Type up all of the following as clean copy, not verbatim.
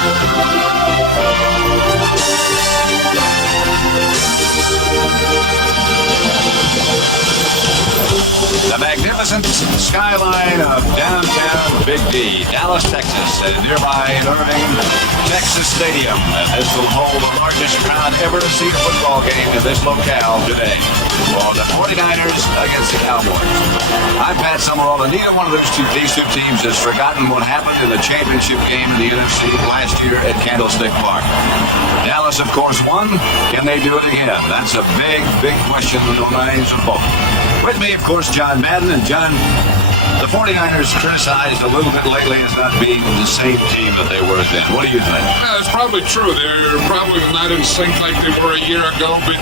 The magnificent skyline of downtown Big D, Dallas, Texas, and nearby in Irving, Texas Stadium. And this will hold the largest crowd ever to see a football game in this locale today. For the 49ers against the Cowboys. I'm Pat Summerall, and neither one of these two teams has forgotten what happened in the championship game in the NFC last year at Candlestick Park. Dallas, of course, won. Can they do it again? That's a big, big question on the minds of both. With me, of course, John Madden. And John, the 49ers criticized a little bit lately as not being the same team that they were then. What do you think? Yeah, that's probably true. They're probably not in sync like they were a year ago, but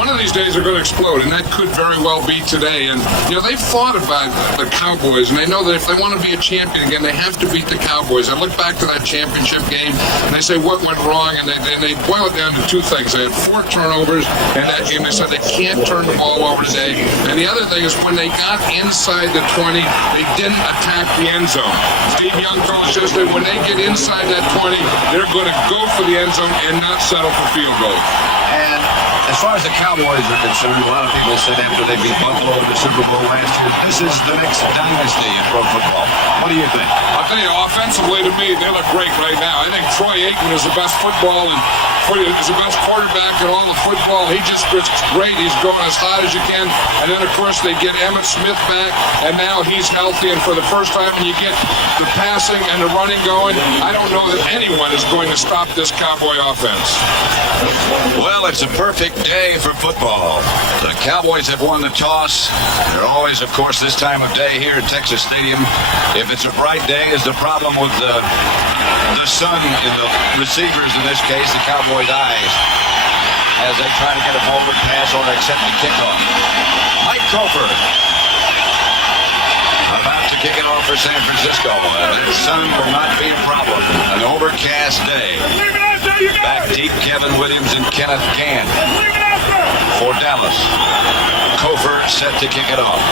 one of these days they're going to explode, and that could very well be today. And, you know, they've thought about the Cowboys, and they know that if they want to be a champion again, they have to beat the Cowboys. I look back to that championship game, and they say what went wrong, and they boil it down to two things. They had 4 turnovers in that game. They said they can't turn the ball over today. And the other thing is when they got inside the 20, they didn't attack the end zone. Steve Young told us yesterday, when they get inside that 20, they're going to go for the end zone and not settle for field goals. And as far as the Cowboys are concerned, a lot of people said after they beat Buffalo in the Super Bowl last year, this is the next dynasty in pro football. What do you think? I'll tell you, offensively to me, they look great right now. I think Troy Aikman is the best football and is the best quarterback in all of football. He just is great. He's going as hot as you can. And then, of course, they get Emmitt Smith back, and now he's healthy. And for the first time, when you get the passing and the running going, I don't know that anyone is going to stop this Cowboy offense. Well, it's a perfect day for football. The Cowboys have won the toss. They're always, of course, this time of day here at Texas Stadium. If it's a bright day, is the problem with the sun in the receivers, in this case, the Cowboys' eyes, as they try to get a forward pass or accept the kickoff. Mike Cofer about to kick it off for San Francisco. That sun will not be a problem. An overcast day. Back deep, Kevin Williams and Kenneth Cann for Dallas. Cofer set to kick it off.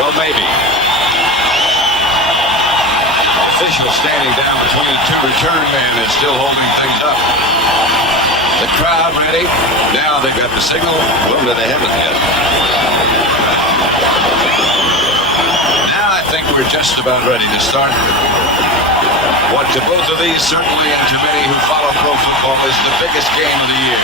Well, maybe. Official standing down between the two return men is still holding things up. The crowd ready. Now they've got the signal. Well, they haven't yet. Now I think we're just about ready to start what to both of these, certainly, and to many who follow pro football, is the biggest game of the year.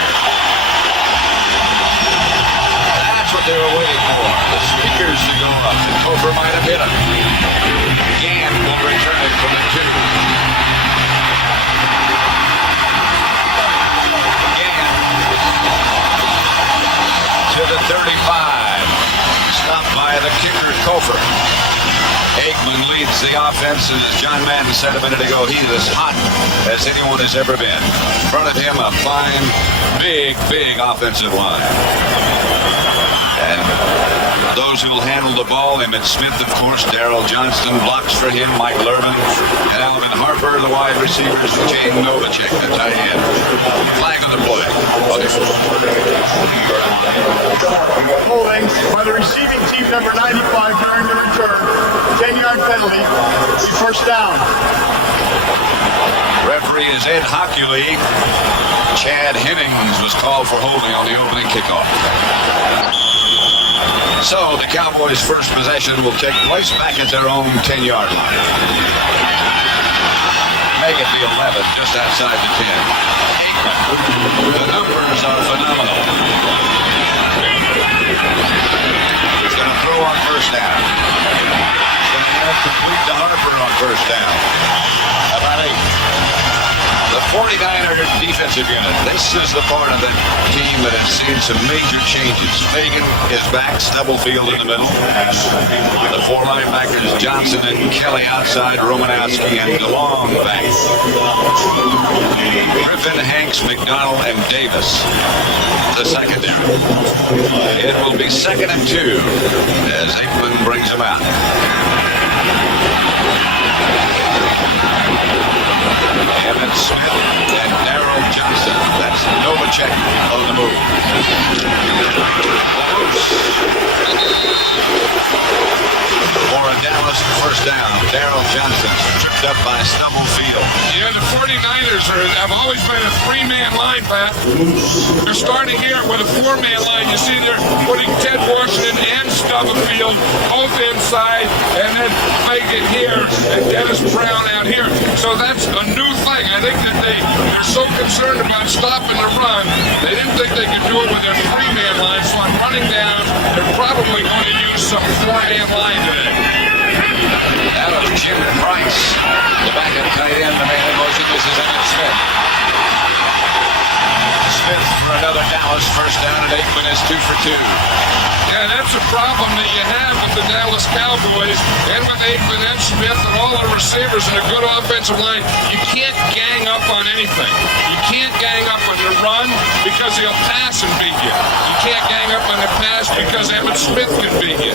That's what they were waiting for. The speakers to go up. And Cofer might have hit him. Gann will return it from the 2. Gann to the 35. Stopped by the kicker, Cofer. Aikman leads the offense, and as John Madden said a minute ago, he is as hot as anyone has ever been. In front of him, a fine, big, big offensive line. And those who will handle the ball, Emmitt Smith, of course, Darrell Johnston blocks for him, Mike Lerman, and Alvin Harper, the wide receivers, Jane Novacek, the tight end. Flag on the play. Holding by the receiving team, number 95, during the return. 10-yard penalty. First down. Referee is Ed Hockley. Chad Hennings was called for holding on the opening kickoff. So the Cowboys' first possession will take place back at their own 10-yard line. Make it the 11, just outside the 10. The numbers are phenomenal. He's going to throw on first down. He's going to have to complete to Harper on first down. About 8. The 49er defensive unit. This is the part of the team that has seen some major changes. Fagan is back, Stubblefield in the middle. The 4 linebackers, Johnson and Kelly outside, Romanowski and DeLong back. Griffin, Hanks, McDonald, and Davis, the secondary. It will be 2nd and 2 as Aikman brings them out. Emmitt Smith and Darrell Johnson. That's Novacek on the move. For a Dallas first down. Darrell Johnson tripped up by Stubblefield. Yeah, the 49ers have always been a three-man line, Pat. They're starting here with a four-man line. You see they're putting Ted Washington and Stubblefield both inside, and then Fagan here and Dennis Brown out here. So that's a new thing. I think that they're so concerned about stopping the run, they didn't think they could do it with their three-man line. So on running down, they're probably going to use some four-man line today. Out of Jim Price, the backup tight end, the man in motion. This is Emmett Smith. Smith for another Dallas first down, and Aikman is 2 for 2. Yeah, that's a problem that you have with the Dallas Cowboys and with Aikman and Smith and all the receivers and a good offensive line. You can't gang up on anything. You can't gang up on the run because he'll pass and beat you. You can't gang up on the pass because Emmett Smith can beat you.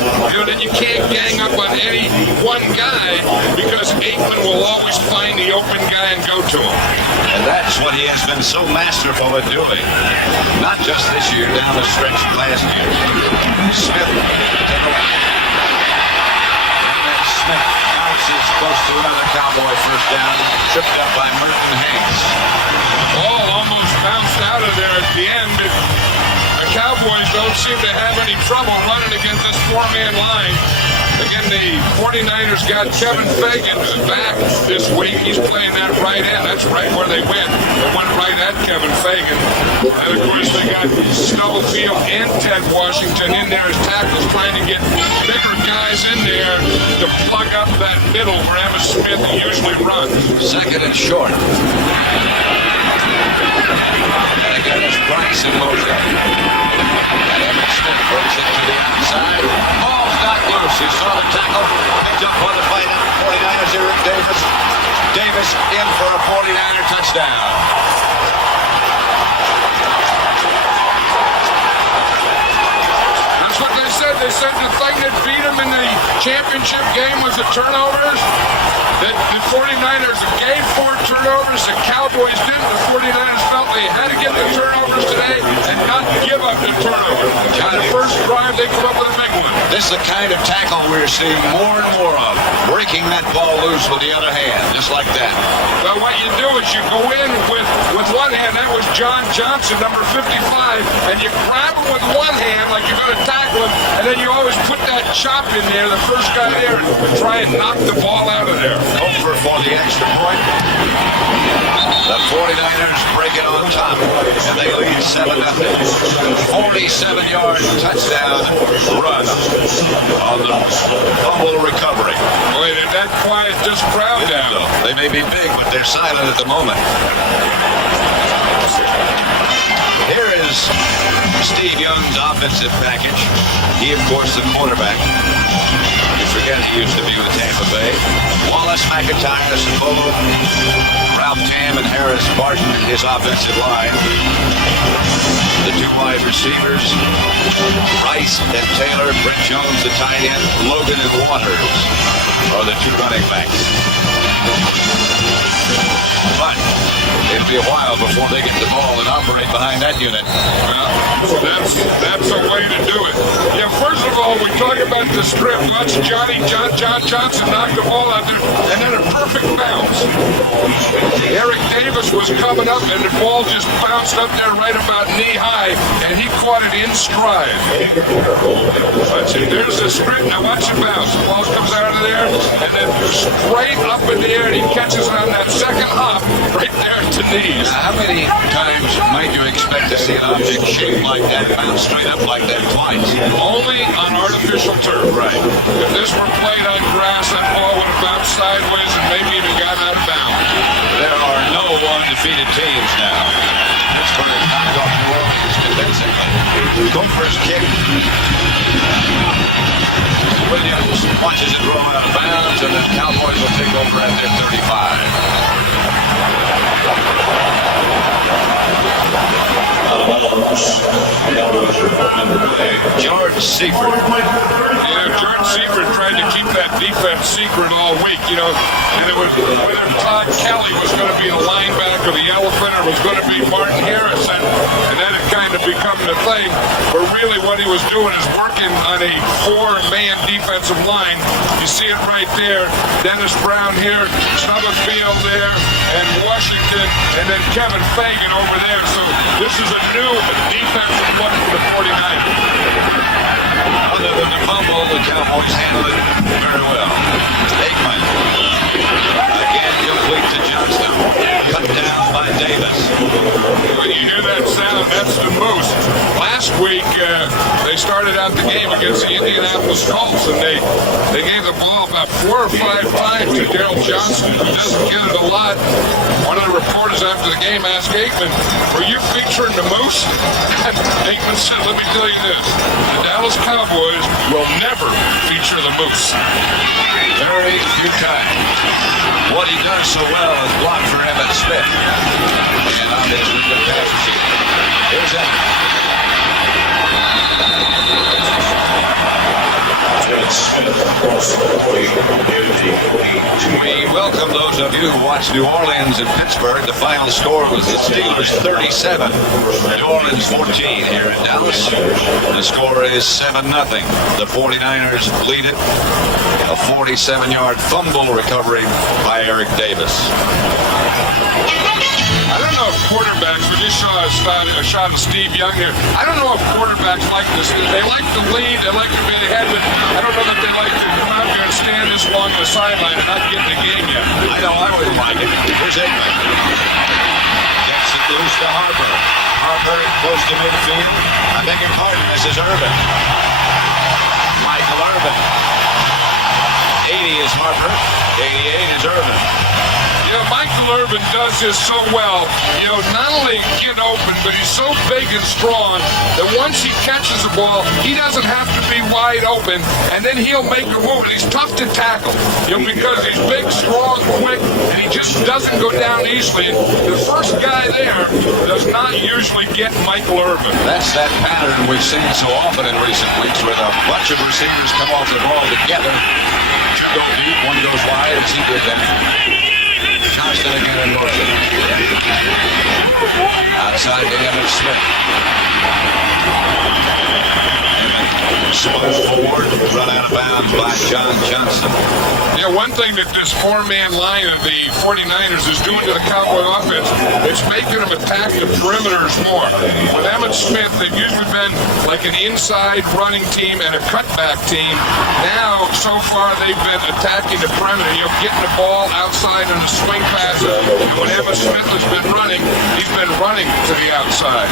And you can't gang up on any one guy because Aikman will always find the open guy and go to him. And that's what he has been so masterful at doing. Not just this year, down the stretch last year. Smith, take away. And then Smith bounces close to another Cowboy first down, tripped up by Merton Hanks. Ball almost bounced out of there at the end. The Cowboys don't seem to have any trouble running against this four-man line. Again, the 49ers got Kevin Fagan back this week. He's playing that right end. That's right where they went. They went right at Kevin Fagan. And, of course, they got Stubblefield and Ted Washington in there as tackles, trying to get bigger guys in there to plug up that middle where Emmett Smith usually runs. Second and short. And again, it's Price in motion. And Emmett Smith works it to the outside. Ball's not loose. He saw the tackle. Picked up on the fight out of 49ers. Eric Davis. Davis in for a 49er touchdown. That's what they said. They said the thing that beat them in the championship game was the turnovers. That the 49ers gave 4 turnovers. The Cowboys didn't. The 49ers felt they had to get the turnovers today and not give up the turnovers. On the first drive, they come up with a big one. This is the kind of tackle we're seeing more and more of. Breaking that ball loose with the other hand, just like that. Well, what you do is you go in with one hand. That was John Johnson, number 55, and you grab him with one hand like you're going to tackle him, and then you always put that chop in there, the first guy there, and try and knock the ball out of there. Over for the extra point. The 49ers break it on top, and they lead 7-0. 47-yard touchdown run on the fumble recovery. Boy, did that quiet this crowd down. They may be big, but they're silent at the moment. Here is Steve Young's offensive package. He, of course, the quarterback. You forget he used to be with Tampa Bay. Wallace, McIntyre, Sabolo, Ralph Tam, and Harris Barton, his offensive line. The 2 wide receivers, Rice and Taylor, Brent Jones, the tight end, Logan and Waters are the 2 running backs. But it'll be a while before they get the ball and operate behind that unit. Well, that's a way to do it. Yeah, first of all, we talk about the strip. Watch John Johnson knock the ball out there, and then a perfect bounce. Eric Davis was coming up, and the ball just bounced up there right about knee high, and he caught it in stride. Watch it. There's the strip. Now watch it bounce. The ball comes out of there, and then straight up in the air, and he catches it on that second hop right there at the knees. How many times might you expect to see an object shaped like that bounce straight up like that twice? Only on artificial turf. Right. If this were played on grass, that ball would have bounced sideways and maybe even got out of bounds. There are no undefeated teams now. It's going to knock off New Orleans convincingly. Gopher's kick. Williams punches it rolling out of bounds, and the Cowboys will take over at their 35. George Seifert. Yeah, George Seifert tried to keep that defense secret all week, and it was whether Todd Kelly was going to be the linebacker, the elephant, or was going to be Martin Harrison, and then it kind of have become the thing, but really what he was doing is working on a 4-man defensive line. You see it right there. Dennis Brown here, Stubblefield there, and Washington, and then Kevin Fagan over there. So this is a new defensive look for the 49ers. Other than the fumble, the Cowboys handled it very well. Aikman, again, complete to Johnston. Cut down by Davis. When you hear that sound, that's the Moose. Last week, they started out the game against the Indianapolis Colts, and they gave the ball about 4 or 5 times to Daryl Johnston, who doesn't get it a lot. One of the reporters after the game asked Aikman, "Were you featuring the Moose?" Aikman said, "Let me tell you this, the Dallas Cowboys will never feature the Moose." Very few times. What he does so well is block for Emmitt Smith. And obviously the pass receiver. Here's Emmitt. We welcome those of you who watched New Orleans and Pittsburgh. The final score was the Steelers 37, New Orleans 14 here in Dallas. The score is 7-0. The 49ers lead it. A 47-yard fumble recovery by Eric Davis. I don't know if quarterbacks, we just saw a shot of Steve Young here. I don't know if quarterbacks like this. They like to lead, they like to be ahead, but I don't know that they like to come out here and stand this long on the sideline and not get in the game yet. I know, I wouldn't like it. Here's Aikman. Gets it loose to Harper. Harper close to midfield. I beg your pardon, this is Irvin. Michael Irvin. 80 is Harper. 88 is Irvin. You know, Michael Irvin does this so well. You know, not only get open, but he's so big and strong that once he catches the ball, he doesn't have to be wide open, and then he'll make a move. And he's tough to tackle, you know, because he's big, strong, quick, and he just doesn't go down easily. The first guy there does not usually get Michael Irvin. That's that pattern we've seen so often in recent weeks, where a bunch of receivers come off the ball together. Two go deep, one goes wide, as he did that. Johnston again in motion. Outside to Emmitt Smith. Emmitt spun forward, run out of bounds by John Johnston. Yeah, one thing that this 4-man line of the 49ers is doing to the Cowboy offense, it's making them attack the perimeters more. With Emmitt Smith, they've usually been like an inside running team and a cutback team. Now, so far, they've been attacking the perimeter, you know, getting the ball outside on the swing passes. When Emmitt Smith has been running, he's been running to the outside.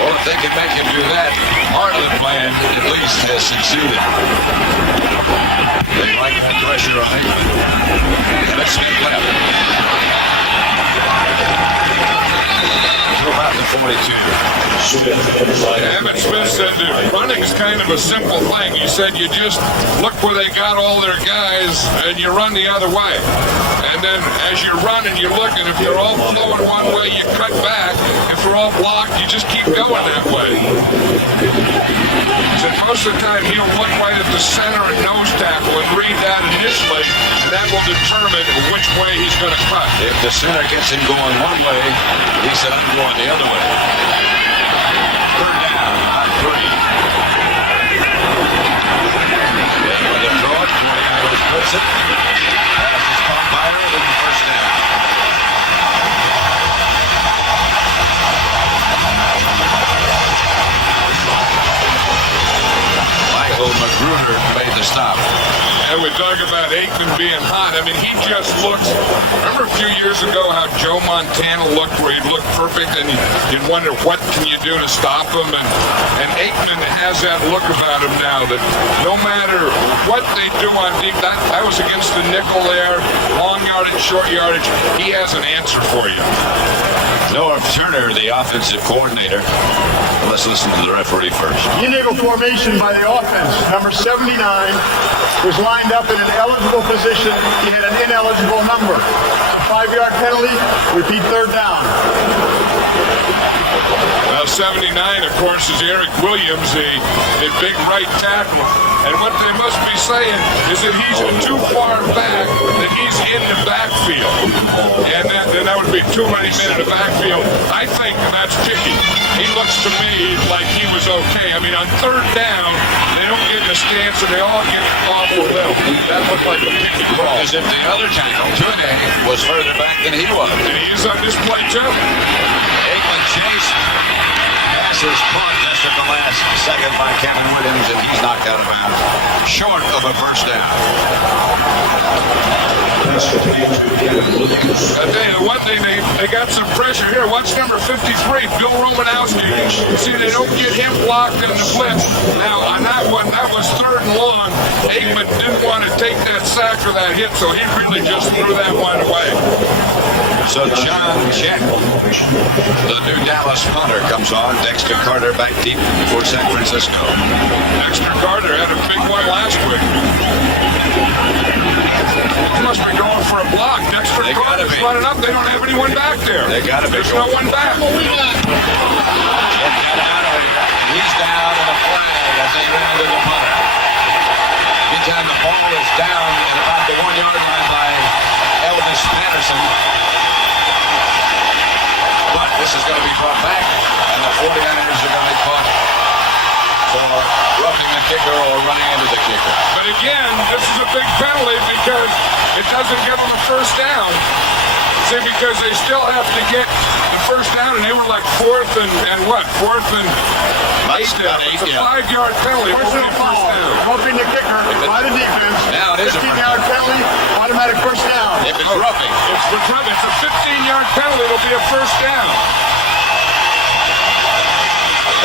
Well, if they can make him do that, Harlan plan at least has succeeded. They like that pressure on him. Emmitt Smith left. To about the 42. Emmitt Smith said that running is kind of a simple thing. He said you just look where they got all their guys and you run the other way. And then as you run and you look, and if they're all flowing one way, you cut back. If they're all blocked, you just keep going that way. So most of the time he'll look right at the center and nose tackle and read that initially, and that will determine which way he's going to cut. If the center gets him going one way, he said, I'm going the other way. Third down, not 3. With the throw it, 49ers puts it. Pass is caught by Irvin, first down. Michael Magruder made the stop. And we talk about Aikman being hot. I mean, he just looks. Remember a few years ago how Joe Montana looked, where he looked perfect, and you'd wonder what can you do to stop him. And Aikman has that look about him now that no matter what they do on deep, that was against the nickel there, long yardage, short yardage. He has an answer for you. Norv Turner, the offensive coordinator. Let's listen to the referee first. Illegal formation by the offense. Number 79 was lined up in an eligible position. He had an ineligible number. 5-yard penalty. Repeat, third down. Well, 79, of course, is Eric Williams, the big right tackle. And what they must be saying is that he's too far back, that he's in the backfield. And that would be too many men in the backfield. I think that's Chicky. He looks to me like he was okay. I mean, on third down, they don't get in a stance and they all get awful little. That looked like a Chicky call. As if the other tackle, today, was further back than he was. And he's on this play, too. Aikman chase. Passes caught just at the last second by Kevin Williams, and he's knocked out of bounds. Short of a first down. I'll tell you one thing, they got some pressure here. Watch number 53, Bill Romanowski. See, they don't get him blocked in the blitz. Now, on that one, that was third and long. Aikman didn't want to take that sack or that hit, so he really just threw that one away. So John Chet, the new Dallas punter, comes on. Dexter Carter back deep for San Francisco. Dexter Carter had a big one last week. He must be going for a block. Dexter Carter's running up. They don't have anyone back there. They gotta be. There's no one back. He's down in a flag as they ran into the punter. Meantime, the ball is down at about the 1 yard line by Elvis Patterson. But this is going to be brought back, and the 49ers are going to be caught for roughing the kicker or running into the kicker. But again, this is a big penalty because it doesn't give them a first down. See, because they still have to get the first down, and they were like fourth and what? Fourth and eight. It's a 5-yard penalty. Personal foul. Roughing the kicker by the defense. Now it is a 15-yard penalty, automatic first down. If it's roughing. It's a 15-yard penalty. It'll be a first down.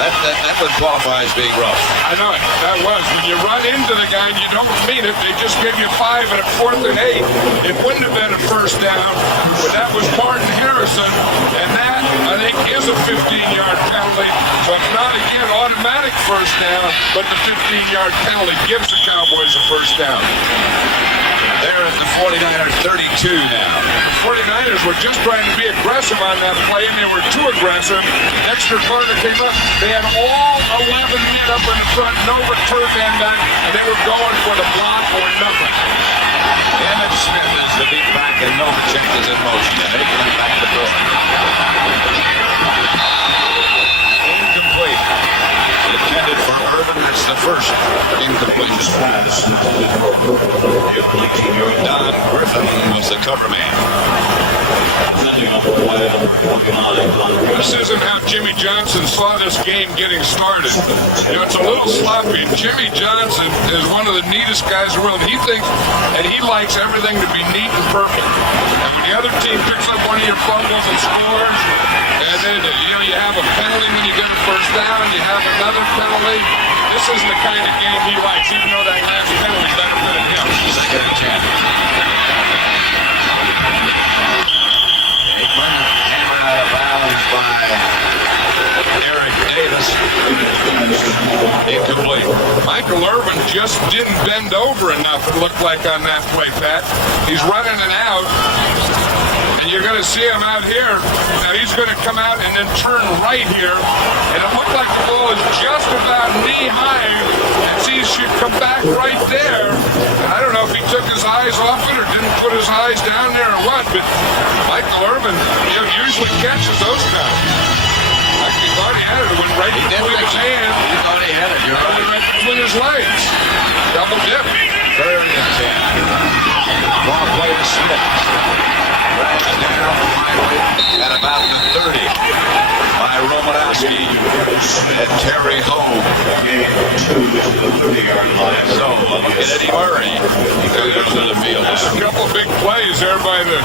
That would qualify as being rough. I know it. That was. When you run into the guy and you don't mean it, they just give you 5 and a 4th and 8. It wouldn't have been a first down, but that was Martin Harrison, and that, I think, is a 15-yard penalty. So it's not, again, automatic first down, but the 15-yard penalty gives the Cowboys a first down. They're at the 49er 32 now. The 49ers were just trying to be aggressive on that play, and they were too aggressive. Dexter Carter came up. They had all 11 men up in the front, no return man back, and they were going for the block or nothing. Emmett Smith is the beat back, and Novacek is in motion. And they get back to throw. Incomplete. Intended for Urban. It's the first incompletion. Don Griffin was the cover man. This isn't how Jimmy Johnson saw this game getting started. You know, it's a little sloppy. Jimmy Johnson is one of the neatest guys in the world. He thinks, and he likes everything to be neat and perfect. And when the other team picks up one of your fumbles and scores, and then you have a penalty when you get a first down, you have another penalty. This isn't the kind of game he likes, even though that last penalty benefited him. Second and 10. Aikman hammered out of bounds by Eric Davis. Incomplete. Michael Irvin just didn't bend over enough, it looked like, on that play, Pat. He's running it out, and you're going to see him out here. Now he's going to come out and then turn right here, and it looked like the ball is just about knee-high, and he should come back right there. And I don't know if he took his eyes off it or didn't put his eyes down there or what, but Michael Irvin usually catches those guys. He thought he had it. It went right between his hands. He thought he had it. You're right. It went between his legs. Double dip. Third and 10. Ball play to Smith. Right down finally at about the 30 by Romanowski and Terry Home. So Eddie Murray goes into the field. There's a couple big plays there by the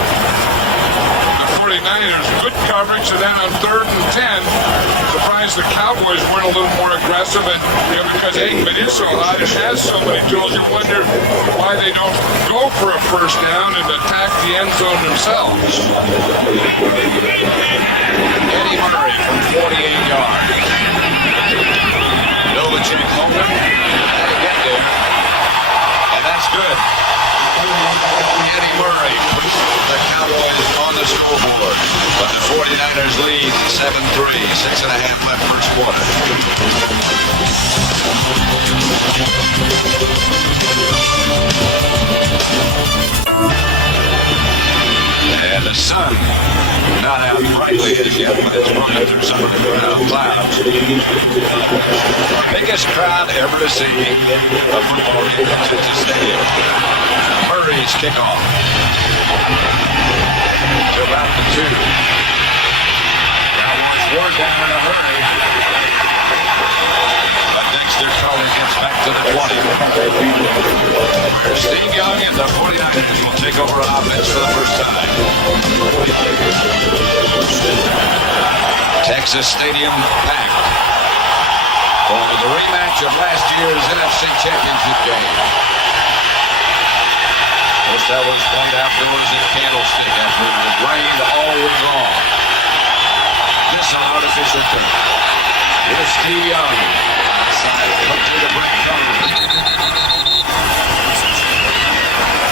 49ers. Good coverage, and then on 3rd and 10, surprised the Cowboys weren't a little more aggressive, and because Aikman is so hot and has so many tools, you wonder why they don't go for a first down and attack the end zone themselves. Eddie Murray from 48 yards. Novacek open. They get there. And that's good. Eddie Murray puts the Cowboys on the scoreboard. But the 49ers lead 7-3. 6.5 left first And the sun, not out brightly as yet, but it's running through some of the clouds. Biggest crowd ever to see a football game at Texas Stadium. Murray's kickoff. To about the 2. Cowboys were down in a hurry. But Dexter Carter gets back to the 20. Where Steve Young and the 49ers will take over offense for the first time. Texas Stadium packed for the rematch of last year's NFC Championship game. Most that was played outdoors in Candlestick after it had rained all week long. This an artificial turf. Here's Steve Young. Outside, quickly to Brett Jones.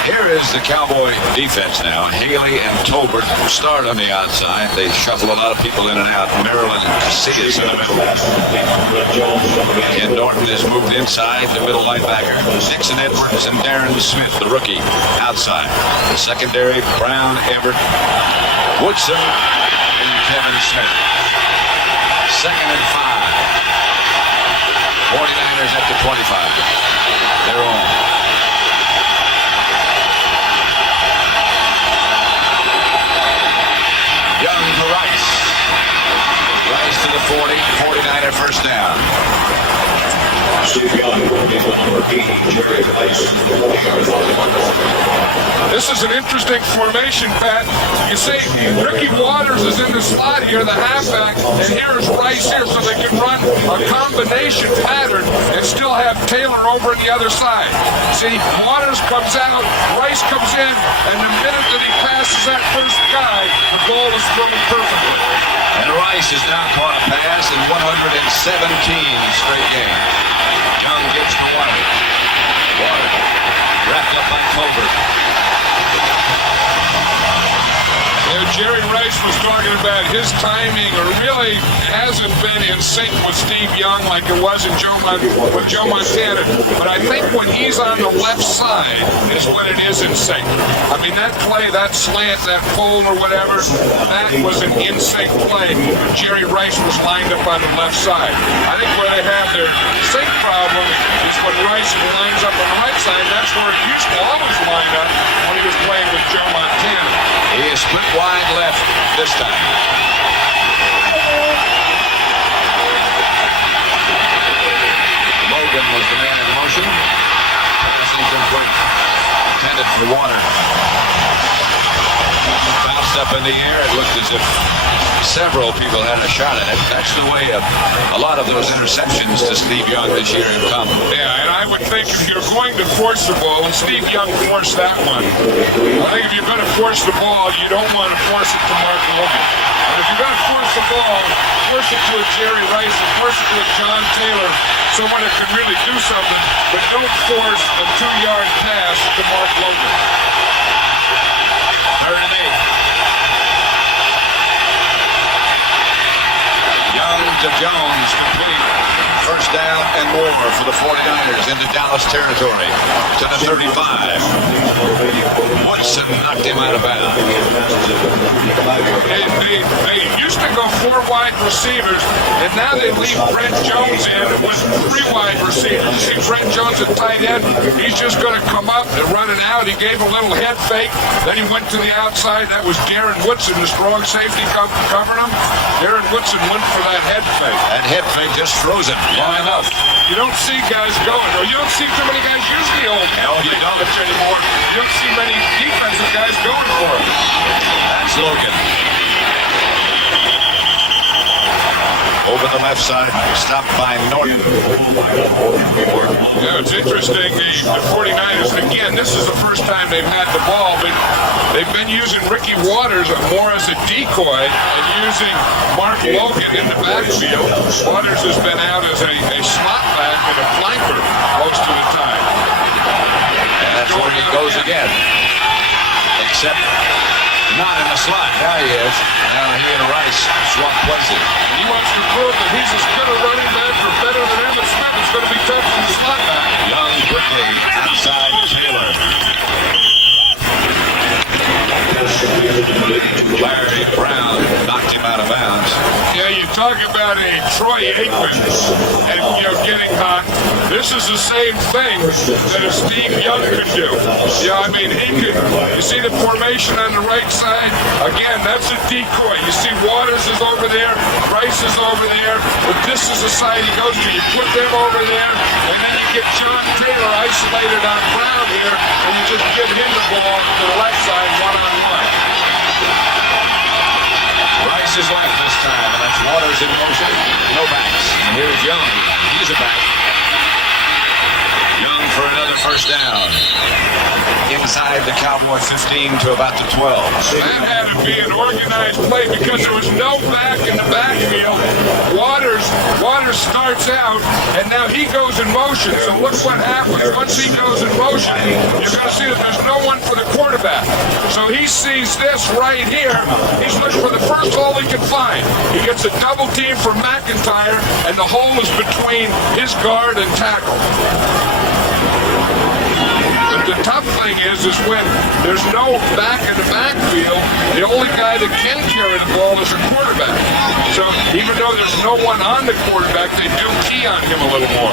Here is the Cowboy defense now. Haley and Tolbert start on the outside. They shuffle a lot of people in and out. Maryland and Casillas in the middle. Ken Norton is moved inside, the middle linebacker. Nixon Edwards and Darren Smith, the rookie, outside. The secondary, Brown, Everett, Woodson, and Kevin Smith. 2nd and 5. 49ers at the 25. They're on. Young to Rice. Rice to the 40. 49er first down. This is an interesting formation, Pat. You see, Ricky Waters is in the slot here, the halfback, and here's Rice here, so they can run a combination pattern and still have Taylor over on the other side. See, Waters comes out, Rice comes in, and the minute that he passes that first guy, the goal is thrown perfectly. And Rice has now caught a pass in 117 straight games. Young gets to Water. Water wrapped up by Tolbert. Jerry Rice was talking about his timing, or really hasn't been in sync with Steve Young like it was with Joe Montana. But I think when he's on the left side is when it is in sync. I mean, that play, that slant, that pull or whatever, that was an in-sync play. Jerry Rice was lined up on the left side. I think where they have their sync problem is when Rice lines up on the right side. That's where he used to always line up when he was playing with Joe Montana. He is split wide left this time. Logan was the man in motion. Pass incomplete. Intended for Water. Bounced up in the air. It looked as if several people had a shot at it. That's the way a lot of those interceptions to Steve Young this year have come. Yeah, and I would think if you're going to force the ball, and Steve Young forced that one, I think if you're going to force the ball, you don't want to force it to Mark Logan. But if you're going to force the ball, force it to a Jerry Rice, and force it to a John Taylor, someone that can really do something, but don't force a 2-yard pass to Mark Logan. 3rd and 8. Young to Jones, complete. First down and more for the 49ers into Dallas territory to the 35. Woodson knocked him out of bounds. They used to go 4 wide receivers, and now they leave Brent Jones in with 3 wide receivers. You see Brent Jones at tight end, he's just going to come up and run it out. He gave a little head fake, then he went to the outside. That was Darren Woodson, the strong safety covering him. Darren Woodson went for that head fake. That head fake just froze it long enough. You don't see guys going, or you don't see too many guys use the old knowledge anymore. You don't see many defensive guys going for it. That's Logan. Over the left side, stopped by Norton. Yeah, it's interesting. The 49ers, again, this is the first time they've had the ball, but they've been using Ricky Waters more as a decoy and using Mark Logan in the backfield. Waters has been out as a slot back and a flanker most of the time. And that's where he goes again. Except not in the slot. Now he is. Now he and Rice swap places. He wants to prove that he's as good a running back Aikman and, getting hot. This is the same thing that a Steve Young could do. I mean, he could, you see the formation on the right side? Again, that's a decoy. You see Waters is over there, Rice is over there, but this is the side he goes to. You put them over there, and then you get John Taylor isolated on Brown here, and you just give him the ball to the left side, one-on-one. Rice is left this time, and that's Waters in motion. No backs. And here's Young. He's a back. Young for another first down. Inside the Cowboy 15 to about the 12. That had to be an organized play because there was no back in the backfield. Waters starts out, and now he goes in motion. So look what happens. Once he goes in motion, you're going to see that there's no one for the quarterback. So he sees this right here. He's looking for the first hole he can find. He gets a double team from McIntyre, and the hole is between his guard and tackle. The tough thing is when there's no back in the backfield, the only guy that can carry the ball is a quarterback. So even though there's no one on the quarterback, they do key on him a little more.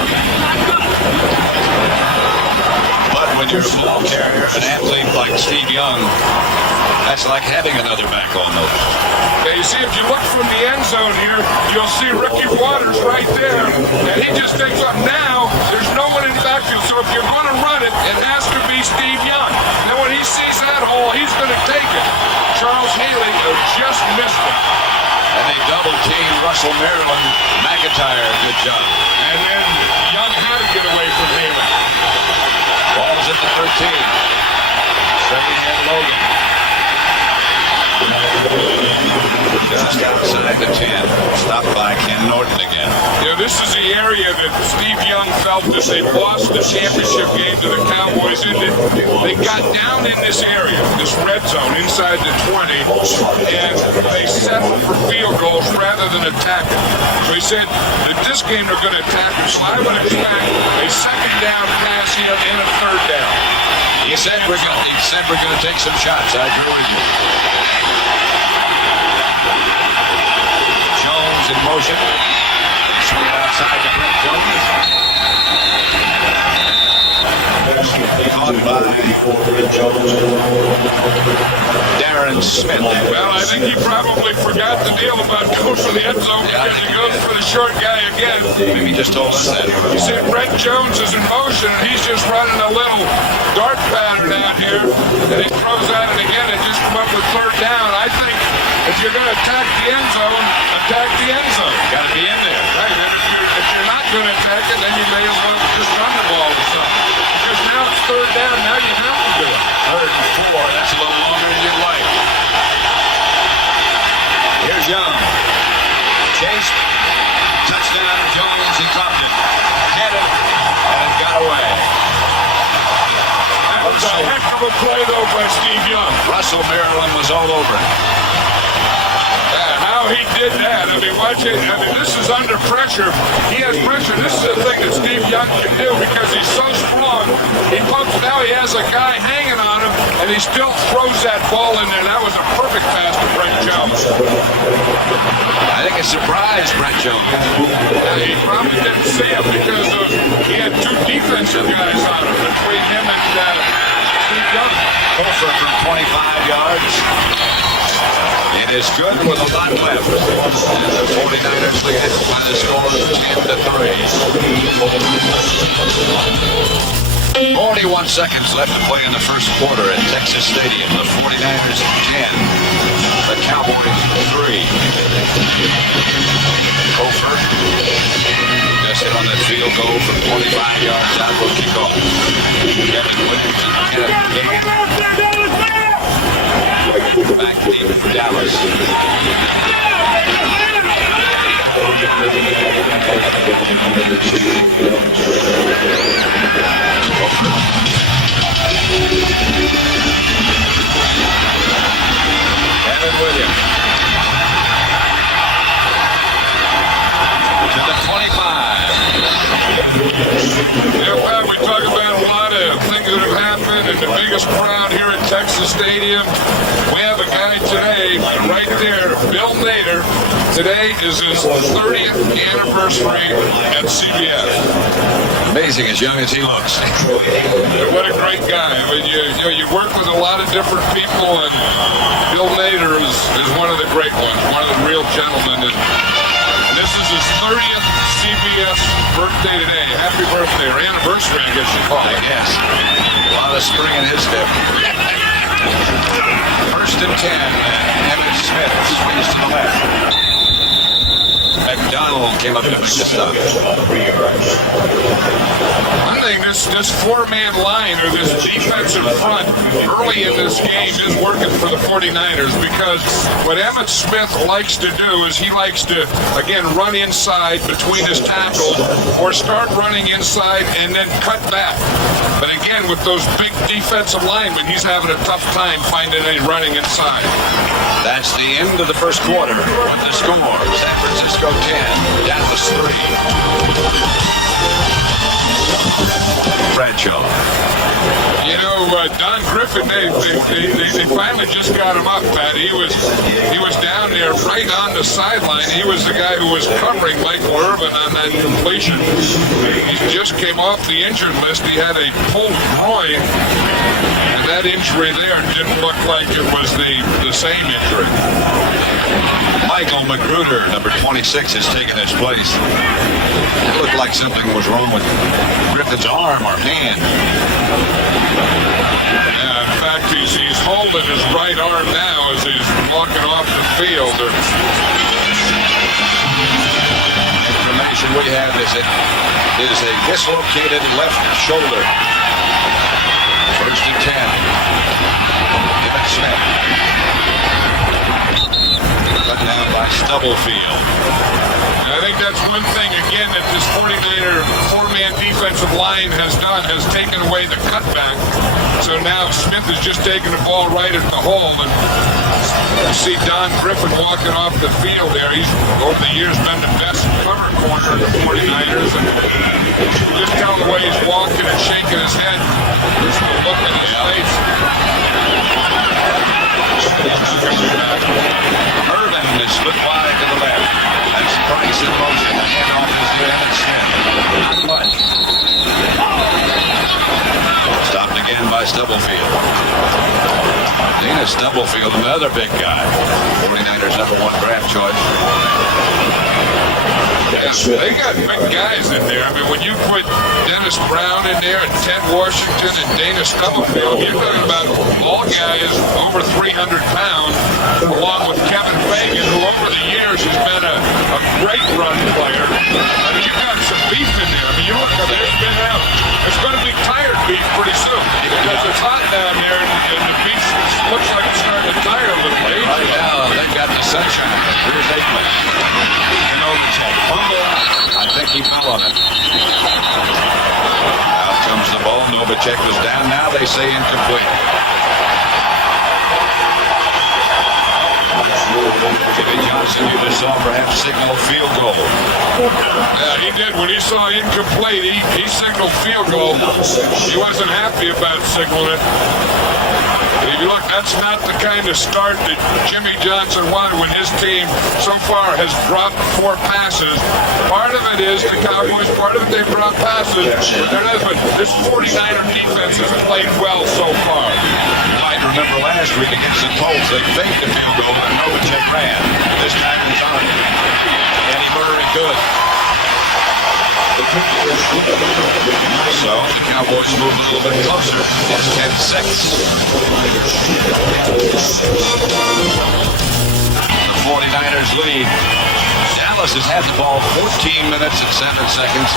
But when you're a ball carrier, an athlete like Steve Young, that's like having another back almost. Yeah, you see, if you look from the end zone here, you'll see Ricky Waters right there, and he just takes up. Now, there's no one in the backfield, so if you're going to run it, it has to be Steve Young. Then when he sees that hole, he's going to take it. Charles Haley just missed it. And they double team Russell Maryland. McIntyre, good job. And then Young had to get away from Haley. Ball's at the 13. Second and Logan. Just outside the 10. Stopped by Ken Norton again. This is the area that Steve Young felt that they lost the championship game to the Cowboys in. They got down in this area, this red zone inside the 20, and they settled for field goals rather than attack it. So he said that this game they're going to attack it. So I would expect a second down pass here and a third down. He said we're going to take some shots. I agree with you. Jones in motion. Swing it outside to Brent Jones. Caught by Darren Smith. Well, I think he probably forgot the deal about going for the end zone because he goes for the short guy again. Maybe he just told us that. You see, Brent Jones is in motion, and he's just running a little dart pattern out here, and he throws at it again and just come up with third down. I think if you're going to attack the end zone, attack the end zone. Got to be in there. Right, and if you're not going to attack it, then you may as well just run the ball or something. Because now it's third down, now you have to do it. Third and 4, that's a little longer than you'd like. Here's Young. Chase. Touchdown, Jones. He caught it. Had it. And it got away. That was a heck of a play, though, by Steve Young. Russell Maryland was all over it. How he did that. I mean, watch it. I mean, this is under pressure. He has pressure. This is the thing that Steve Young can do because he's so strong. He pumps. Now he has a guy hanging on him, and he still throws that ball in there. That was a perfect pass to Brent Jones. I think it surprised Brent Jones. He probably didn't see him because he had two defensive guys on him between him and Steve Young. Hofer from 25 yards. It is good with a lot left. And the 49ers lead it by the score of 10-3. 41 seconds left to play in the first quarter at Texas Stadium. The 49ers 10. The Cowboys 3. Hofer just hit on that field goal from 25 yards out. Will kick off. Kevin Williams and Kenneth Gagan. Back deep for Dallas. Kevin Williams. To the 25. Yeah, Pat, we talk about a lot of things that have happened and the biggest crowd here at Texas Stadium. We have a guy today, right there, Bill Nader, Today is his 30th anniversary at CBS. Amazing as young as he looks. What a great guy. I mean, you work with a lot of different people, and Bill Nader is one of the great ones, one of the real gentlemen. And this is his 30th CBS birthday today. Happy birthday, or anniversary, I guess you call it. Yes. A lot of spring in his step. First and 10, Emmitt Smith swings to the left. McDonald came up to make the stop. I think this four-man line, or this defensive front early in this game is working for the 49ers, because what Emmitt Smith likes to do is he likes to, again, run inside between his tackles or start running inside and then cut back. But again, with those big defensive linemen, he's having a tough time finding any running inside. That's the end of the first quarter. With the score, San Francisco 10, Dallas 3. Bradshaw. You know, Don Griffin, they finally just got him up, Pat. He was down there right on the sideline. He was the guy who was covering Michael Irvin on that completion. He just came off the injured list. He had a pulled groin, and that injury there didn't look like it was the same injury. Michael Magruder, number 26, has taken his place. It looked like something was wrong with Griffin's arm or hand. Yeah, in fact, he's holding his right arm now as he's walking off the field. Information we have is it is a dislocated left shoulder. First and 10. Emmitt Smith. Cut down by Stubblefield. I think that's one thing, again, that this 49er four-man defensive line has done, has taken away the cutback. So now Smith is just taking the ball right at the hole. And you see Don Griffin walking off the field there. He's, over the years, been the best cover corner of the 49ers. And just tell the way he's walking and shaking his head. Just the look in his face. Irvin is split wide to the left. That's Price in motion. The handoff is to Emmitt Smith. Not much. Stopped again by Stubblefield. Dana Stubblefield, another big guy. 49ers #1 draft choice. Yeah, they got big guys in there. I mean, when you put Dennis Brown in there and Ted Washington and Dana Stubblefield, you're talking about all guys over 300 pounds, along with Kevin Fagan, who over the years has been a great run player. I mean, you've got some beef in there. I mean, you look, there's been out. It's going to be tired beef pretty soon because it's hot down there and the beef looks like it's starting to tire a little bit. Right now, they got the sunshine. Here's Aikman. You know, fumble. I think he fell on it. Out comes the ball. Novacek was down. Now they say incomplete. Jimmy Johnson, you just saw perhaps signal field goal. Yeah, he did. When he saw incomplete, he signaled field goal. He wasn't happy about signaling it. If you look, that's not the kind of start that Jimmy Johnson wanted when his team so far has dropped 4 passes. Part of it is the Cowboys, part of it they brought passes. But this 49er defense has played well so far. You might remember last week against the Colts, they faked the field goal and Novacek ran. This time it's on. Eddie Murray good. So the Cowboys move a little bit closer. It's 10-6. The 49ers lead. Dallas has had the ball 14 minutes and 7 seconds.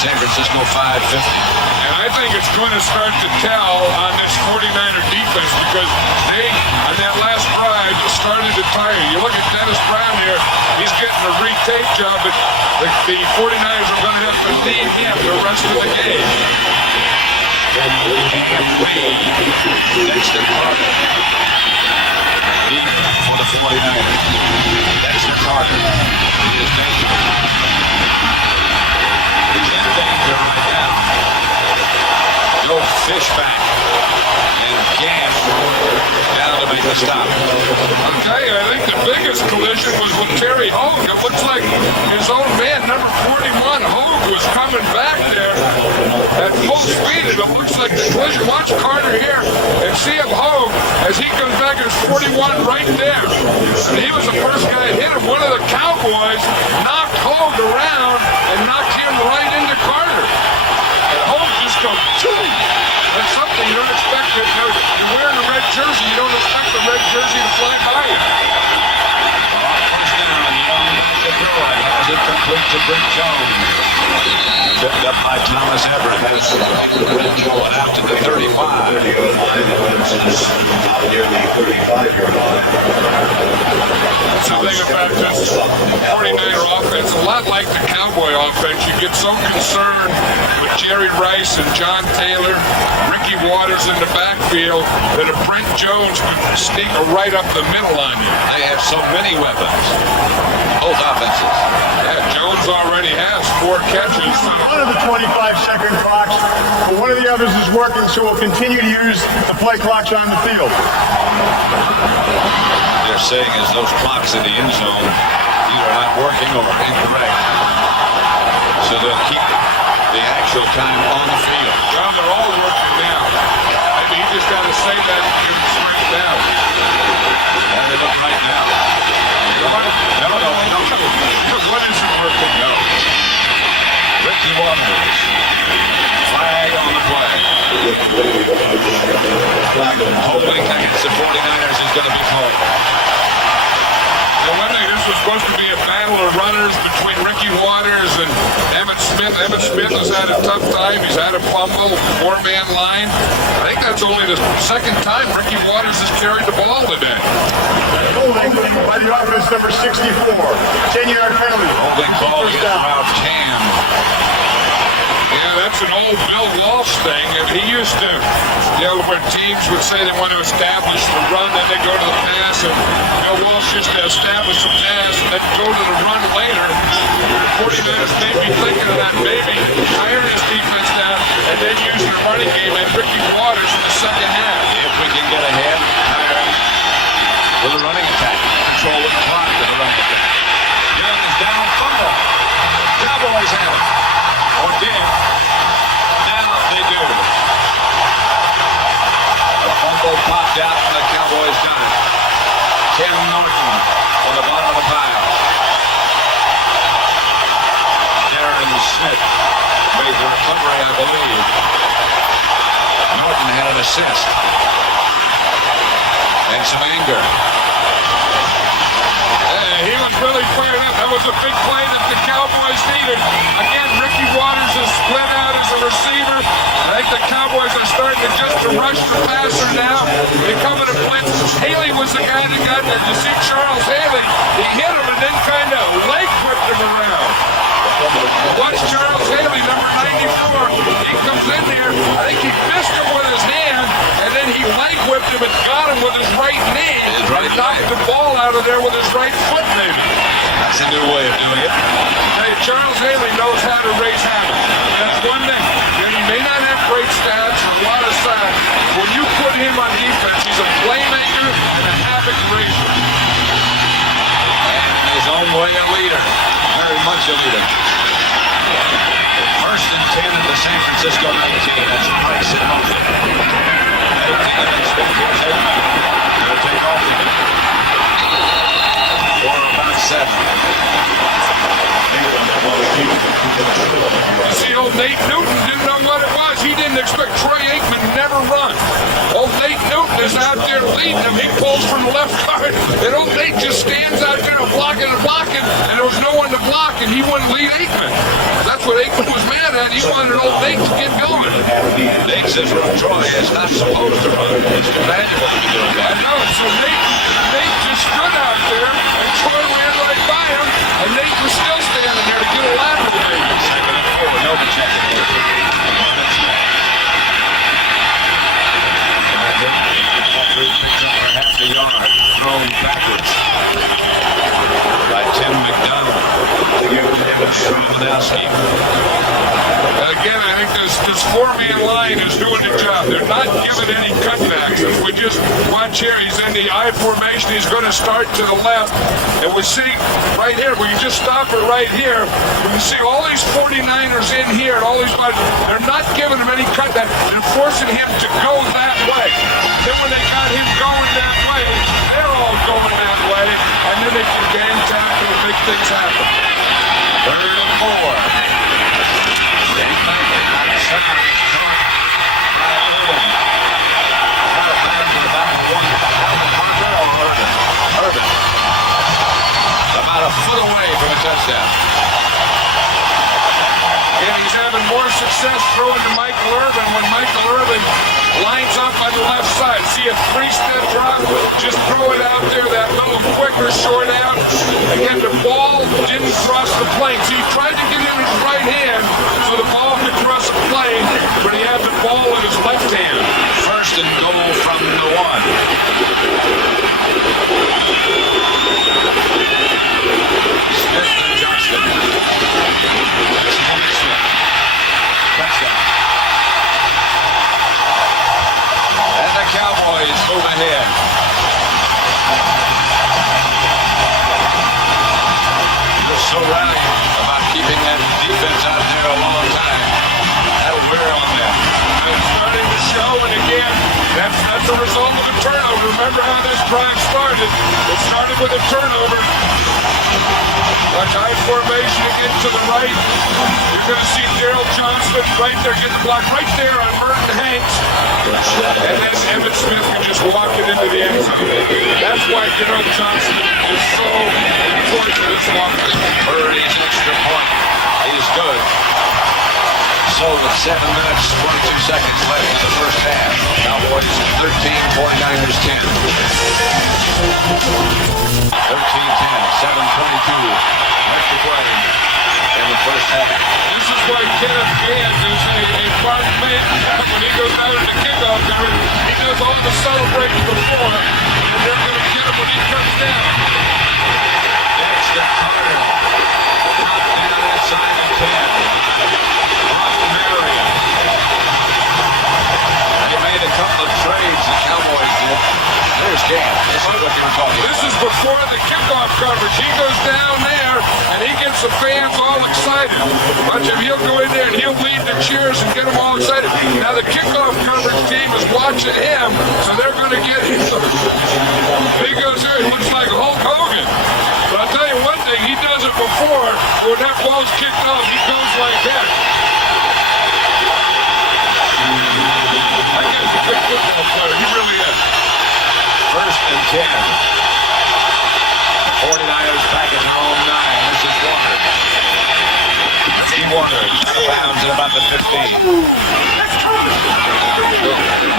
San Francisco 5:50. And I think it's going to start to tell on this 49er defense because they, on that last drive, started to tire. You look at Dennis Brown here, he's getting a retake job, but the 49ers are going to have to need him the rest of the game. Next to Carter. Deep for the 49ers. That's to Carter. He is dangerous. He's in danger right now. No Fishback. And Gann down to make the stop. I'll tell you, I think the biggest collision was with Terry Hogue. It looks like his own man, number 41, Hogue, was coming back there at full speed. And it looks like the collision. Watch Carter here and see him Hogue as he comes back. There's 41 right there. And he was the first guy that hit him. One of the Cowboys knocked Hogue around and knocked him right into Carter. And Hogue just goes, choo! That's something you don't expect. You're wearing a red jersey. You don't expect the red jersey to fly by you. Has it complete to Brent Jones. Picked up by Thomas Everett. Going out to the 35. Something about this 49er offense, a lot like the Cowboy offense. You get so concerned with Jerry Rice and John Taylor, Ricky Waters in the backfield, that a Brent Jones could sneak right up the middle on you. They have so many weapons. Both offenses. Yeah, Jones already has 4 catches. One of the 25-second clocks, but one of the others is working, so we'll continue to use the play clocks on the field. They're saying is those clocks in the end zone either not working or incorrect. So they'll keep the actual time on the field. Well, they're all working now. Maybe he just got to say that and give them straight down. And they look right now. No. What isn't working? No. Ricky Waters. Flag on the play. Holding against the 49ers is going to be called. This was supposed to be a battle of runners between Ricky Waters and Emmett Smith. Emmett Smith has had a tough time. He's had a fumble, 4-man line. I think that's only the second time Ricky Waters has carried the ball today. Holding by the offense, number 64. 10-yard penalty. Holding call against Ralph Tam. Yeah, that's an old Bill Walsh thing. And he used to, where teams would say they want to establish the run, then they go to the pass, and Bill Walsh used to establish the pass and then go to the run later. The 49ers may be thinking of that, maybe hire his defense down and then use the running game and Ricky Waters in the second half. If we can get ahead, hire him with a running attack. Control the clock with the running attack. Young is down, fumble. Cowboys have it. Or did. Now they do. The fumble popped out and the Cowboys got it. Ken Norton on the bottom of the pile. Darren Smith made the recovery, I believe. Norton had an assist. And some anger. He was really fired up. That was a big play that the Cowboys needed. Again, Ricky Waters is split out as a receiver. I think the Cowboys are starting to rush the passer now. They come in a blitz. Haley was the guy that got there. You see Charles Haley. He hit him and then kind of leg whipped him around. Watch Charles Haley, number 94. He comes in there. I think he missed him with his hand, and then he leg whipped him and got him with his right knee. He knocked the ball out of there with his right foot, maybe. That's a new way of doing it. Hey, Charles Haley knows how to raise havoc. That's one thing. He may not have great stats or a lot of sacks. When you put him on defense, he's a playmaker and a havoc raiser. And in his own way, a leader. Very much a leader. First and 10 at the San Francisco 19. That's Price in motion. 18 against Smith. They'll take off again. For about 7. You see, old Nate Newton didn't know what it was. He didn't expect Troy Aikman to never run. Old Nate Newton is out there leading him. He pulls from the left guard, and old Nate just stands out there blocking, and there was no one to block, and he wouldn't lead Aikman. That's what Aikman was mad at. He wanted old Nate to get going. Nate says Troy is not supposed to run. It's too valuable to be doing that. I know, so Nate just stood out there, and Troy ran right by him, and Nate was still standing there to get a lateral maybe. Second and 4, no check. Picks up for half a yard, thrown backwards by Tim McDonald. Stromowski. But again, I think this four-man line is doing the job. They're not giving any cutbacks. If we just watch here, he's in the I formation. He's going to start to the left. And we see right here, we can just stop it right here. We can see all these 49ers in here and all these guys. They're not giving him any cutback. They're forcing him to go that way. Then when they got him going that way, they're all going that way. And then they can game tackle and big things happen. 3rd and 4. About a foot away from a touchdown. And he's having more success throwing to Michael Irvin when Michael Irvin lines up on the left side. See a 3-step drop, just throw it out there, that little quicker short out. Again, the ball didn't cross the plane. So he tried to get in his right hand so the ball could cross the plane, but he had the ball in his left hand. 1st and goal from the 1. Smith to Johnston. Touchdown. And the Cowboys move ahead. They're so rallying about keeping that defense out there a long time. That'll wear on them. It's starting to show, and again, that's a result of a turnover. Remember how this drive started? It started with a turnover. Watch high formation again to the right. You're going to see Daryl Johnston right there, get the block right there on Merton Hanks. And then Emmitt Smith can just walk it into the end zone. That's why Daryl Johnston is so important to this offense. Purdy's extra point. He's good. So with 7 minutes, 22 seconds left in the first half. Cowboys 13, 49ers 10. 13-10, 7:22 left to play in the first half. This is why Kenneth Gann is a part man. When he goes out in the kickoff coverage, he does all the celebrating before, and they're going to get him when he comes down. Dexter Carter. Top down inside the 10. Marion. He made a couple of trades, the Cowboys did. There's Gann. This is what you're talking about. This is before the kickoff coverage. He goes down there, and he gets the fans all excited. Watch him. He'll go in there, and he'll lead the cheers and get them all excited. Now the kickoff coverage team is watching him, so they're going to get him. He goes there, he looks like Hulk Hogan. But I'll tell you one thing, he does it before. When that ball's kicked off, he goes like that. That guy's a good football player. He really is. 1st and 10. 49ers back at home 9. This is Warner. He Warner out of bounds at about the 15.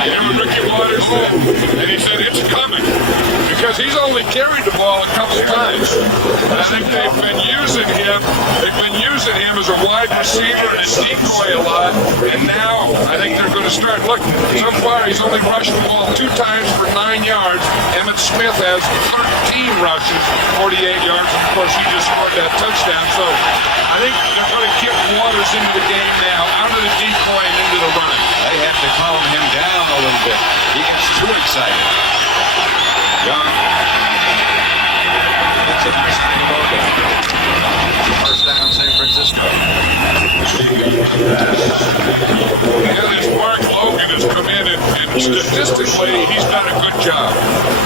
Yeah, Ricky Waters said, and he said it's coming because he's only carried the ball a couple times. And I think they've been using him. As a wide receiver and a decoy a lot. And now I think they're going to start. Look, so far he's only rushed the ball 2 times for 9 yards. Emmitt Smith has 13 rushes, 48 yards. And of course, he just scored that touchdown. So I think they're going to kick Waters into the game now, out of the decoy and into the run. They have to calm him down a little bit. He gets too excited. Young. That's a nice thing about it. First down, San Francisco. Yeah, this Mark Logan has come in and statistically, he's done a good job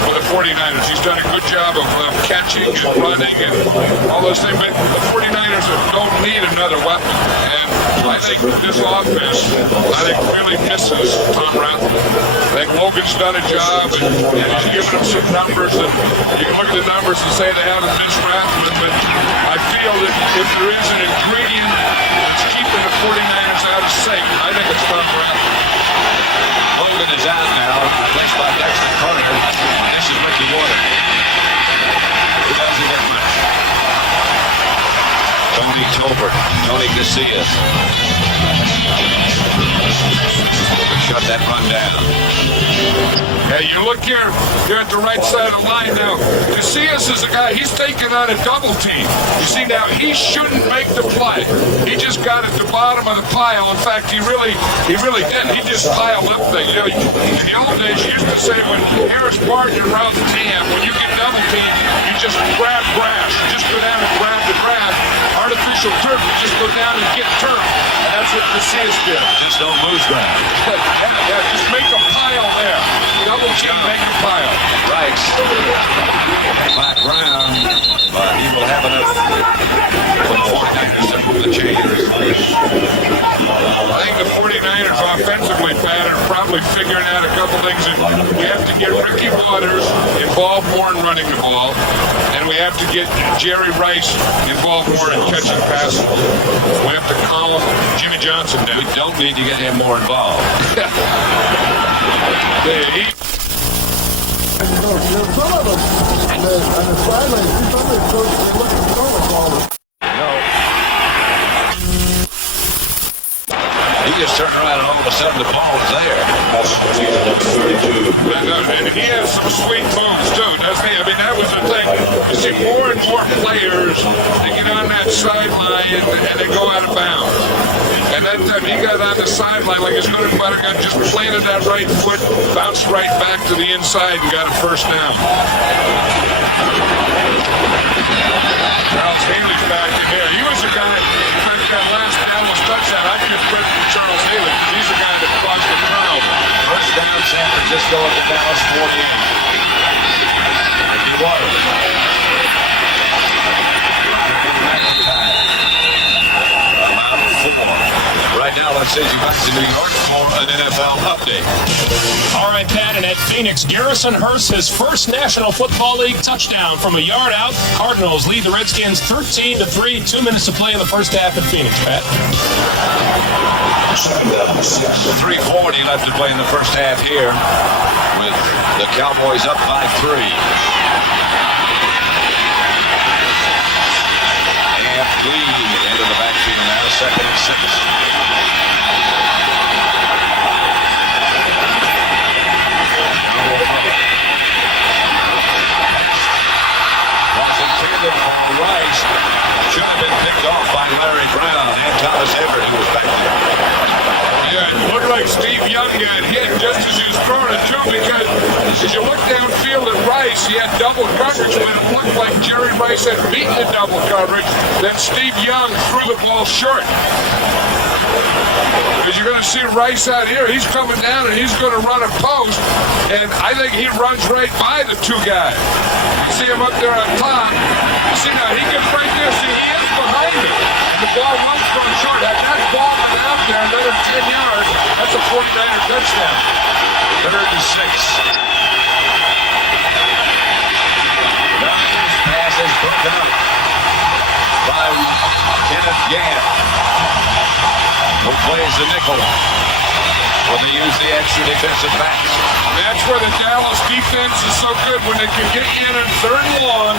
for the 49ers. He's done a good job of catching and running and all those things. But the 49ers don't need another weapon. And I think this offense, really misses Tom Rathman. I think Logan's done a job and he's given them some numbers. And you can look at the numbers and say they haven't missed Rathman. But I feel that if there is an ingredient that's keeping the 49ers out of sync, I think it's Tom Rathman. Logan is out now, replaced by Dexter Carter. This is Ricky Warner. He doesn't get much. Tony Tolbert, Tony Casillas. Shut that run down. Yeah, you look here, you're at the right side of the line now. Casillas is a guy, he's taking on a double team. You see now, he shouldn't make the play. He just got at the bottom of the pile. In fact, he really didn't. He just piled up things. You know, in the old days, you used to say when Harris Barton runs the team, when you get double team, you just grab grass. You just go down and grab the grass. Artificial turf, you just go down and get turf. That's what Casillas did. Just don't lose ground. Yeah, just make a pile there. Double team, make a pile. Right. Back round, but he will have enough for the 49ers to move the chains. I think the 49ers offensively, Pat, are probably figuring out a couple things. We have to get Ricky Waters involved more in running the ball, and we have to get Jerry Rice involved more in catching passes. We have to calm Jimmy Johnson down. We don't need to get him more involved. Some of them, on the sidelines, some of them coaches, they look at the ball. He just turned around and all of a sudden the ball was there. And he has some sweet moves too, doesn't he? I mean, that was the thing. You see more and more players, they get on that sideline and they go out of bounds. And that time he got on the sideline like his good butter gun, just planted that right foot, bounced right back to the inside and got a first down. Charles Haley's back in here. He was a guy who got last Dallas touchdown. I give credit to Charles Haley. He's the guy that caused the turnover. First down, San Francisco at the Dallas 48. He was. Right now, let's send you back to New York for an NFL update. All right, Pat, and at Phoenix, Garrison Hurst his first National Football League touchdown from a yard out. Cardinals lead the Redskins 13-3. 2 minutes to play in the first half at Phoenix, Pat. 3:40 left to play in the first half here with the Cowboys up by 3. And lead into the backfield now, 2nd and 6. Once intended for Rice, should have been picked off by Larry Brown and Thomas Everett, who was back there. Yeah, it looked like Steve Young got hit just as he was throwing it too, because as you look downfield at Rice, he had double coverage, but it looked like Jerry Rice had beaten the double coverage. Then Steve Young threw the ball short. Because you're going to see Rice out here. He's coming down and he's going to run a post, and I think he runs right by the two guys. You see him up there on top. You see now, he gets right there. See, he is behind him. The ball was thrown short. Had that ball went out there another 10 yards, that's a 49er touchdown. 3rd and 6. Ryan's pass is broken up by Kenneth Gant, who plays the nickel when they use the extra defensive backs. That's where the Dallas defense is so good, when they can get in on 3rd and long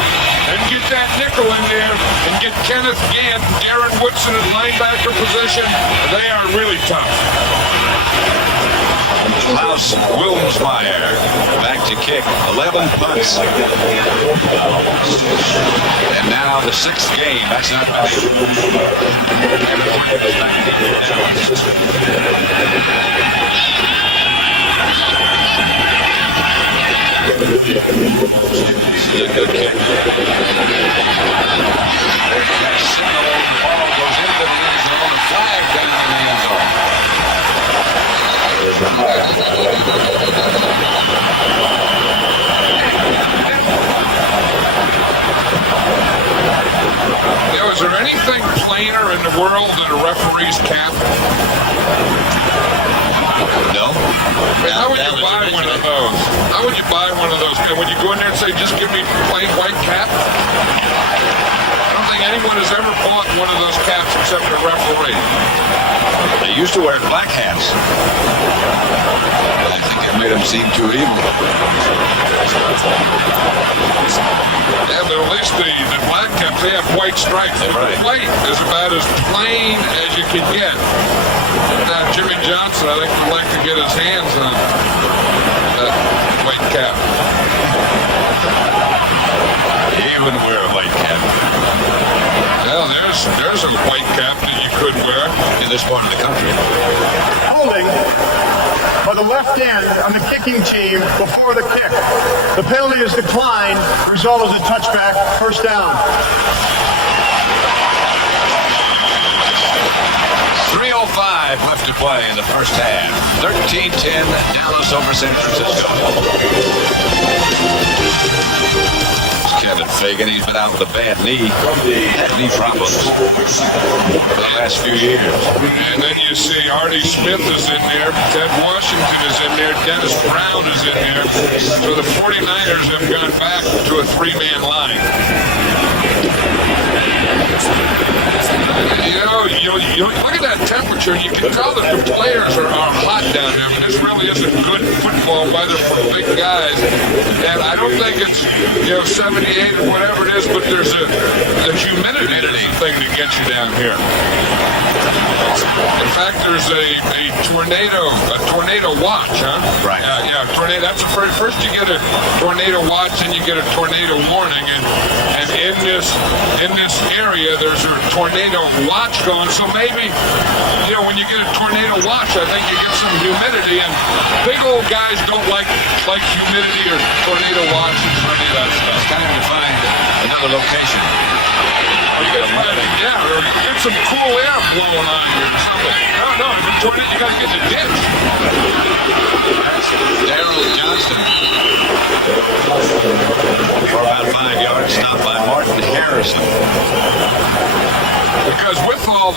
and get that nickel in there and get Kenneth Gant, Darren Woodson in linebacker position. They are really tough. Klaus Wilmsmeyer back to kick. 11 punts. And now the 6th game. That's not many. This is a good kick. Signal, the ball goes into the end zone. The flag down in the end zone. Now, is there anything plainer in the world than a referee's cap? No. How would you buy one of those? How would you buy one of those? Would you go in there and say, just give me plain white cap? I don't think anyone has ever bought one of those caps except a referee. They used to wear black hats. I think it made them seem too evil. Yeah, but at least the black caps, they have white stripes. Right. White is about as plain as you can get. Now, Jimmy Johnson, I think, would like to get his hands on that white cap. He wouldn't wear a white cap Well, there's a white cap that you could wear. in this part of the country. Holding for the left end on the kicking team before the kick. The penalty is declined. Result is a touchback. First down. 3:05 left to play in the first half. 13-10 Dallas over San Francisco. Kevin Fagan, he's been out with a bad knee. Had knee problems for the last few years. And then you see Artie Smith is in there, Ted Washington is in there, Dennis Brown is in there. So the 49ers have gone back to a three-man line. You know, look at that temperature. You can tell that the players are hot down there. I mean, this really isn't good football weather for big guys. And I don't think it's, 78 or whatever it is, but there's a humidity thing that gets you down here. In fact, there's a tornado watch, huh? Right. Yeah, tornado. That's the first you get a tornado watch, and you get a tornado warning. And in this area, there's a tornado watch going. So maybe, when you get a tornado watch, I think you get some humidity. And big old guys don't like humidity or tornado watch or any of that stuff. It's time to find another location. Or get some cool air blowing on you or something. No, you got to get in the ditch. Darrell Johnston. For about 5 yards, stopped by Martin Harrison. Because with all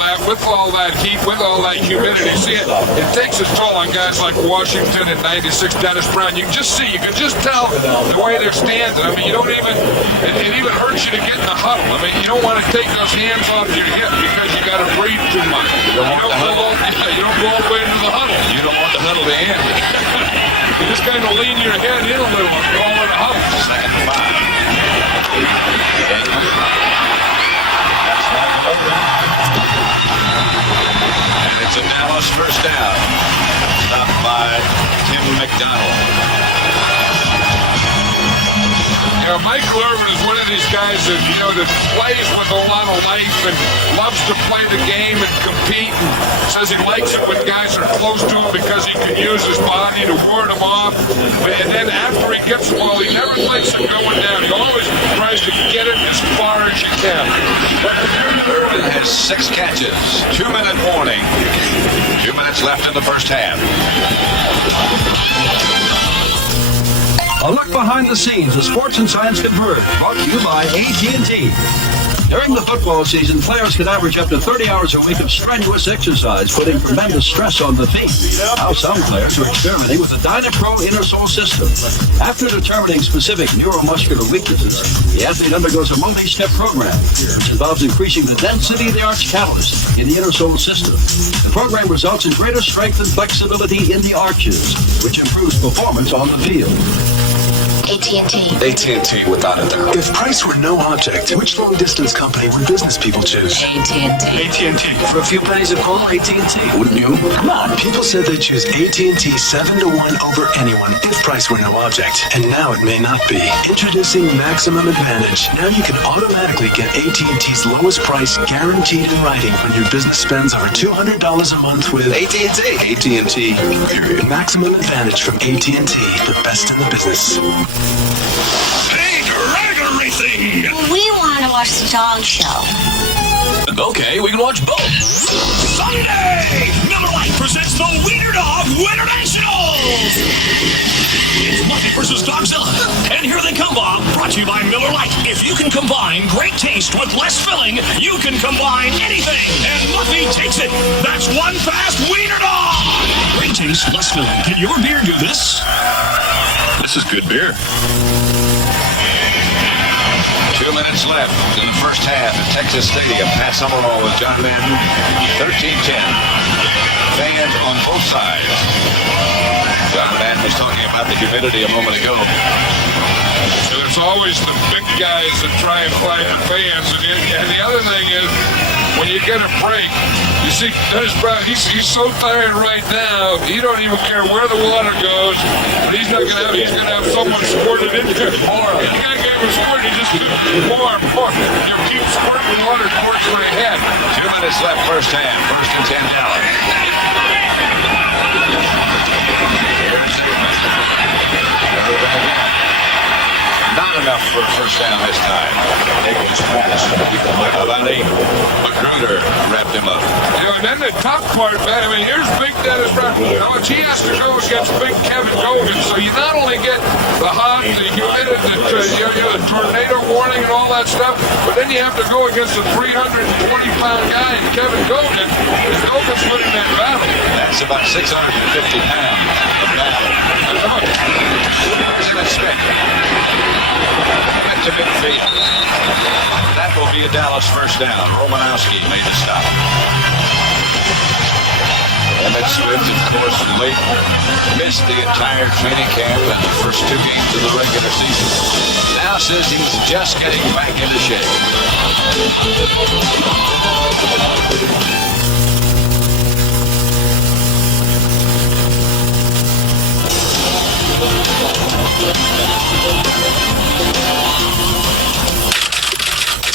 that heat, with all that humidity, see it takes its toll on guys like Washington and 96 Dennis Brown. You can just tell the way they're standing. I mean, it even hurts you to get in the huddle. I mean, you don't want to take those hands off your hip because you got to breathe too much. You don't go all the way into the huddle. You don't want the huddle to end. You just kind of lean your head in a little and go in the huddle. Second and 5. That's not open. And it's a Dallas first down. Stopped by Tim McDonald. Mike Lerman is one of these guys that, that plays with a lot of life and loves to play the game and compete and says he likes it when guys are close to him because he can use his body to ward them off. And then after he gets the ball, he never lets it going down. He always tries to get it as far as you can. Lerman has 6 catches. 2-minute warning. 2 minutes left in the first half. A look behind the scenes as sports and science converge, brought to you by AT&T. During the football season, players can average up to 30 hours a week of strenuous exercise, putting tremendous stress on the feet. Now some players are experimenting with the DynaPro Intersole system. After determining specific neuromuscular weaknesses, the athlete undergoes a multi-step program, which involves increasing the density of the arch callus in the intersole system. The program results in greater strength and flexibility in the arches, which improves performance on the field. AT&T. AT&T without a doubt. If price were no object, which long-distance company would business people choose? AT&T. AT&T. For a few pennies a call, AT&T. Wouldn't you? Come on. People said they'd choose AT&T 7-1 over anyone if price were no object. And now it may not be. Introducing Maximum Advantage. Now you can automatically get AT&T's lowest price guaranteed in writing when your business spends over $200 a month with AT&T. AT&T. Period. Maximum Advantage from AT&T. The best in the business. Hey, Dragon Racing! We want to watch the dog show. Okay, we can watch both. Sunday! Miller Lite presents the Wiener Dog Winter Nationals! It's Muffy versus Dogzilla. And here they come, Bob. Brought to you by Miller Lite. If you can combine great taste with less filling, you can combine anything. And Muffy takes it. That's one fast Wiener Dog! Great taste, less filling. Can your beer do this? This is good beer. 2 minutes left in the first half at Texas Stadium. Pat Summerall with John Madden. 13-10. Fans on both sides. John Madden was talking about the humidity a moment ago. So it's always the big guys that try and find the fans. And the other thing is, when you get a break, you see Dennis Brown, he's so tired right now, he don't even care where the water goes. He's gonna have someone squirted into him. You gotta get him squirted, just more. You keep squirting water towards my head. 2 minutes left first half. 1st and 10 Dallas. Not enough for a first down this time. About 8. Magruder wrapped him up. And then the tough part, man, I mean, here's big Dennis Brown. Now, he has to go against big Kevin Gogan, so you not only get the hot, the humidity, the tornado warning and all that stuff, but then you have to go against a 320-pound guy, Kevin Gogan. Gogan's winning that battle. That's about 650 pounds of battle. Let's spin. Back to midfield. That will be a Dallas first down. Romanowski made the stop. Emmett Smith, of course, late missed the entire training camp and the first 2 games of the regular season. Now says he's just getting back into shape.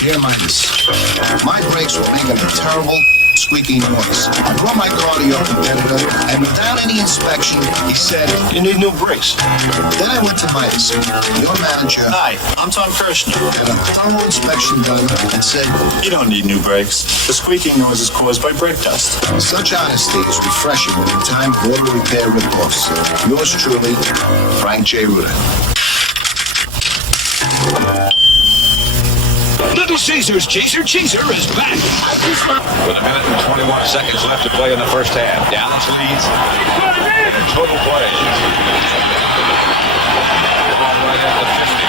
Dear Minus, my brakes were making a terrible squeaky noise. I brought my car to your competitor, and without any inspection, he said, "You need new brakes." Then I went to Midas, your manager. Hi, I'm Tom Kirshner. Got a thorough inspection done and said, "You don't need new brakes. The squeaking noise is caused by brake dust." Such honesty is refreshing in a time of auto repair rip-offs. Yours truly, Frank J. Ruder. Little Caesar's Chaser Cheeser is back. With a minute and 21 seconds left to play in the first half. Dallas leads in total play. Right at the 50.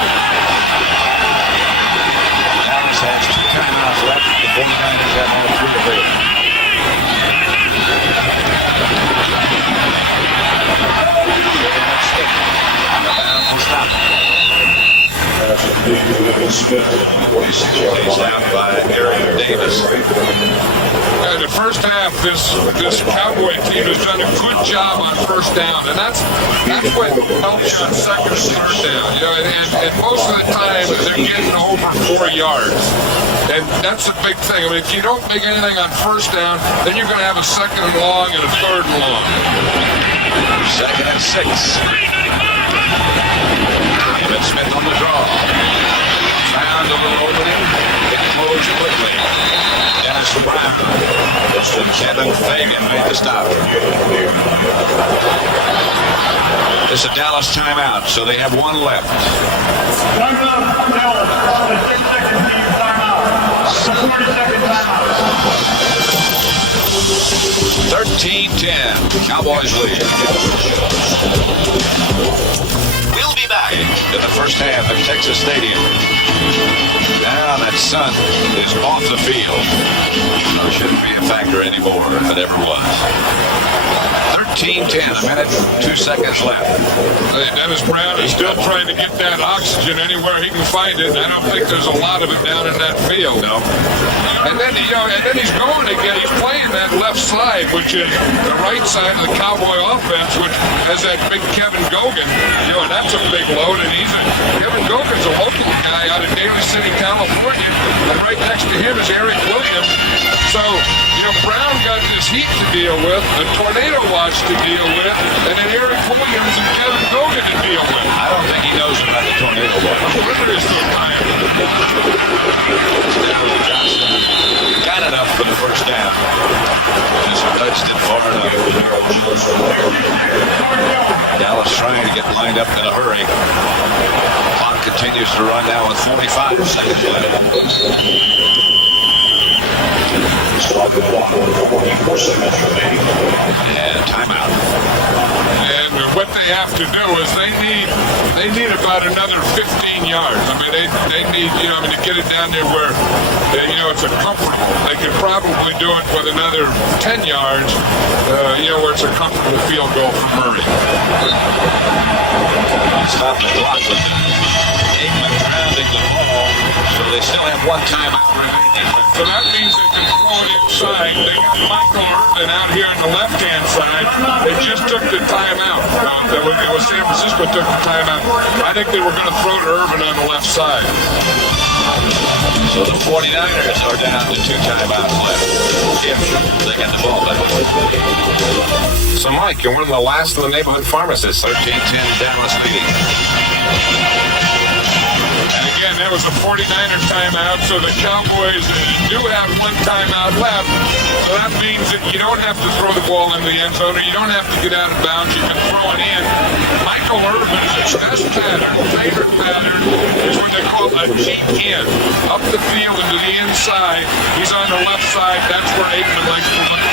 Dallas has 2 timeouts left. The 49ers have all 3 available. Stop. Chased out by Aaron Davis. In the first half, this Cowboy team has done a good job on first down, and that's what helps you on second and third down. And most of the time they're getting over 4 yards, and that's the big thing. I mean, if you don't make anything on first down, then you're going to have a second and long and a third and long. 2nd and 6. David Smith on the draw. Found a little opening. It closed quickly. Dennis Brown. Kevin Fagan made the stop. This is a Dallas timeout, so they have 1 left. Timeout, Dallas. The 6-second team timeout. The 40-second timeout. 13-10. Cowboys lead. We'll be back in the first half at Texas Stadium. Now that sun is off the field. Or shouldn't be a factor anymore if it ever was. 13-10, a minute, 2 seconds left. Dennis Brown is still trying to get that oxygen anywhere he can find it. I don't think there's a lot of it down in that field. No. And then he's going again. He's playing that left side, which is the right side of the Cowboy offense, which has that big Kevin Gogan. And that's a big load. And Kevin Gogan's a local guy out of Daly City, California. And right next to him is Eric Williams. So, Brown got this heat to deal with, a tornado watch to deal with, and then Eric Williams and Kevin Gogan to deal with. I don't think he knows about the tornado watch. Look at this time. Johnson got enough for the first down. Just touched it far enough. Dallas trying to get lined up in a hurry. Clock continues to run now with 45 seconds left. And timeout. And what they have to do is they need about another 15 yards. I mean, they need, to get it down there where, it's a comfortable. They could probably do it with another 10 yards, where it's a comfortable field goal for Murray. Stop the clock with Aikman grounding the ball, so they still have one timeout remaining. So that means they can throw it inside. They got Michael Irvin out here on the left-hand side. They just took the timeout. It was San Francisco took the timeout. I think they were going to throw to Irvin on the left side. So the 49ers are down to 2 timeouts left. If they get the ball back. So, Mike, you're one of the last of the neighborhood pharmacists. 13-10 Dallas leading. And again, that was a 49er timeout, so the Cowboys do have one timeout left. So that means that you don't have to throw the ball in the end zone, or you don't have to get out of bounds. You can throw it in. Michael Irvin's best pattern, favorite pattern, is what they call a deep in. Up the field into the inside. He's on the left side. That's where Aikman likes to look.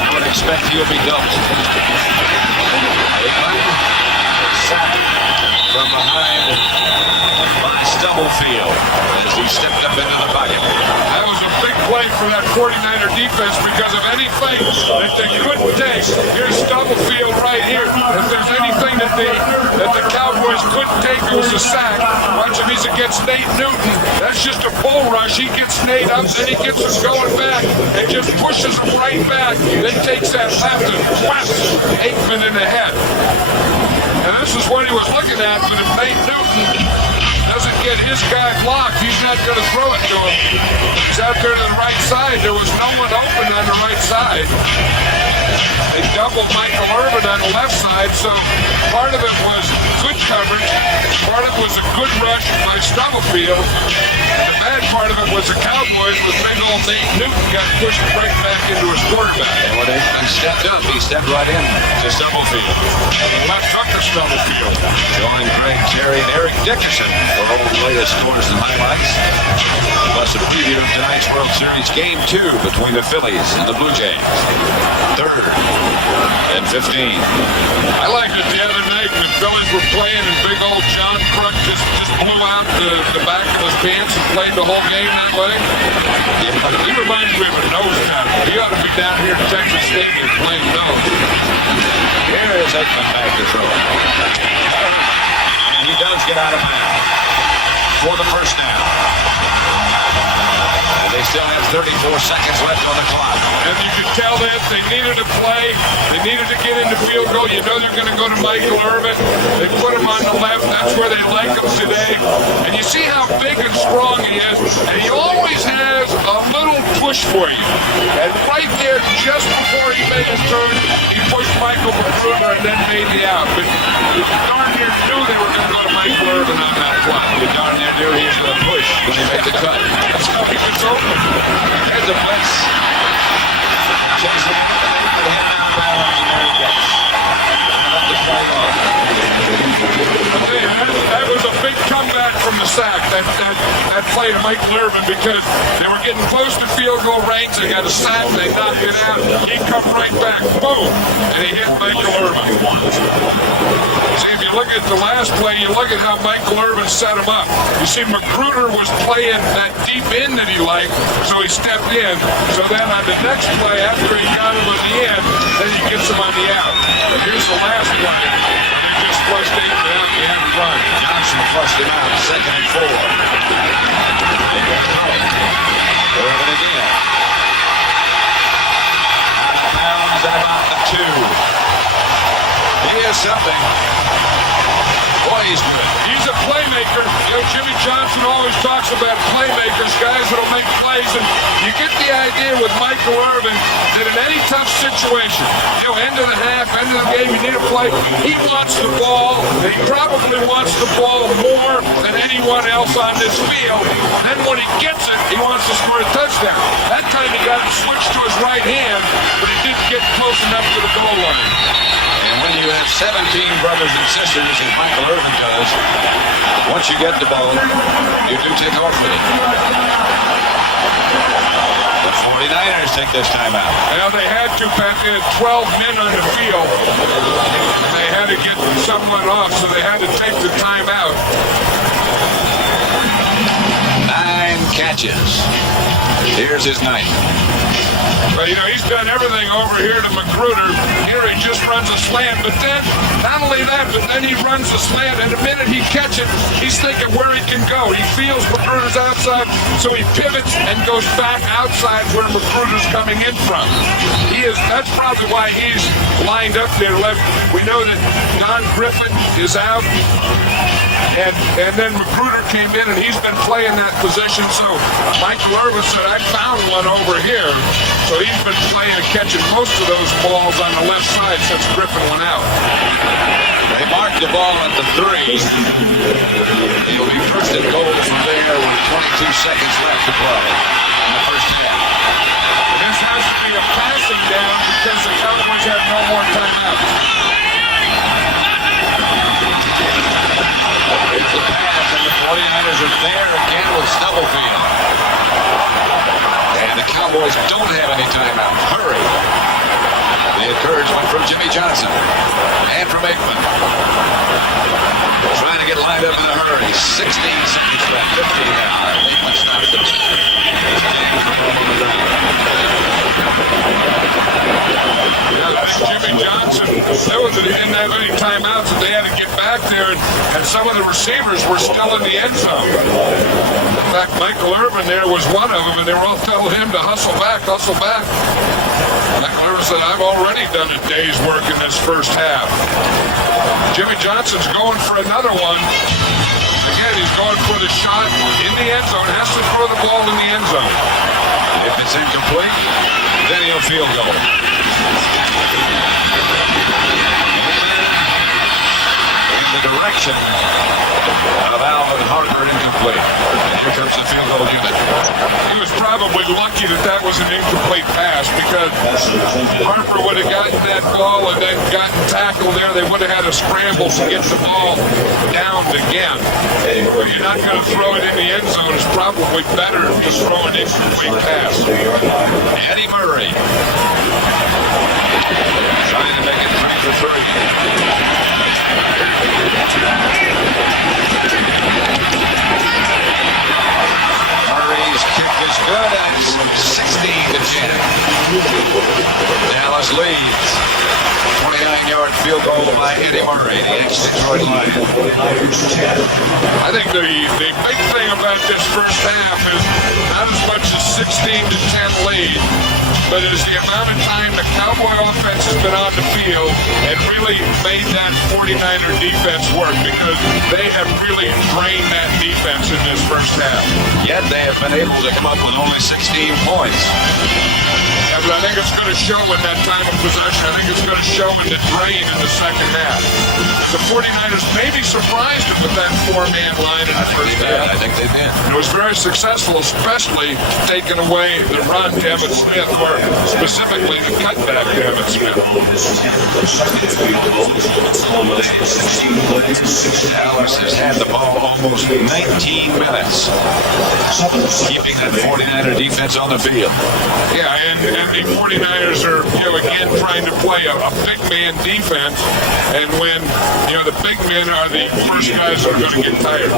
I would expect he'll be doubled. Aikman sacked from behind by Stubblefield as he stepped up into the pocket. That was a big play for that 49er defense because of anything that they couldn't take. Here's Stubblefield right here. If there's anything that the Cowboys couldn't take, it was a sack. Watch him, he's against Nate Newton. That's just a bull rush. He gets Nate up, then he gets us going back and just pushes him right back. Then takes that left and whaps Aikman in the head. And this is what he was looking at, but if Nate Newton doesn't get his guy blocked, he's not going to throw it to him. He's out there to the right side. There was no one open on the right side. They doubled Michael Irvin on the left side, so part of it was good coverage, part of it was a good rush by Stubblefield. The bad part of it was the Cowboys with big old Nate Newton got pushed right back into his quarterback. And when he stepped up, he stepped right in to Stubblefield. Left up to Stubblefield. Join Greg, Terry, and Eric Dickerson for all the latest scores and highlights. Plus a preview of tonight's World Series Game 2 between the Phillies and the Blue Jays. 3rd and 15. I liked it the other night when the Phillies were playing and big old John Kruk just blew out the back of his pants and played the whole game that way. He reminds me of a nose tackle. He ought to be down here at Texas Stadium playing nose. Here is Aikman back to throw. And he does get out of bounds for the first down. And they still have 34 seconds left on the clock. And you can tell that they needed to play. They needed to get into field goal. You know they're going to go to Michael Irvin. They put him on the left. That's where they like him today. And you see how big and strong he is. And he always has a little push for you. And right there, just before he made his turn, he pushed Michael Magruder and then made the out. But you darn near knew they were going to go to Michael Irvin on that play. You darn near knew he was going to push when he made the cut. That's how he gets open. There's a blitz. Chasing the head down balance, and there he gets. Up the play off. That was a big comeback from the sack, that play to Michael Irvin, because they were getting close to field goal range. They got a sack, they knocked it out. He come right back, boom, and he hit Michael Irvin. See, if you look at the last play, you look at how Michael Irvin set him up. You see, Magruder was playing that deep in that he liked, so he stepped in. So then on the next play, after he got him at the end, then he gets him on the out. And here's the last play. He just flushed it out the end run. Johnson flushed him out, 2nd and 4. Irvin again. Out of bounds at about the 2. Here's something. Boy, he's good. He's a playmaker. You know, Jimmy Johnson always talks about playmakers, guys that'll make plays, and you get the idea with Michael Irvin that in any tough situation, end of the half, end of the game, you need a play, he wants the ball, and he probably wants the ball more than anyone else on this field. Then when he gets it, he wants to score a touchdown. That time he got it switched to his right hand, but he didn't get close enough to the goal line. And when you have 17 brothers and sisters, as Michael Irvin does, once you get the ball, you do take off with it. The 49ers take this time out. Well, they had to issue, Pat. They had 12 men on the field. They had to get someone off, so they had to take the timeout. 9 catches. Here's his 9th. But, he's done everything over here to Magruder. Here he just runs a slant, but then, not only that, but then he runs a slant, and the minute he catches it, he's thinking where he can go. He feels Magruder's outside, so he pivots and goes back outside where Magruder's coming in from. That's probably why he's lined up there left. We know that Don Griffin is out. And then Magruder came in, and he's been playing that position. So Mike Lervis said, I found one over here. So he's been playing and catching most of those balls on the left side since Griffin went out. They marked the ball at the 3. He'll be first and goal from there with 22 seconds left to play in the first half. This has to be a passing down because the Cowboys have no more timeouts. It's a pass, and the 49ers are there again with Stubblefield. And the Cowboys don't have any timeouts. Hurry. The encouragement from Jimmy Johnson and from Aikman. Trying to get lined up in a hurry. 16 seconds left. 15 now. Aikman stops it. Jimmy Johnson, they didn't have any timeouts, and they had to get back there, and some of the receivers were still in the end zone. In fact, Michael Irvin there was one of them, and they were all telling him to hustle back, hustle back. Michael Irvin said, I've already done a day's work in this first half. Jimmy Johnson's going for another one. Again, he's going for the shot in the end zone, has to throw the ball in the end zone. If it's incomplete, then he'll field goal. In the direction of Alvin Harper, incomplete. And here comes the field goal unit. He was probably lucky that was an incomplete pass because Harper would have gotten that ball and then gotten tackled there. They would have had a scramble to get the ball down again. But you're not going to throw it in the end zone. It's probably better to throw an incomplete pass. Eddie Murray trying to make it 3 for 3. Murray's kick is good, and it's 16-10. Dallas leads. 29-yard field goal by Eddie Murray, the ex-Detroit Lion. I think the big thing about this first half is not as much as 16-10 lead, but it's the amount of time the Cowboy offense has been on the field and really made that 49er defense work because they have really drained that defense in this first half. Yet they have been able to come up with only 16 points. Yeah, but I think it's going to show in that time of possession. I think it's going to show in the drain in the second half. The 49ers may be surprised with that 4-man line in the first half. I think they've been. It was very successful, especially taking away the run to Emmitt Smith, or specifically the cutback to Emmitt Smith. Dallas has had the ball almost 19 minutes, keeping that 49er defense on the field. Yeah, and the 49ers are, again trying to play a big man defense, and when, the big men are the first guys that are going to get tired.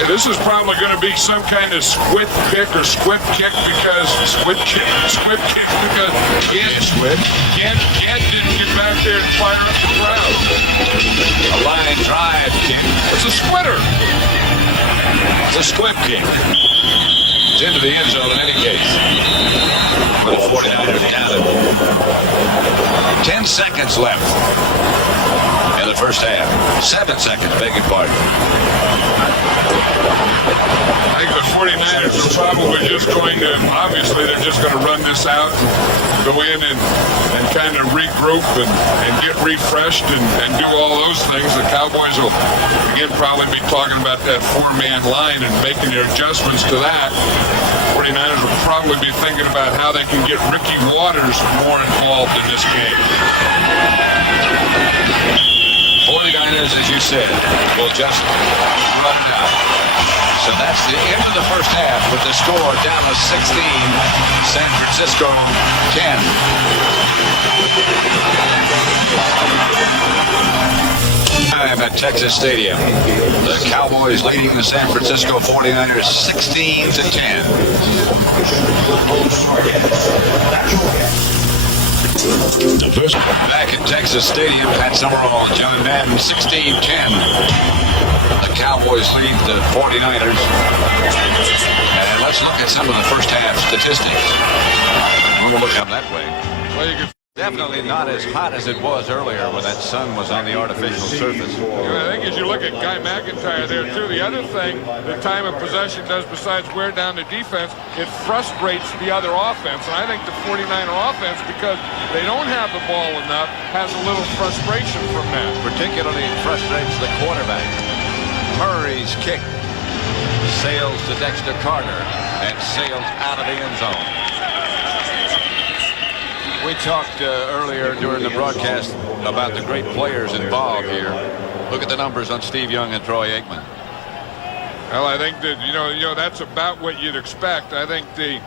Yeah, this is probably going to be some kind of squib kick because Gant didn't get back there and fire up the crowd. A line drive kick. It's a squitter. It's a squib kick. It's into the end zone in any case. But the 49ers down it. 10 seconds left in the first half. 7 seconds, beg your pardon. I think the 49ers are probably just going to, obviously they're just going to run this out, go in and kind of regroup and get refreshed and do all those things. The Cowboys will, again, probably be talking about that 4-man line and making their adjustments to that. 49ers will probably be thinking about how they can get Ricky Waters more involved in this game. 49ers, as you said, will just run it out. So that's the end of the first half with the score Dallas 16, San Francisco 10. Time at Texas Stadium. The Cowboys leading the San Francisco 49ers 16-10. Back at Texas Stadium, Pat Summerall and John Madden 16-10. The Cowboys lead the 49ers. And let's look at some of the first half statistics. We'll look up that way. Well, you can definitely not as hot as it was earlier when that sun was on the artificial surface. I think as you look at Guy McIntyre there, too, the other thing the time of possession does besides wear down the defense, it frustrates the other offense. And I think the 49er offense, because they don't have the ball enough, has a little frustration from that. Particularly frustrates the quarterback. Murray's kick sails to Dexter Carter and sails out of the end zone. We talked earlier during the broadcast about the great players involved here. Look at the numbers on Steve Young and Troy Aikman. Well, I think that you know that's about what you'd expect. I think the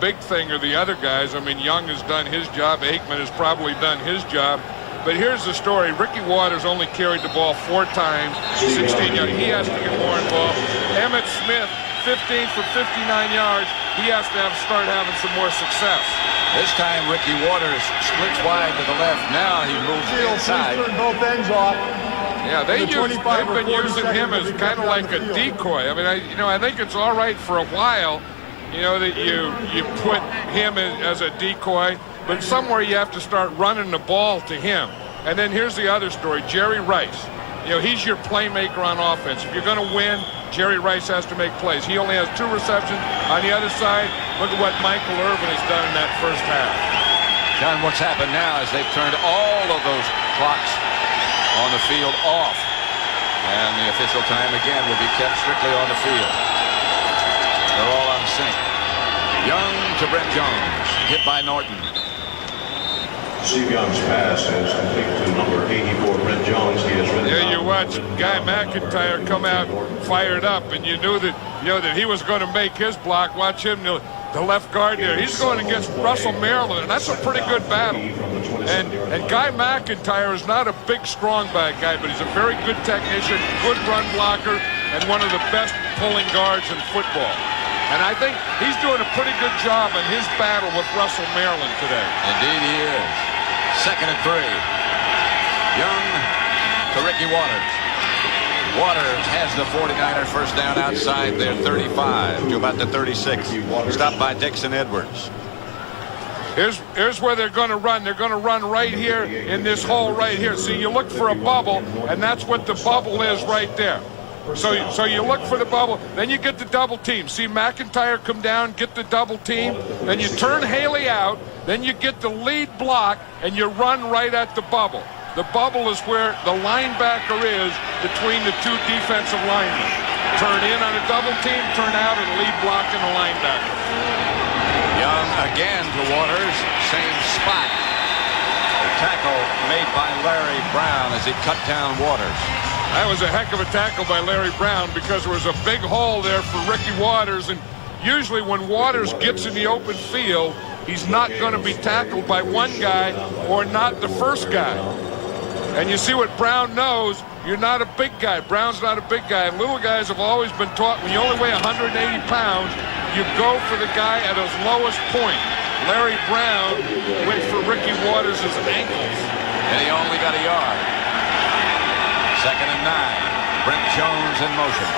big thing are the other guys. I mean, Young has done his job. Aikman has probably done his job. But here's the story. Ricky Waters only carried the ball 4 times, 16 yards. He has to get more involved. Emmitt Smith, 15 for 59 yards. He has to start having some more success. This time, Ricky Waters splits wide to the left. Now he moves inside. Turn both ends off. Yeah, they've been using him as kind of like a decoy. I mean, I think it's all right for a while, that you put him as a decoy, but somewhere you have to start running the ball to him. And then here's the other story, Jerry Rice. He's your playmaker on offense. If you're going to win, Jerry Rice has to make plays. He only has 2 receptions. On the other side, look at what Michael Irvin has done in that first half. John, what's happened now is they've turned all of those clocks on the field off. And the official time again will be kept strictly on the field. They're all on sync. Young to Brent Jones, hit by Norton. Steve Young's pass is complete to number 84, Brent Jones. He has run. Yeah, you watch Guy McIntyre come out fired up, and you knew that that he was going to make his block. Watch him, the left guard there. He's going against Russell Maryland, and that's a pretty good battle. And Guy McIntyre is not a big, strong back guy, but he's a very good technician, good run blocker, and one of the best pulling guards in football. And I think he's doing a pretty good job in his battle with Russell Maryland today. Indeed he is. 2nd and 3. Young to Ricky Waters. Waters has the 49ers first down outside their 35 to about the 36. Stopped by Dixon Edwards. Here's where they're going to run. They're going to run right here in this hole right here. See, you look for a bubble, and that's what the bubble is right there. So you look for the bubble, then you get the double team. See McIntyre come down, get the double team, then you turn Haley out, then you get the lead block, and you run right at the bubble. The bubble is where the linebacker is between the 2 defensive linemen. Turn in on a double team, turn out, and lead block in the linebacker. Young again to Waters, same spot. The tackle made by Larry Brown as he cut down Waters. That was a heck of a tackle by Larry Brown because there was a big hole there for Ricky Waters, and usually when Waters gets in the open field, he's not going to be tackled by one guy or not the first guy. And you see what Brown knows, you're not a big guy. Brown's not a big guy. Little guys have always been taught when you only weigh 180 pounds, you go for the guy at his lowest point. Larry Brown went for Ricky Waters' ankles. And he only got a yard. 2nd and 9. Brent Jones in motion.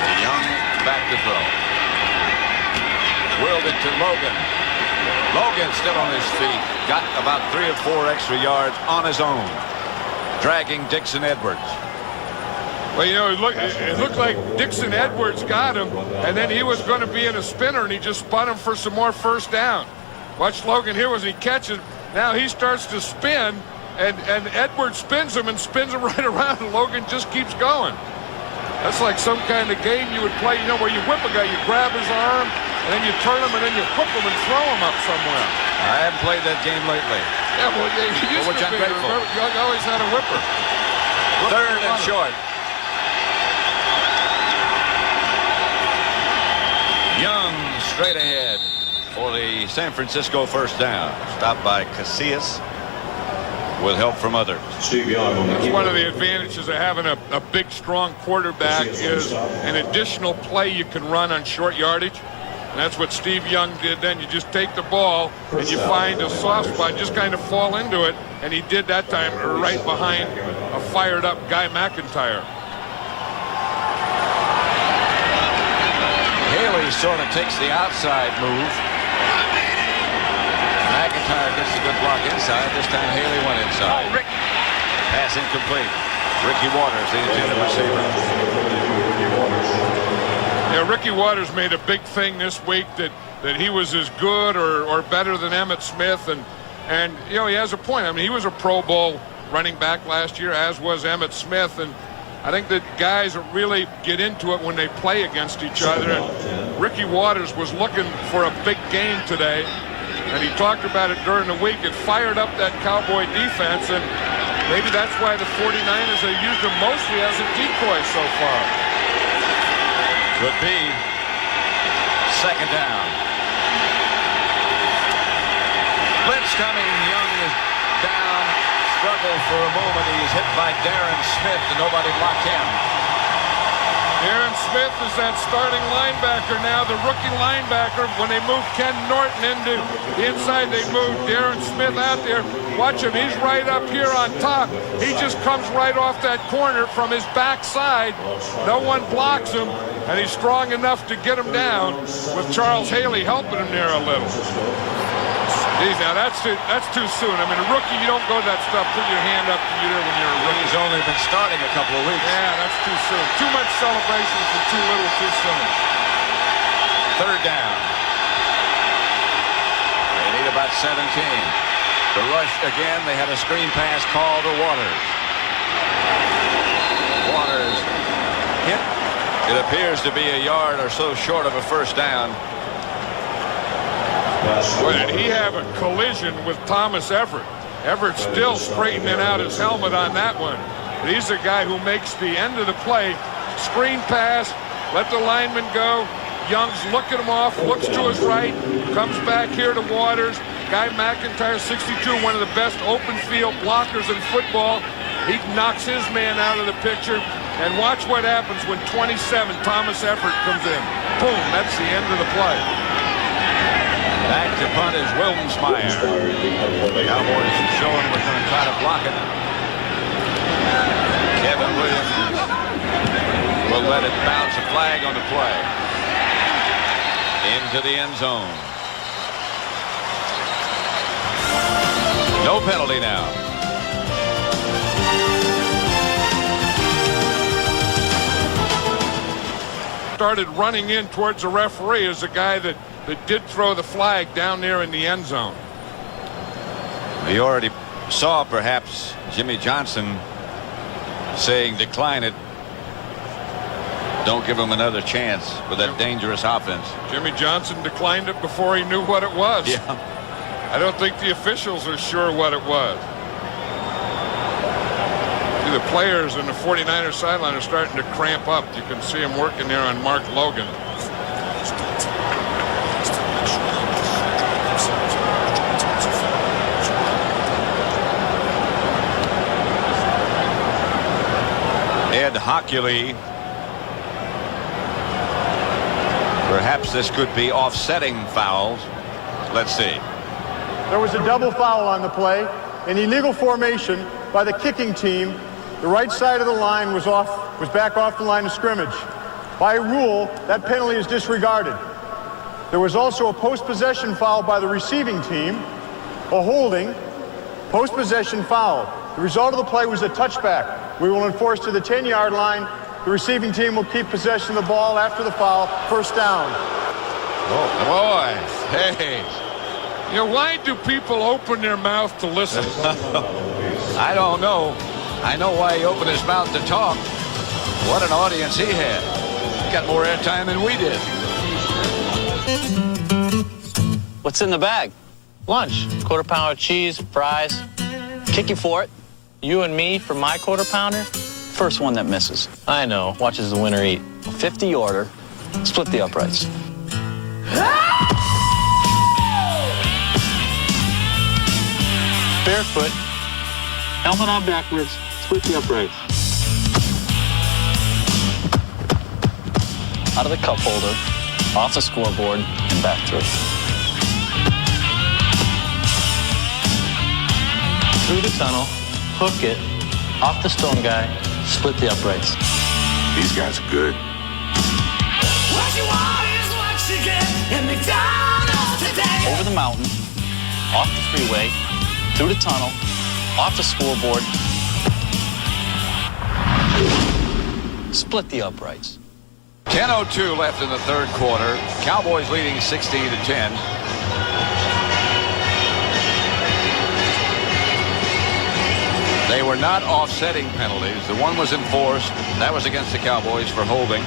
The Young back to throw. Whirled it to Logan. Logan still on his feet. Got about 3 or 4 extra yards on his own. Dragging Dixon Edwards. Well, it looked like Dixon Edwards got him, and then he was going to be in a spinner, and he just spun him for some more first down. Watch Logan here as he catches. Now he starts to spin. And Edwards spins him right around, and Logan just keeps going. That's like some kind of game you would play, where you whip a guy, you grab his arm, and then you turn him, and then you whip him and throw him up somewhere. I haven't played that game lately. Yeah, well, you used to be. Remember, you always had a whipper. 3rd and short. straight ahead for the San Francisco first down. Stopped by Casillas with help from others. That's one of the advantages of having a big, strong quarterback is an additional play you can run on short yardage. And that's what Steve Young did then. You just take the ball and you find a soft spot, just kind of fall into it. And he did that time right behind a fired-up Guy McIntyre. Haley sort of takes the outside move. McIntyre gets a good block inside. This time Haley went inside. Pass incomplete. Ricky Waters, the intended receiver. Yeah, Ricky Waters made a big thing this week that he was as good or better than Emmitt Smith. And you know, he has a point. I mean, he was a Pro Bowl running back last year, as was Emmitt Smith. And I think that guys really get into it when they play against each other. And Ricky Waters was looking for a big game today. And he talked about it during the week. It fired up that Cowboy defense, and maybe that's why the 49ers have used him mostly as a decoy so far. Could be. Second down. Blitz coming. Young is down. Struggled for a moment. He's hit by Darren Smith, and nobody blocked him. Darren Smith is that starting linebacker now, the rookie linebacker. When they move Ken Norton into the inside, they move Darren Smith out there. Watch him, he's right up here on top. He just comes right off that corner from his backside. No one blocks him, and he's strong enough to get him down with Charles Haley helping him there a little. Geez, now that's too soon. I mean, a rookie, you don't go to that stuff, put your hand up to you there when you're a rookie. He's only been starting a couple of weeks. Yeah, that's too soon. Too much celebration for too little too soon. Third down. They need about 17. The rush again. They had a screen pass call to Waters. Waters hit. It appears to be a yard or so short of a first down. Boy, did he have a collision with Thomas Everett. Everett still straightening out his helmet on that one. But he's the guy who makes the end of the play. Screen pass, let the lineman go. Young's looking him off, looks to his right, comes back here to Waters. Guy McIntyre, 62, one of the best open field blockers in football. He knocks his man out of the picture. And watch what happens when 27, Thomas Everett comes in. Boom, that's the end of the play. Back to punt is Wilmsmeyer. The Cowboys showing we're going to try to block it. Kevin Williams will let it bounce, a flag on the play. Into the end zone. No penalty now. Started running in towards the referee as a guy that did throw the flag down there in the end zone. You already saw perhaps Jimmy Johnson saying decline it. Don't give him another chance with that dangerous offense. Jimmy Johnson declined it before he knew what it was. Yeah. I don't think the officials are sure what it was. See, the players in the 49ers sideline are starting to cramp up. You can see them working there on Mark Logan. Ed Hockley. Perhaps this could be offsetting fouls. Let's see. There was a double foul on the play. An illegal formation by the kicking team. The right side of the line was back off the line of scrimmage. By rule, that penalty is disregarded. There was also a post-possession foul by the receiving team, a holding, post-possession foul. The result of the play was a touchback. We will enforce to the 10-yard line. The receiving team will keep possession of the ball after the foul. First down. Oh, boy. Hey. You know, why do people open their mouth to listen? I don't know. I know why he opened his mouth to talk. What an audience he had. He got more airtime than we did. What's in the bag? Lunch. Quarter pounder of cheese, fries. Kicking for it. You and me for my quarter pounder. First one that misses. I know. Watches the winner eat. 50 order. Split the uprights. foot. Helmet on backwards. Split the uprights. Out of the cup holder, off the scoreboard, and back through. Through the tunnel, hook it, off the stone guy, split the uprights. These guys are good. What you want is what you get in McDonald's today. Over the mountain, off the freeway, through the tunnel, off the scoreboard, split the uprights. 10:02 left in the third quarter. Cowboys leading 16-10. They were not offsetting penalties. The one was enforced. That was against the Cowboys for holding.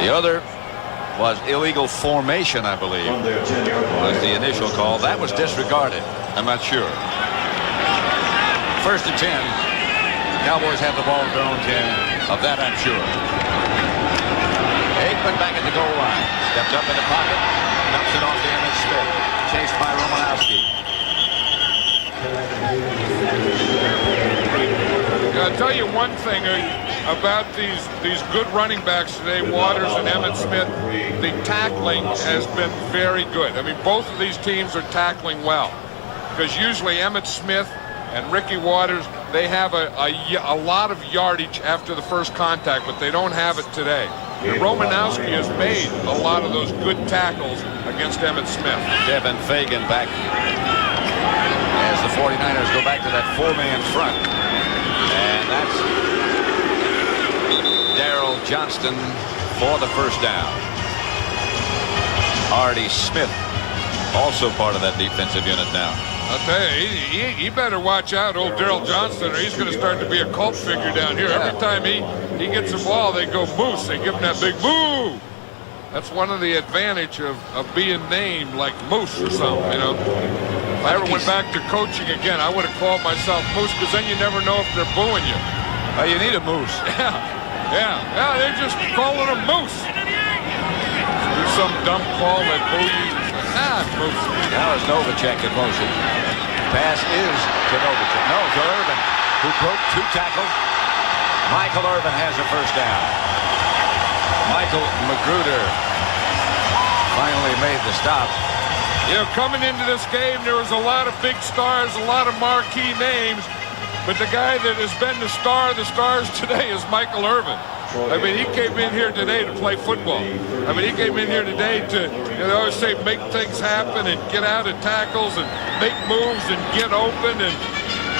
The other was illegal formation, I believe, was the initial call. That was disregarded. I'm not sure. First and 10. Cowboys have the ball at their own 10. Of that, I'm sure. Aikman back at the goal line. Steps up in the pocket. Dumps it off to Emmett Smith. Chased by Romanowski. I'll tell you one thing about these good running backs today, Waters and Emmett Smith. The tackling has been very good. I mean, both of these teams are tackling well, because usually Emmett Smith and Ricky Waters, they have a lot of yardage after the first contact, but they don't have it today. And Romanowski has made a lot of those good tackles against Emmett Smith. Devin Fagan back as the 49ers go back to that four-man front. And that's Darrell Johnston for the first down. Artie Smith also part of that defensive unit now. I'll tell you, he better watch out, old Darrell Johnston, or he's going to start to be a cult figure down here. Every time he gets the ball, they go Moose. They give him that big boo. That's one of the advantage of being named like Moose or something, you know. If I ever went back to coaching again, I would have called myself Moose, because then you never know if they're booing you. Oh, you need a Moose. Yeah, they're just calling him Moose. Do some dumb call that boo you. Moose. Now it's Novacek in motion. Pass is to Novacek. No, to Irvin, who broke two tackles. Michael Irvin has a first down. Michael Magruder finally made the stop. You know, coming into this game, there was a lot of big stars, a lot of marquee names, but the guy that has been the star of the stars today is Michael Irvin. I mean, he came in here today to play football. I mean, he came in here today to, you know, always say make things happen and get out of tackles and make moves and get open. And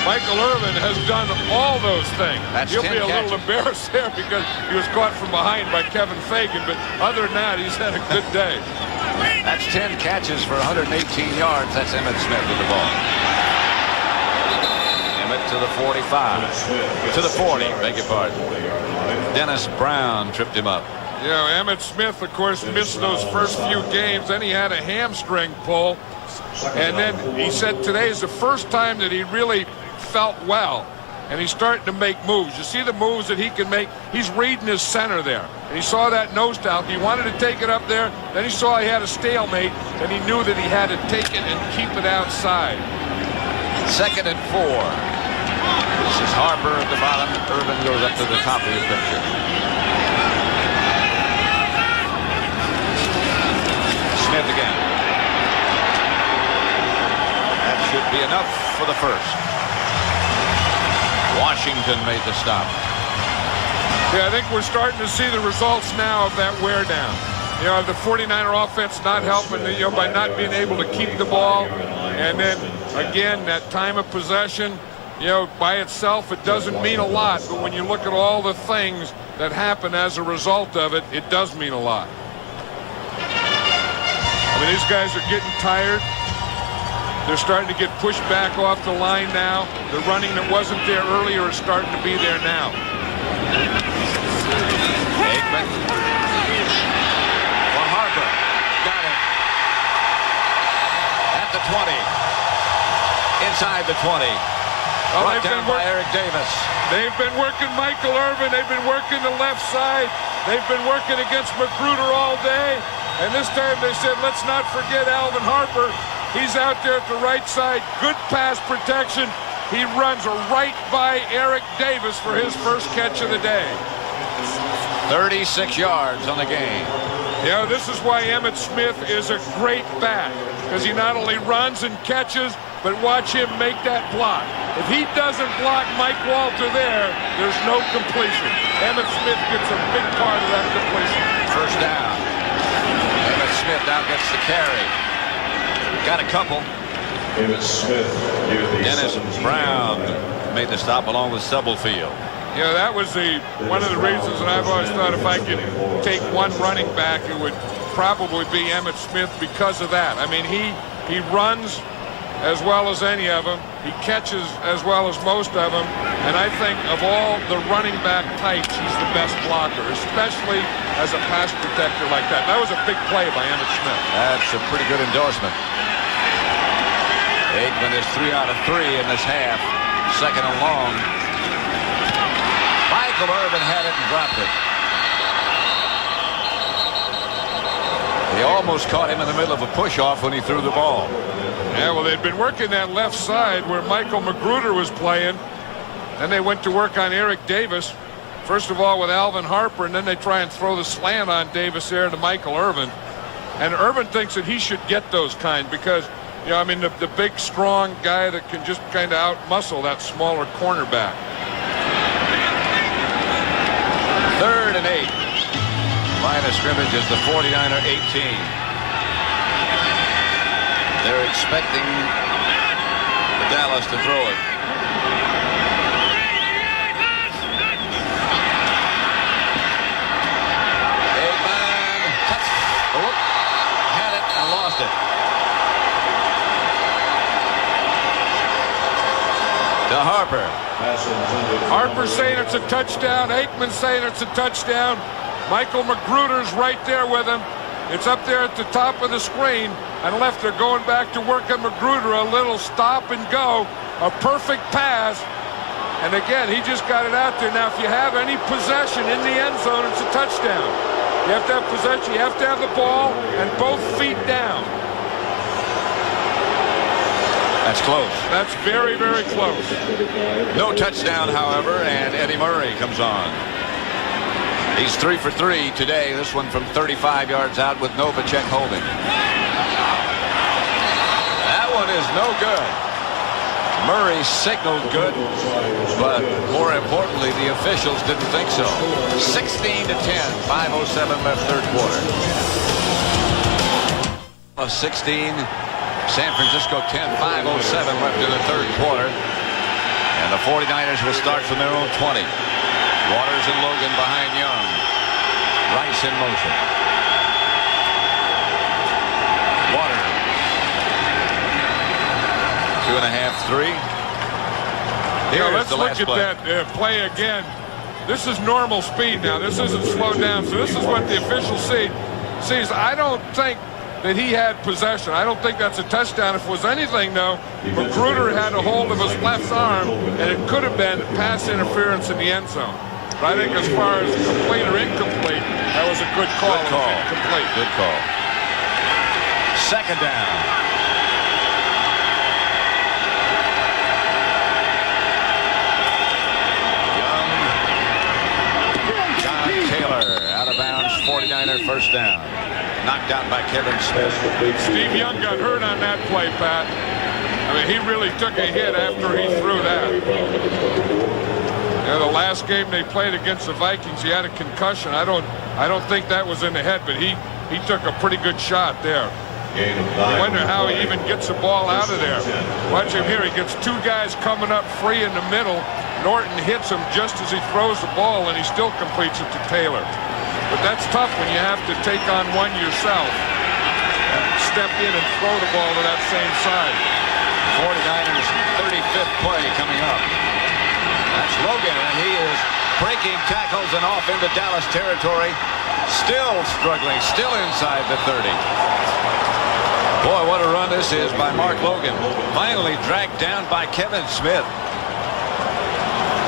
Michael Irvin has done all those things. He'll be a little embarrassed there because he was caught from behind by Kevin Fagan, but other than that, he's had a good day. That's 10 catches for 118 yards. That's Emmett Smith with the ball. Emmett to the 45. To the 40, beg your pardon. Dennis Brown tripped him up. You know, Emmett Smith, of course, missed those first few games. Then he had a hamstring pull. And then he said today is the first time that he really felt well. And he's starting to make moves. You see the moves that he can make. He's reading his center there. And he saw that nose down. He wanted to take it up there. Then he saw he had a stalemate. And he knew that he had to take it and keep it outside. 2nd and 4. This is Harper at the bottom. Irvin goes up to the top of the picture. Smith again. That should be enough for the first. Washington made the stop. Yeah, I think we're starting to see the results now of that wear down. You know, the 49er offense not helping, you know, by not being able to keep the ball. And then, again, that time of possession, you know, by itself, it doesn't mean a lot. But when you look at all the things that happen as a result of it, it does mean a lot. I mean, these guys are getting tired. They're starting to get pushed back off the line now. The running that wasn't there earlier is starting to be there now. Aikman. For Harper. Got it. At the 20. Inside the 20. Brought down by Eric Davis. They've been working Michael Irvin. They've been working the left side. They've been working against Magruder all day. And this time they said, let's not forget Alvin Harper, He's out there at the right side. Good pass protection. He runs right by Eric Davis for his first catch of the day. 36 yards on the game. Yeah, this is why Emmitt Smith is a great back, because he not only runs and catches, but watch him make that block. If he doesn't block Mike Walter there's no completion. Emmitt Smith gets a big part of that completion. First down. Emmitt Smith now gets the carry. Got a couple. Emmitt Smith near the Dennis Brown made the stop along with Stubblefield. Yeah, that was one of the reasons that I've always thought if I could take one running back, it would probably be Emmitt Smith because of that. I mean, he runs as well as any of them. He catches as well as most of them. And I think of all the running back types, he's the best blocker, especially as a pass protector like that. That was a big play by Emmitt Smith. That's a pretty good endorsement. Aikman is 3 out of 3 in this half. Second and long. Michael Irvin had it and dropped it. He almost caught him in the middle of a push-off when he threw the ball. Yeah, well, they'd been working that left side where Michael Magruder was playing. Then they went to work on Eric Davis. First of all with Alvin Harper, and then they try and throw the slant on Davis there to Michael Irvin. And Irvin thinks that he should get those kind because, you know, I mean, the big, strong guy that can just kind of out-muscle that smaller cornerback. 3rd and 8. Line of scrimmage is the 49er 18. They're expecting Dallas to throw it. Aikman had it and lost it. To Harper. Harper's saying it's a touchdown. Aikman's saying it's a touchdown. Michael Magruder's right there with him. It's up there at the top of the screen. On left, they're going back to work on Magruder. A little stop and go. A perfect pass. And again, he just got it out there. Now, if you have any possession in the end zone, it's a touchdown. You have to have possession. You have to have the ball and both feet down. That's close. That's very, very close. No touchdown, however, and Eddie Murray comes on. He's 3 for 3 today. This one from 35 yards out with Novacek holding. That one is no good. Murray signaled good, but more importantly, the officials didn't think so. 16-10, 5:07 left third quarter. 16, San Francisco 10, 5:07 left in the third quarter. And the 49ers will start from their own 20. Waters and Logan behind Young. Rice in motion. Waters. 2.5, 3. Here's let's the look last at play. that play again. This is normal speed now. This isn't slowed down. So this is what the official sees. I don't think that he had possession. I don't think that's a touchdown. If it was anything, though, Magruder had a hold of his left arm, and it could have been pass interference in the end zone. But I think as far as complete or incomplete, that was a good call. Good call. Complete. Good call. Second down. Young. John Taylor out of bounds. 49er first down. Knocked out by Kevin Smith. Steve Young got hurt on that play, Pat. I mean, he really took a hit after he threw that. Yeah, the last game they played against the Vikings, he had a concussion. I don't think that was in the head, but he took a pretty good shot there. I wonder how he even gets the ball out of there. Watch him here. He gets two guys coming up free in the middle. Norton hits him just as he throws the ball, and he still completes it to Taylor. But that's tough when you have to take on one yourself and step in and throw the ball to that same side. 49ers 35th play coming up. That's Logan, and he is breaking tackles and off into Dallas territory. Still struggling, still inside the 30. Boy, what a run this is by Mark Logan. Finally dragged down by Kevin Smith.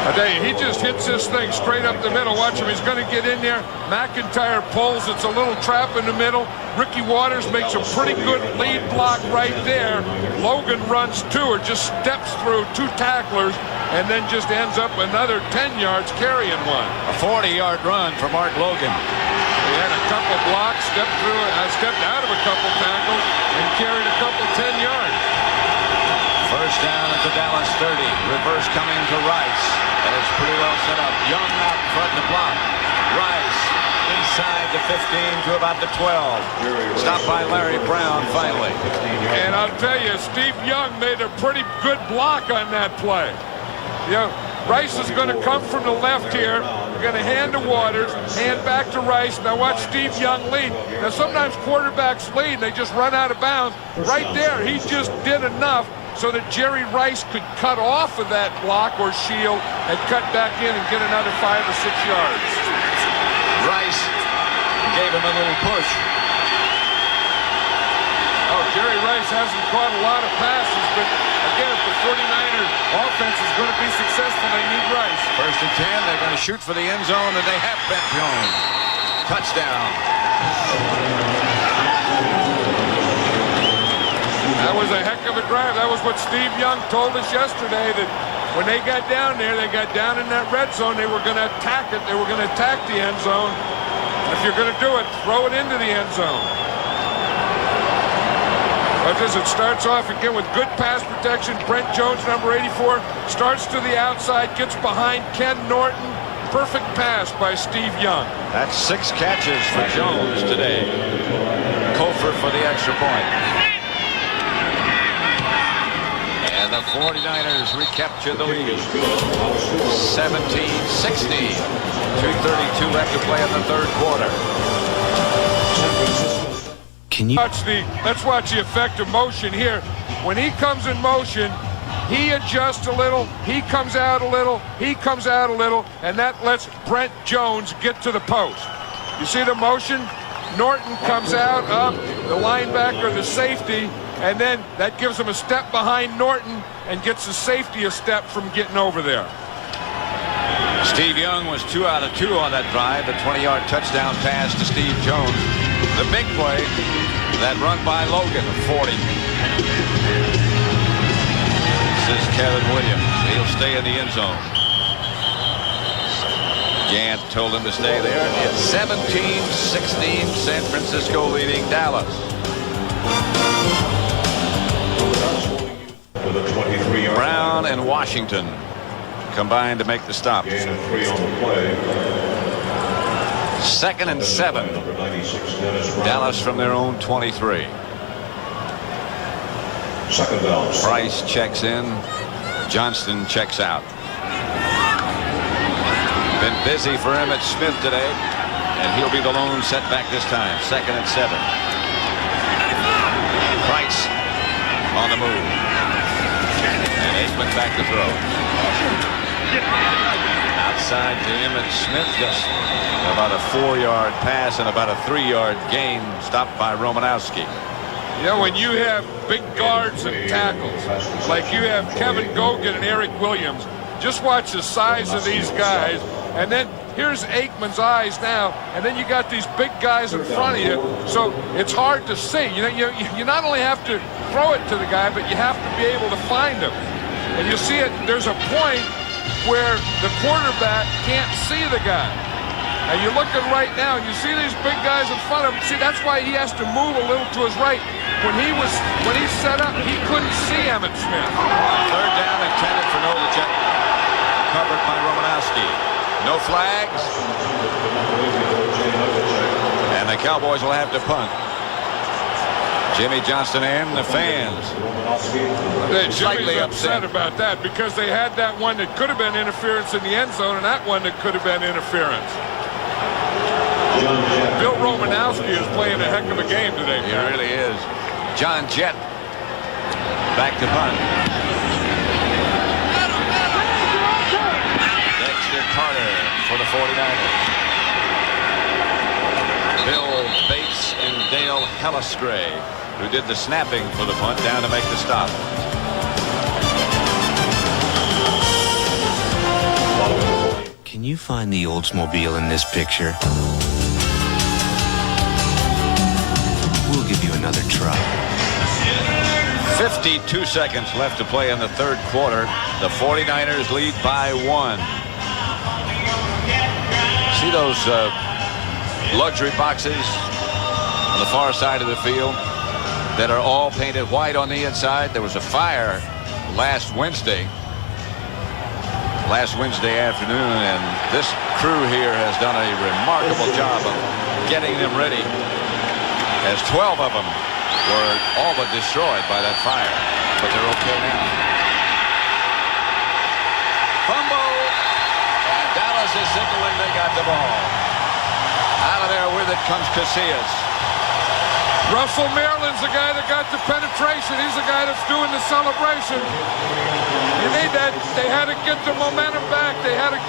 I tell you, he just hits this thing straight up the middle. Watch him. He's going to get in there. McIntyre pulls. It's a little trap in the middle. Ricky Waters makes a pretty good lead block right there. Logan runs two or just steps through two tacklers and then just ends up another 10 yards carrying one. A 40-yard run for Mark Logan. He had a couple blocks, stepped out of a couple tackles, and carried a couple 10 yards. First down at the Dallas 30. Reverse coming to Rice. That is pretty well set up. Young out in front to block. Rice inside the 15 to about the 12. Stopped by Larry Brown finally. And I'll tell you, Steve Young made a pretty good block on that play. You know, Rice is going to come from the left here. We're going to hand to Waters, hand back to Rice. Now watch Steve Young lead. Now sometimes quarterbacks lead and they just run out of bounds. Right there, he just did enough so that Jerry Rice could cut off of that block or shield and cut back in and get another 5 or 6 yards. Rice gave him a little push. Oh, Jerry Rice hasn't caught a lot of passes, but again, if the 49er offense is going to be successful, they need Rice. First and 10, they're going to shoot for the end zone, and they have Brent Jones. Touchdown. That was a heck of a drive. That was what Steve Young told us yesterday, that when they got down there, they got down in that red zone, they were going to attack it. They were going to attack the end zone. And if you're going to do it, throw it into the end zone. It starts off again with good pass protection. Brent Jones, number 84, starts to the outside, gets behind Ken Norton. Perfect pass by Steve Young. That's 6 catches for Jones today. Cofer for the extra point. And the 49ers recapture the lead. 17-16. 2:32 left to play in the third quarter. Can you let's watch the effect of motion here. When he comes in motion, he adjusts a little, he comes out a little, he comes out a little, and that lets Brent Jones get to the post. You see the motion? Norton comes out, up, the linebacker, the safety, and then that gives him a step behind Norton and gets the safety a step from getting over there. Steve Young was 2 out of 2 on that drive. The 20-yard touchdown pass to Steve Jones. The big play, that run by Logan, 40. This is Kevin Williams. He'll stay in the end zone. Gant told him to stay there. It's 17-16, San Francisco leading Dallas. Brown and Washington combined to make the stop. 2nd and 7. Dallas from their own 23. Price checks in. Johnston checks out. Been busy for Emmitt Smith today, and he'll be the lone setback this time. 2nd and 7. Price on the move. And Aikman back to throw. Outside to Emmitt Smith, just about a 4-yard pass and about a 3-yard gain, stopped by Romanowski. You know, when you have big guards and tackles, like you have Kevin Gogan and Eric Williams, just watch the size of these guys. And then here's Aikman's eyes now, and then you got these big guys in front of you, so it's hard to see. You know, you not only have to throw it to the guy, but you have to be able to find him. And you see it, there's a point where the quarterback can't see the guy. And you're looking right now, and you see these big guys in front of him. See, that's why he has to move a little to his right. When he set up, he couldn't see Emmitt Smith. 3rd down intended for Novacek. Covered by Romanowski. No flags. And the Cowboys will have to punt. Jimmy Johnston and the fans Jimmy's upset about that because they had that one that could have been interference in the end zone and that one that could have been interference. Bill Romanowski is playing a heck of a game today. He really is. John Jett back to punt. Dexter Carter for the 49ers. Bill Bates and Dale Hellisgray, who did the snapping for the punt, down to make the stop. Can you find the Oldsmobile in this picture? We'll give you another try. 52 seconds left to play in the third quarter. The 49ers lead by 1. See those luxury boxes on the far side of the field that are all painted white on the inside? There was a fire last Wednesday afternoon, and this crew here has done a remarkable job of getting them ready, as 12 of them were all but destroyed by that fire, but they're okay now. Fumble, and Dallas is signaling they got the ball. Out of there with it comes Casillas. Russell Maryland's the guy that got the penetration. He's the guy that's doing the celebration. You need that. They had to get the momentum back. They had to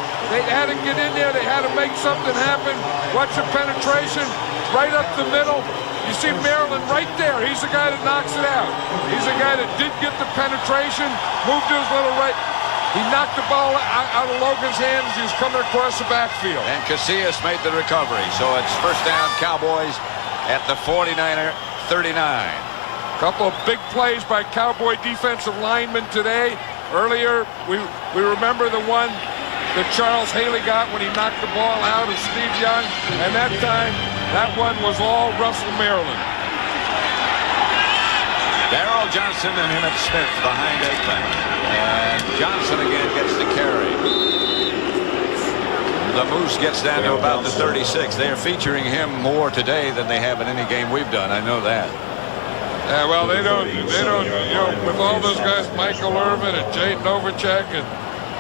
get in there. They had to make something happen. Watch the penetration right up the middle. You see Maryland right there. He's the guy that knocks it out. He's the guy that did get the penetration, moved to his little right. He knocked the ball out of Logan's hands. He was coming across the backfield. And Casillas made the recovery. So it's first down Cowboys at the 49er 39. Couple of big plays by Cowboy defensive linemen today. Earlier, we remember the one that Charles Haley got when he knocked the ball out of Steve Young. And that time, that one was all Russell Maryland. Darrell Johnson and Emmett Smith behind Aikman. And Johnson again gets the carry. The Moose gets down to about the 36. They are featuring him more today than they have in any game we've done. I know that. Yeah, well, they don't, you know, with all those guys, Michael Irvin and Jay Novacek and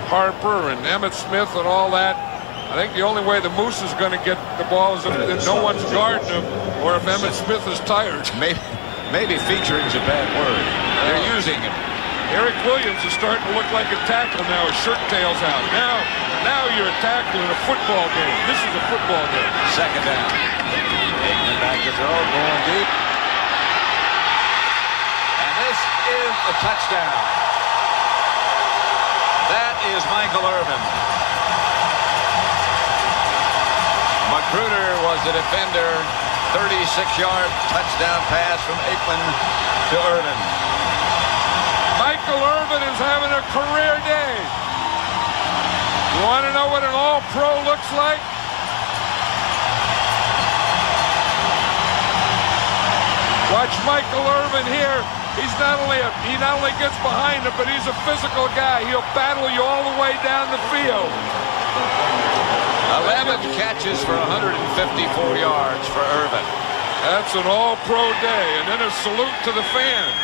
Harper and Emmett Smith and all that, I think the only way the Moose is going to get the ball is if no one's guarding him or if Emmett Smith is tired. Maybe featuring is a bad word. They're using him. Eric Williams is starting to look like a tackle now. His shirt tails out. Now you're a tackle in a football game. This is a football game. Second down. Aikman back to throw, going deep. And this is a touchdown. That is Michael Irvin. Magruder was the defender. 36-yard touchdown pass from Aikman to Irvin. Michael Irvin is having a career day. You want to know what an all-pro looks like? Watch Michael Irvin here. He not only gets behind him, but he's a physical guy. He'll battle you all the way down the field. 11 catches for 154 yards for Irvin. That's an all-pro day. And then a salute to the fans.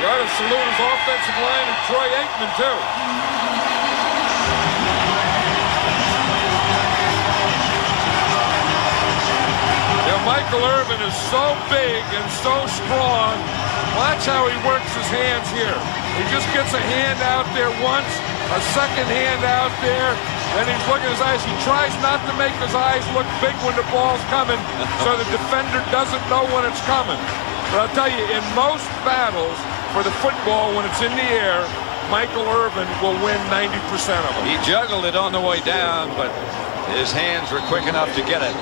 You ought to salute his offensive line and Troy Aikman, too. You know, Michael Irvin is so big and so strong. Watch how he works his hands here. He just gets a hand out there once, a second hand out there, then he's looking at his eyes. He tries not to make his eyes look big when the ball's coming so the defender doesn't know when it's coming. But I'll tell you, in most battles for the football when it's in the air, Michael Irvin will win 90% of them. He juggled it on the way down, but his hands were quick enough to get it.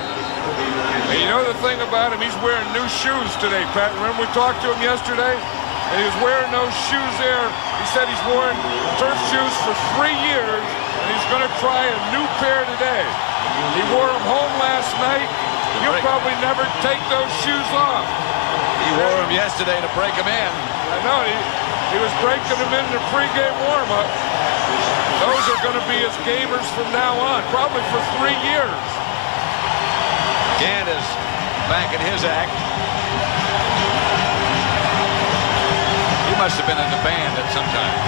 And you know the thing about him, he's wearing new shoes today, Pat. Remember we talked to him yesterday? And he was wearing those shoes there. He said he's worn turf shoes for 3 years, and he's going to try a new pair today. He wore them home last night. You'll probably never take those shoes off. He wore them yesterday to break them in. I know. He was breaking them in the pregame warm-up. Those are going to be his gamers from now on, probably for 3 years. Gant is back in his act. He must have been in the band at some time.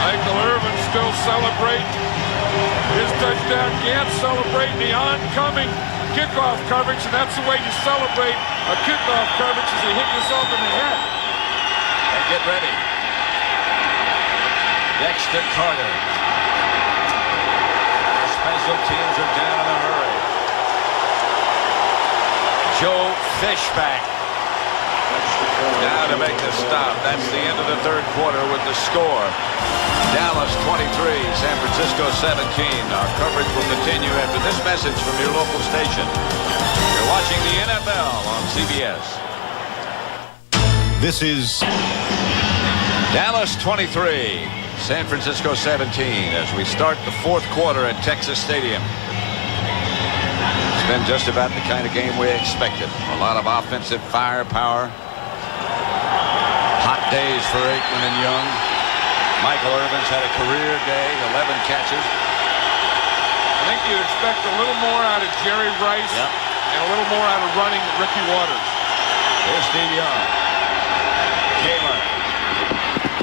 Michael Irvin still celebrating his touchdown. Gant celebrating the oncoming kickoff coverage, and that's the way you celebrate a kickoff coverage, is you hit yourself in the head. And get ready. Dexter Carter. The special teams are down in a hurry. Joe Fishback now to make the stop. That's the end of the third quarter with the score. Dallas 23, San Francisco 17. Our coverage will continue after this message from your local station. You're watching the NFL on CBS. This is Dallas 23, San Francisco 17 as we start the fourth quarter at Texas Stadium. It's been just about the kind of game we expected. A lot of offensive firepower. Hot days for Aikman and Young. Michael Irvin's had a career day, 11 catches. I think you'd expect a little more out of Jerry Rice and a little more out of running Ricky Waters. Here's Steve Young.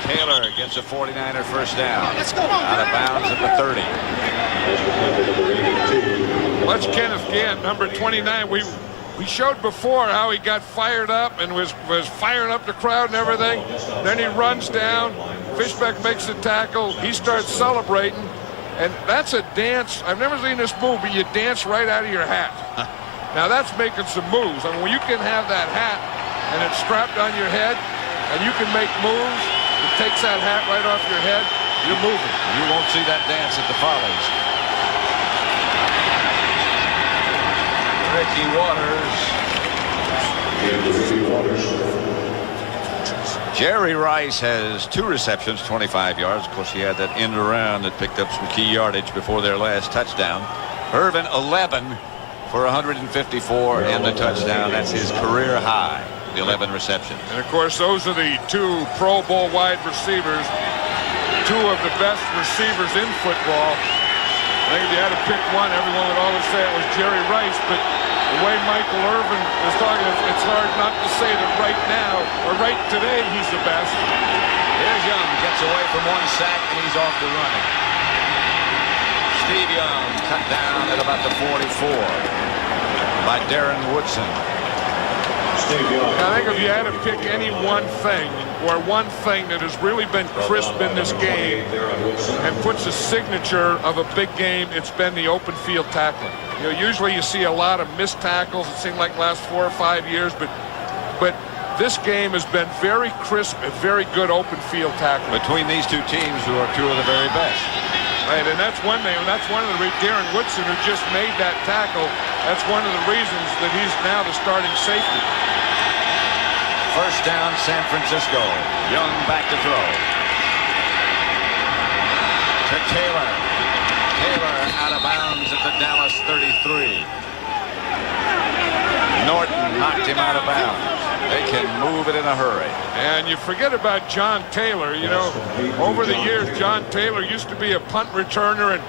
Taylor gets a 49er first down. Let's go. Out of bounds at the 30. Watch Kenneth Gant, number 29. We showed before how he got fired up and was firing up the crowd and everything. Then he runs down. Fishbeck makes the tackle. He starts celebrating. And that's a dance. I've never seen this move, but you dance right out of your hat. Now that's making some moves. I mean, when you can have that hat and it's strapped on your head and you can make moves, it takes that hat right off your head, you're moving. You won't see that dance at the Follies. Ricky Waters. Jerry Rice has 2 receptions, 25 yards. Of course, he had that end around that picked up some key yardage before their last touchdown. Irvin, 11 for 154 and the touchdown. That's his career high, the 11 receptions. And, of course, those are the 2 Pro Bowl wide receivers, 2 of the best receivers in football. I think if you had to pick one, everyone would always say it was Jerry Rice, but the way Michael Irvin is talking, it's hard not to say that right now, or right today, he's the best. Here's Young, gets away from 1 sack, and he's off the running. Steve Young cut down at about the 44 by Darren Woodson. I think if you had to pick any one thing, or one thing that has really been crisp in this game and puts a signature of a big game, it's been the open field tackling. You know, usually you see a lot of missed tackles. It seemed like the last 4 or 5 years, but this game has been very crisp and very good open field tackling. Between these 2 teams who are 2 of the very best. Right, and that's one thing, and that's one of the reasons Darren Woodson, who just made that tackle, that's one of the reasons that he's now the starting safety. First down, San Francisco. Young back to throw. To Taylor. Taylor out of bounds at the Dallas 33. Norton knocked him out of bounds. They can move it in a hurry. And you forget about John Taylor. You know, over the years, John Taylor used to be a punt returner,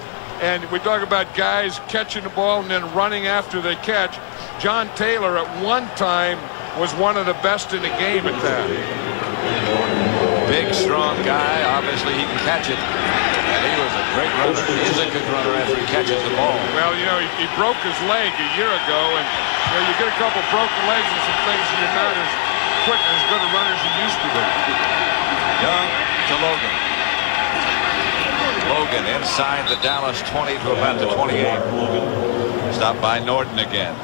and we talk about guys catching the ball and then running after they catch. John Taylor at one time was one of the best in the game at that. Big, strong guy. Obviously, he can catch it. And he was a great runner. He is a good runner after he catches the ball. Well, you know, he broke his leg a year ago, and you know, you get a couple broken legs and some things, and you're not as quick and as good a runner as you used to be. Young to Logan. Logan inside the Dallas 20 to about the 28. Stopped by Norton again.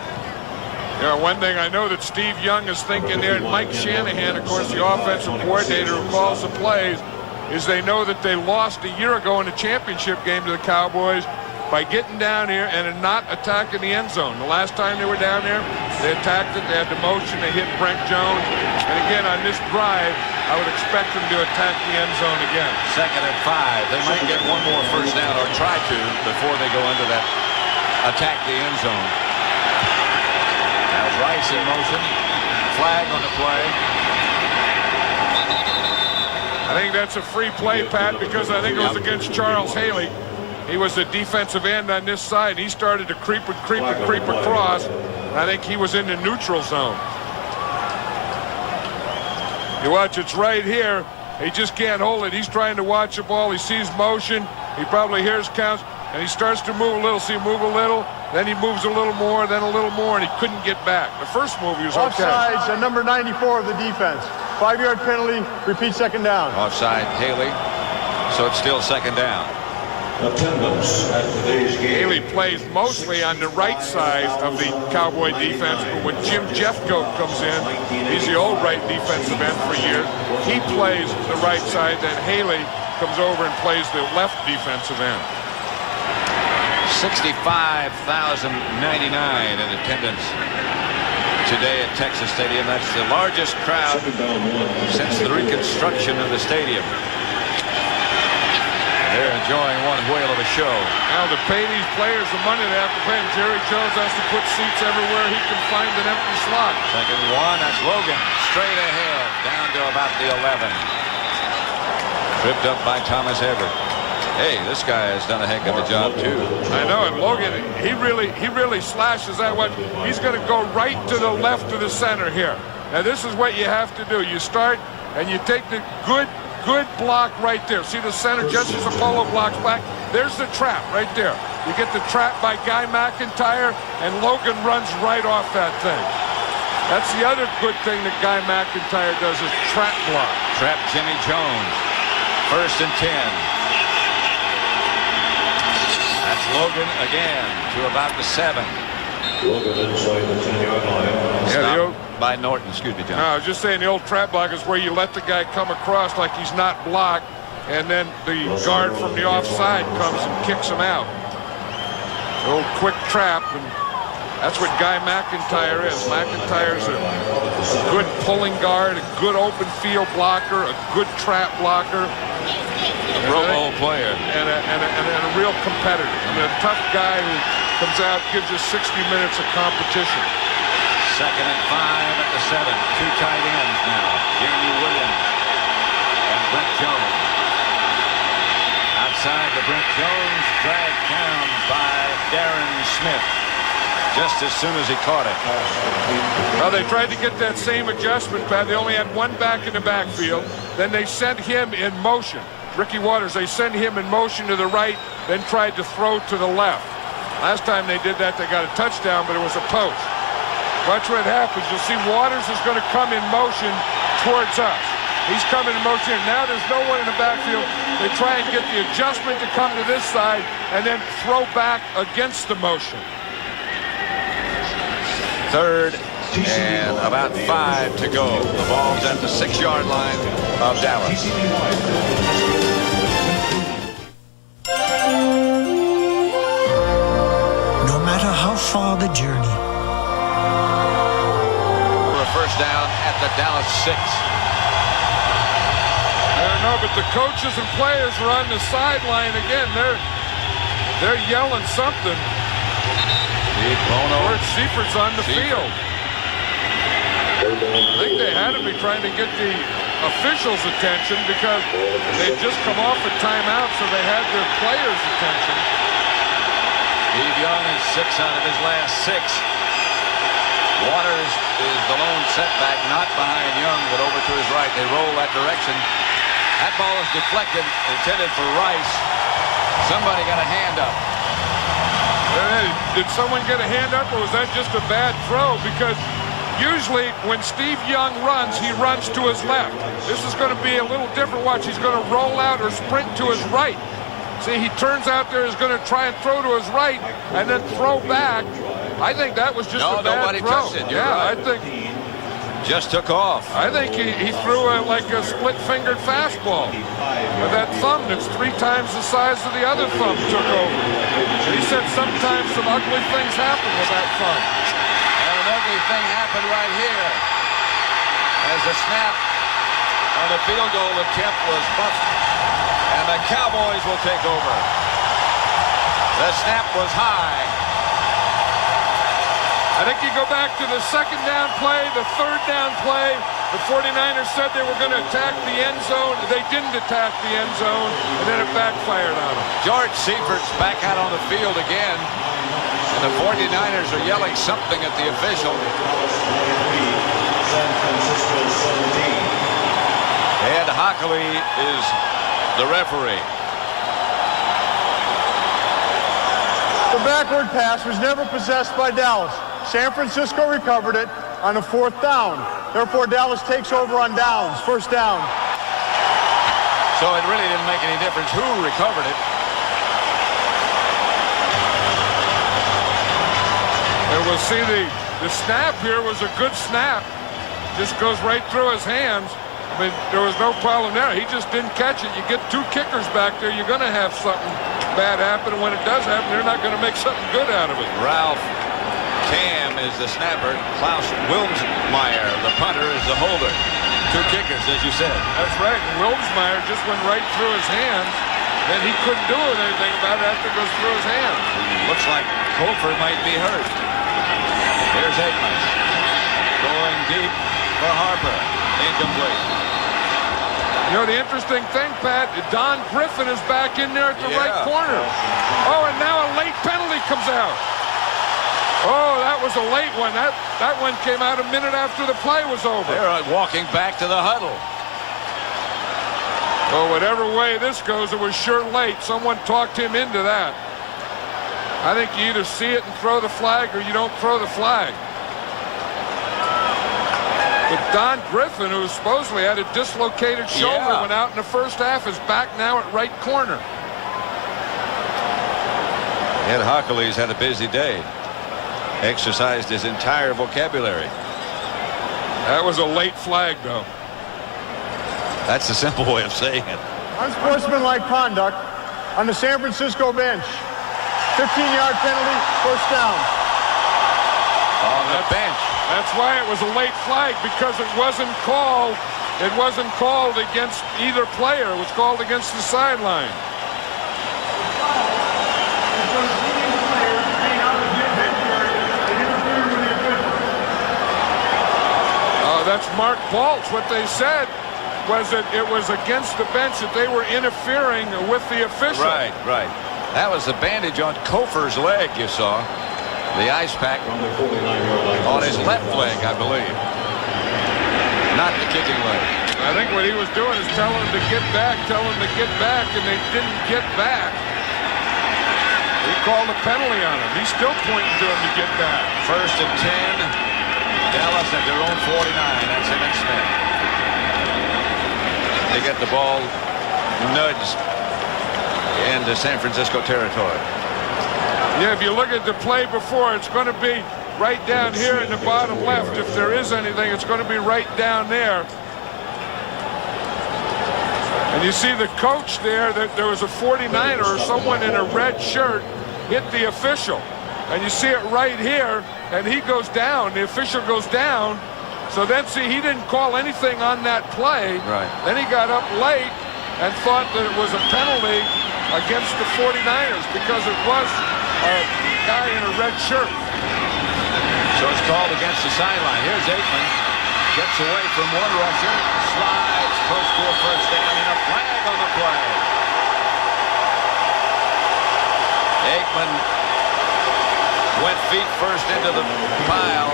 You know, one thing I know that Steve Young is thinking there, and Mike Shanahan, of course, the offensive coordinator who calls the plays, is they know that they lost a year ago in the championship game to the Cowboys by getting down here and not attacking the end zone. The last time they were down there, they attacked it, they had the motion, they hit Brent Jones. And again, on this drive, I would expect them to attack the end zone again. 2nd and 5. They might get one more first down, or try to, before they go into that attack the end zone. Now Rice in motion. Flag on the play. I think that's a free play, Pat, because I think it was against Charles Haley. He was the defensive end on this side. He started to creep across. I think he was in the neutral zone. You watch, it's right here. He just can't hold it. He's trying to watch the ball. He sees motion. He probably hears counts, and he starts to move a little. See, move a little. Then he moves a little more, then a little more, and he couldn't get back. The first move, he was okay. Offsides at number 94 of the defense. 5-yard penalty, repeat 2nd down. Offside Haley, so it's still 2nd down. Attendance at today's game. Haley plays mostly on the right side of the Cowboy defense, but when Jim Jeffcoat comes in, he's the old right defensive end for years. He plays the right side, then Haley comes over and plays the left defensive end. 65,099 in attendance today at Texas Stadium. That's the largest crowd since the reconstruction of the stadium. They're enjoying one whale of a show. Now to pay these players the money they have to pay, Jerry Jones has to put seats everywhere he can find an empty slot. Second one, that's Logan. Straight ahead, down to about the 11. Tripped up by Thomas Everett. Hey, this guy has done a heck of a job too. I know, and Logan, he really slashes that one. He's going to go right to the left of the center here. Now this is what you have to do. You start and you take the good block right there. See the center just as Apollo blocks back. There's the trap right there. You get the trap by Guy McIntyre, and Logan runs right off that thing. That's the other good thing that Guy McIntyre does is trap block. Trap Jimmy Jones. 1st and 10. That's Logan again to about the 7. Logan inside the 10-yard line. Stopped by Norton. Excuse me, John. No, I was just saying the old trap block is where you let the guy come across like he's not blocked, and then the guard from the offside comes and kicks him out. The old quick trap, and that's what Guy McIntyre is. McIntyre's a good pulling guard, a good open field blocker, a good trap blocker. A Pro Bowl player. And a real competitor. I mean, a tough guy who comes out, gives you 60 minutes of competition. 2nd and 5 at the 7. 2 tight ends now. Jamie Williams and Brent Jones. Outside to Brent Jones, dragged down by Darren Smith just as soon as he caught it. Well, they tried to get that same adjustment, Pat. They only had one back in the backfield. Then they sent him in motion. Ricky Waters, they sent him in motion to the right, then tried to throw to the left. Last time they did that, they got a touchdown, but it was a post. Watch what happens. You'll see Waters is going to come in motion towards us. He's coming in motion. Now there's no one in the backfield. They try and get the adjustment to come to this side and then throw back against the motion. 3rd and about 5 to go. The ball's at the 6-yard line of Dallas. No matter how far the journey. For a first down at the Dallas 6. I don't know, but the coaches and players are on the sideline again. They're yelling something. George Seifert's on the field. I think they had to be trying to get the officials' attention because they'd just come off a timeout, so they had their players' attention. Steve Young is 6 out of his last 6. Waters is the lone setback, not behind Young, but over to his right. They roll that direction. That ball is deflected, intended for Rice. Somebody got a hand up. Did someone get a hand up, or was that just a bad throw? Because usually when Steve Young runs, he runs to his left. This is going to be a little different. Watch, he's going to roll out or sprint to his right. See, he turns out there, is going to try and throw to his right and then throw back. I think that was just a bad nobody throw. touched it. You're right. I think just took off. I think he threw like a split-fingered fastball. With that thumb that's 3 times the size of the other thumb took over. He said sometimes some ugly things happen with that thumb. And an ugly thing happened right here. As the snap on the field goal attempt was buffed. And the Cowboys will take over. The snap was high. I think you go back to the 2nd down play, the 3rd down play. The 49ers said they were going to attack the end zone. They didn't attack the end zone, and then it backfired on them. George Seifert's back out on the field again. And the 49ers are yelling something at the official. Ed Hockley is the referee. The backward pass was never possessed by Dallas. San Francisco recovered it on a 4th down. Therefore, Dallas takes over on downs. 1st down. So it really didn't make any difference who recovered it. And we'll see the snap here was a good snap. Just goes right through his hands. I mean, there was no problem there. He just didn't catch it. You get two kickers back there, you're going to have something bad happen. And when it does happen, they're not going to make something good out of it. Ralph Cam is the snapper. Klaus Wilmsmeyer, the punter, is the holder. Two kickers, as you said. That's right. And Wilmsmeyer just went right through his hands. Then he couldn't do anything about it after it goes through his hands. Looks like Hofer might be hurt. Here's Aikman. Going deep for Harper. Incomplete. You know, the interesting thing, Pat, Don Griffin is back in there at the right corner. Oh, and now a late penalty comes out. Oh, that was a late one. That one came out a minute after the play was over. They're walking back to the huddle. Well, whatever way this goes, it was sure late. Someone talked him into that. I think you either see it and throw the flag or you don't throw the flag. But Don Griffin, who supposedly had a dislocated shoulder, went out in the first half, is back now at right corner. Ed Hockley's had a busy day. Exercised his entire vocabulary. That was a late flag, though. That's the simple way of saying it. Unsportsmanlike conduct on the San Francisco bench. 15-yard penalty, first down. On the bench. That's why it was a late flag, because it wasn't called. It wasn't called against either player. It was called against the sideline. That's Mark Baltz. What they said was that it was against the bench, that they were interfering with the official. Right. That was the bandage on Kofer's leg, you saw. The ice pack on his left leg, I believe. Not the kicking leg. I think what he was doing is telling him to get back, and they didn't get back. He called a penalty on him. He's still pointing to him to get back. 1st and 10. Dallas at their own 49. That's him and Smith. They get the ball nudged into San Francisco territory. Yeah, if you look at the play before, it's going to be right down here in the bottom left. If there is anything, it's going to be right down there. And you see the coach there, that there was a 49er or someone in a red shirt hit the official. And you see it right here, and he goes down. The official goes down. So then, see, he didn't call anything on that play. Right. Then he got up late and thought that it was a penalty against the 49ers because it was a guy in a red shirt. So it's called against the sideline. Here's Aikman. Gets away from one rusher. Slides close to a first down, and a flag on the play. Aikman went feet first into the pile.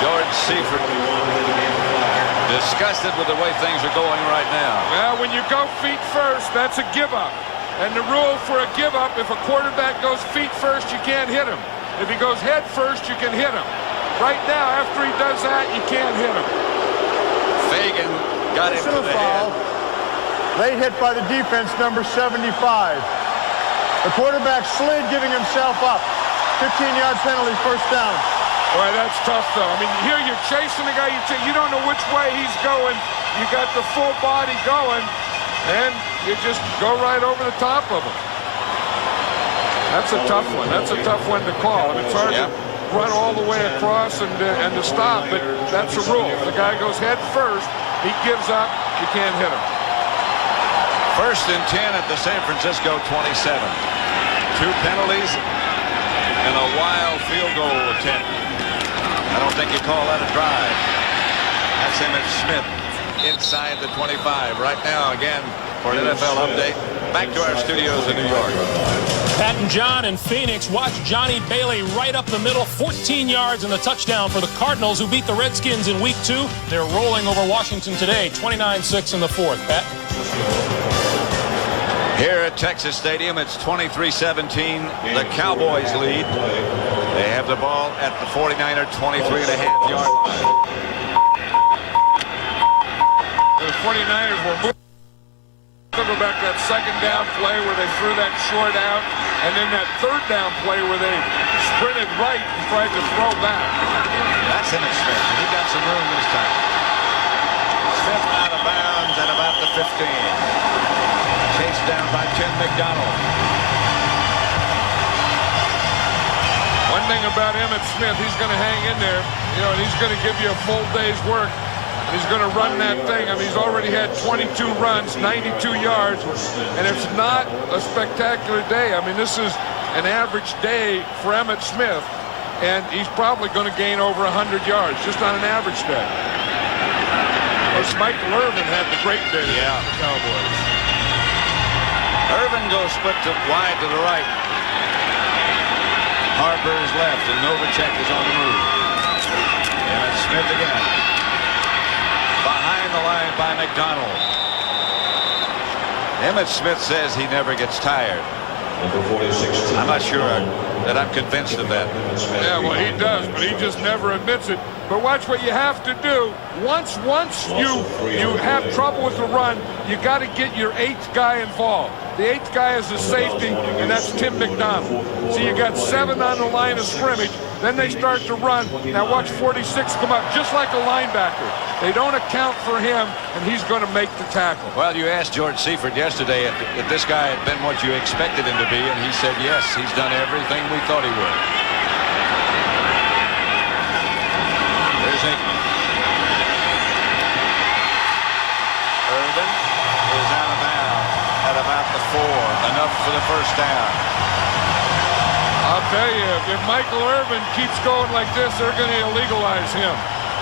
George Seifert disgusted with the way things are going right now. Well, when you go feet first, that's a give up. And the rule for a give up, if a quarterback goes feet first, you can't hit him. If he goes head first, you can hit him. Right now, after he does that, you can't hit him. Fagan got him to the head. Late hit by the defense, number 75. The quarterback slid, giving himself up. 15-yard penalty, first down. Boy, that's tough, though. I mean, here you're chasing the guy. You don't know which way he's going. You got the full body going, and you just go right over the top of him. That's a tough one. That's a tough one to call. I mean, it's hard to run all the way across and to stop, but that's a rule. If the guy goes head first, he gives up. You can't hit him. 1st and 10 at the San Francisco 27. 2 penalties and a wild field goal attempt. I don't think you call that a drive. That's Emmett Smith inside the 25. Right now, again, for an NFL update, back to our studios in New York. Pat and John in Phoenix. Watch Johnny Bailey right up the middle, 14 yards and the touchdown for the Cardinals, who beat the Redskins in Week 2. They're rolling over Washington today, 29-6 in the 4th. Pat? Here at Texas Stadium, it's 23-17. The Cowboys lead. They have the ball at the 49er 23.5-yard line. The 49ers were moving. Go back that second down play where they threw that short out, and then that third down play where they sprinted right and tried to throw back. That's Emmett Smith. He got some room this time. Smith McDonald. One thing about Emmitt Smith, he's going to hang in there, and he's going to give you a full day's work. And he's going to run that thing. I mean, he's already had 22 runs, 92 yards, and it's not a spectacular day. I mean, this is an average day for Emmitt Smith, and he's probably going to gain over 100 yards just on an average day. Of course, Michael Irvin had the great day for the Cowboys. Irvin goes split wide to the right. Harper is left, and Novacek is on the move. Emmitt Smith again. Behind the line by McDonald. Emmitt Smith says he never gets tired. I'm not sure that I'm convinced of that. Yeah, well, he does, but he just never admits it. But watch what you have to do. Once you have trouble with the run, you got to get your 8th guy involved. The 8th guy is the safety, and that's Tim McDonald. So you got 7 on the line of scrimmage. Then they start to run. Now watch 46 come up just like a linebacker. They don't account for him, and he's going to make the tackle. Well, you asked George Seifert yesterday if this guy had been what you expected him to be, and he said yes, he's done everything we thought he would. There's Aikman. Irvin is out of bounds at about the 4. Enough for the first down. I'll tell you, if Michael Irvin keeps going like this, they're going to illegalize him.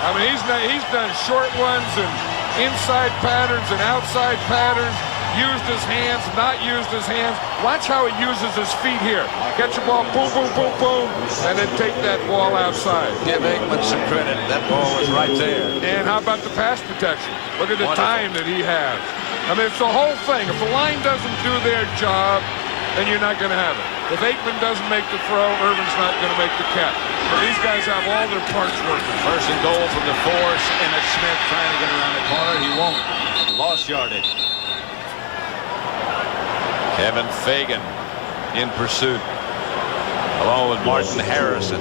I mean, he's done short ones and inside patterns and outside patterns, used his hands, not used his hands. Watch how he uses his feet here. Catch the ball, boom, boom, boom, boom, and then take that ball outside. Give Aikman some credit. That ball was right there. And how about the pass protection? Look at the time that he has. I mean, it's the whole thing. If the line doesn't do their job, then you're not going to have it. If Aikman doesn't make the throw, Irvin's not going to make the catch. But these guys have all their parts working. First and goal from the 4. Emmitt Smith trying to get around the corner. He won't. Lost yardage. Kevin Fagan in pursuit, along with Martin Harrison.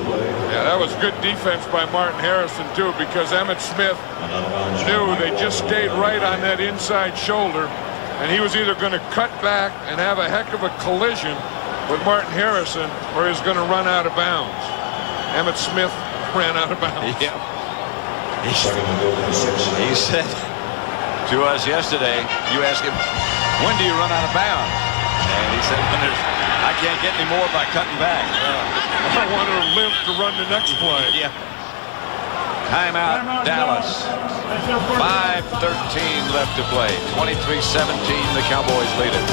Yeah, that was good defense by Martin Harrison, too, because Emmitt Smith knew they just stayed right on that inside shoulder, and he was either going to cut back and have a heck of a collision with Martin Harrison, or he's going to run out of bounds. Emmitt Smith ran out of bounds. Yeah. He said to us yesterday, you asked him, when do you run out of bounds? And he said, I can't get any more by cutting back. I want to live to run the next play. Yeah. Timeout, Dallas. 5:13 left to play. 23-17, the Cowboys lead it.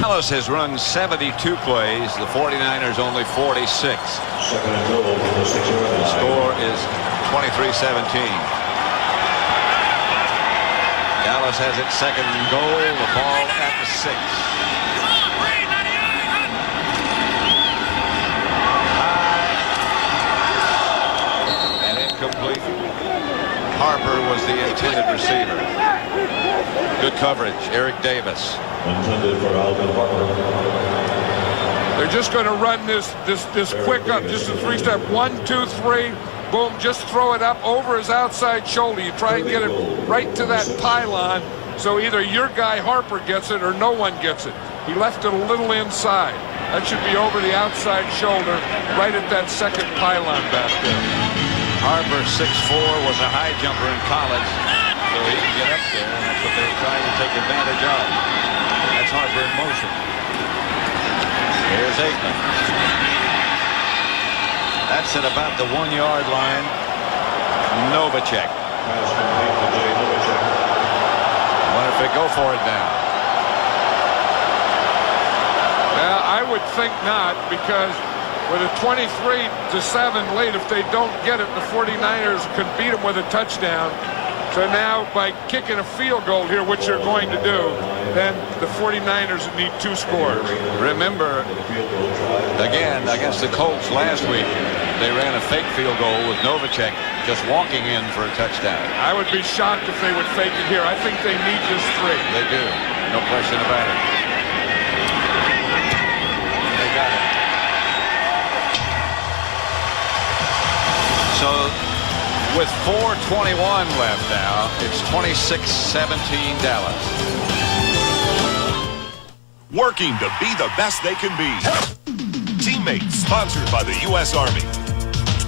Dallas has run 72 plays. The 49ers only 46. The score is 23-17. Dallas has its second and goal. The ball at the 6. High and incomplete. Harper was the intended receiver. Good coverage. Eric Davis. Intended for Alvin Harper. They're just going to run this quick up, just a 3-step. 1, 2, 3. Boom, just throw it up over his outside shoulder. You try and get it right to that pylon, so either your guy Harper gets it or no one gets it. He left it a little inside. That should be over the outside shoulder, right at that second pylon back there. Harper, 6'4", was a high jumper in college, so he can get up there, and that's what they're trying to take advantage of. That's Harper in motion. Here's Aikman. That's at about the 1-yard line. Novacek. I wonder if they go for it now. Well, I would think not, because with a 23-7 lead, if they don't get it, the 49ers could beat them with a touchdown. So now, by kicking a field goal here, which they're going to do, then the 49ers need 2 scores. Remember, again, against the Colts last week, they ran a fake field goal with Novacek just walking in for a touchdown. I would be shocked if they would fake it here. I think they need just 3. They do. No question about it. They got it. So, with 4:21 left now, it's 26-17 Dallas. working to be the best they can be. Teammates, sponsored by the U.S. Army.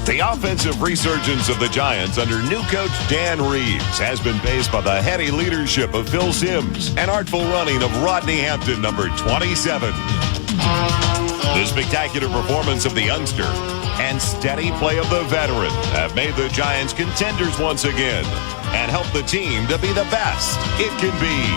The offensive resurgence of the Giants under new coach Dan Reeves has been based by the heady leadership of Phil Simms and artful running of Rodney Hampton, number 27. The spectacular performance of the youngster and steady play of the veteran have made the Giants contenders once again and helped the team to be the best it can be.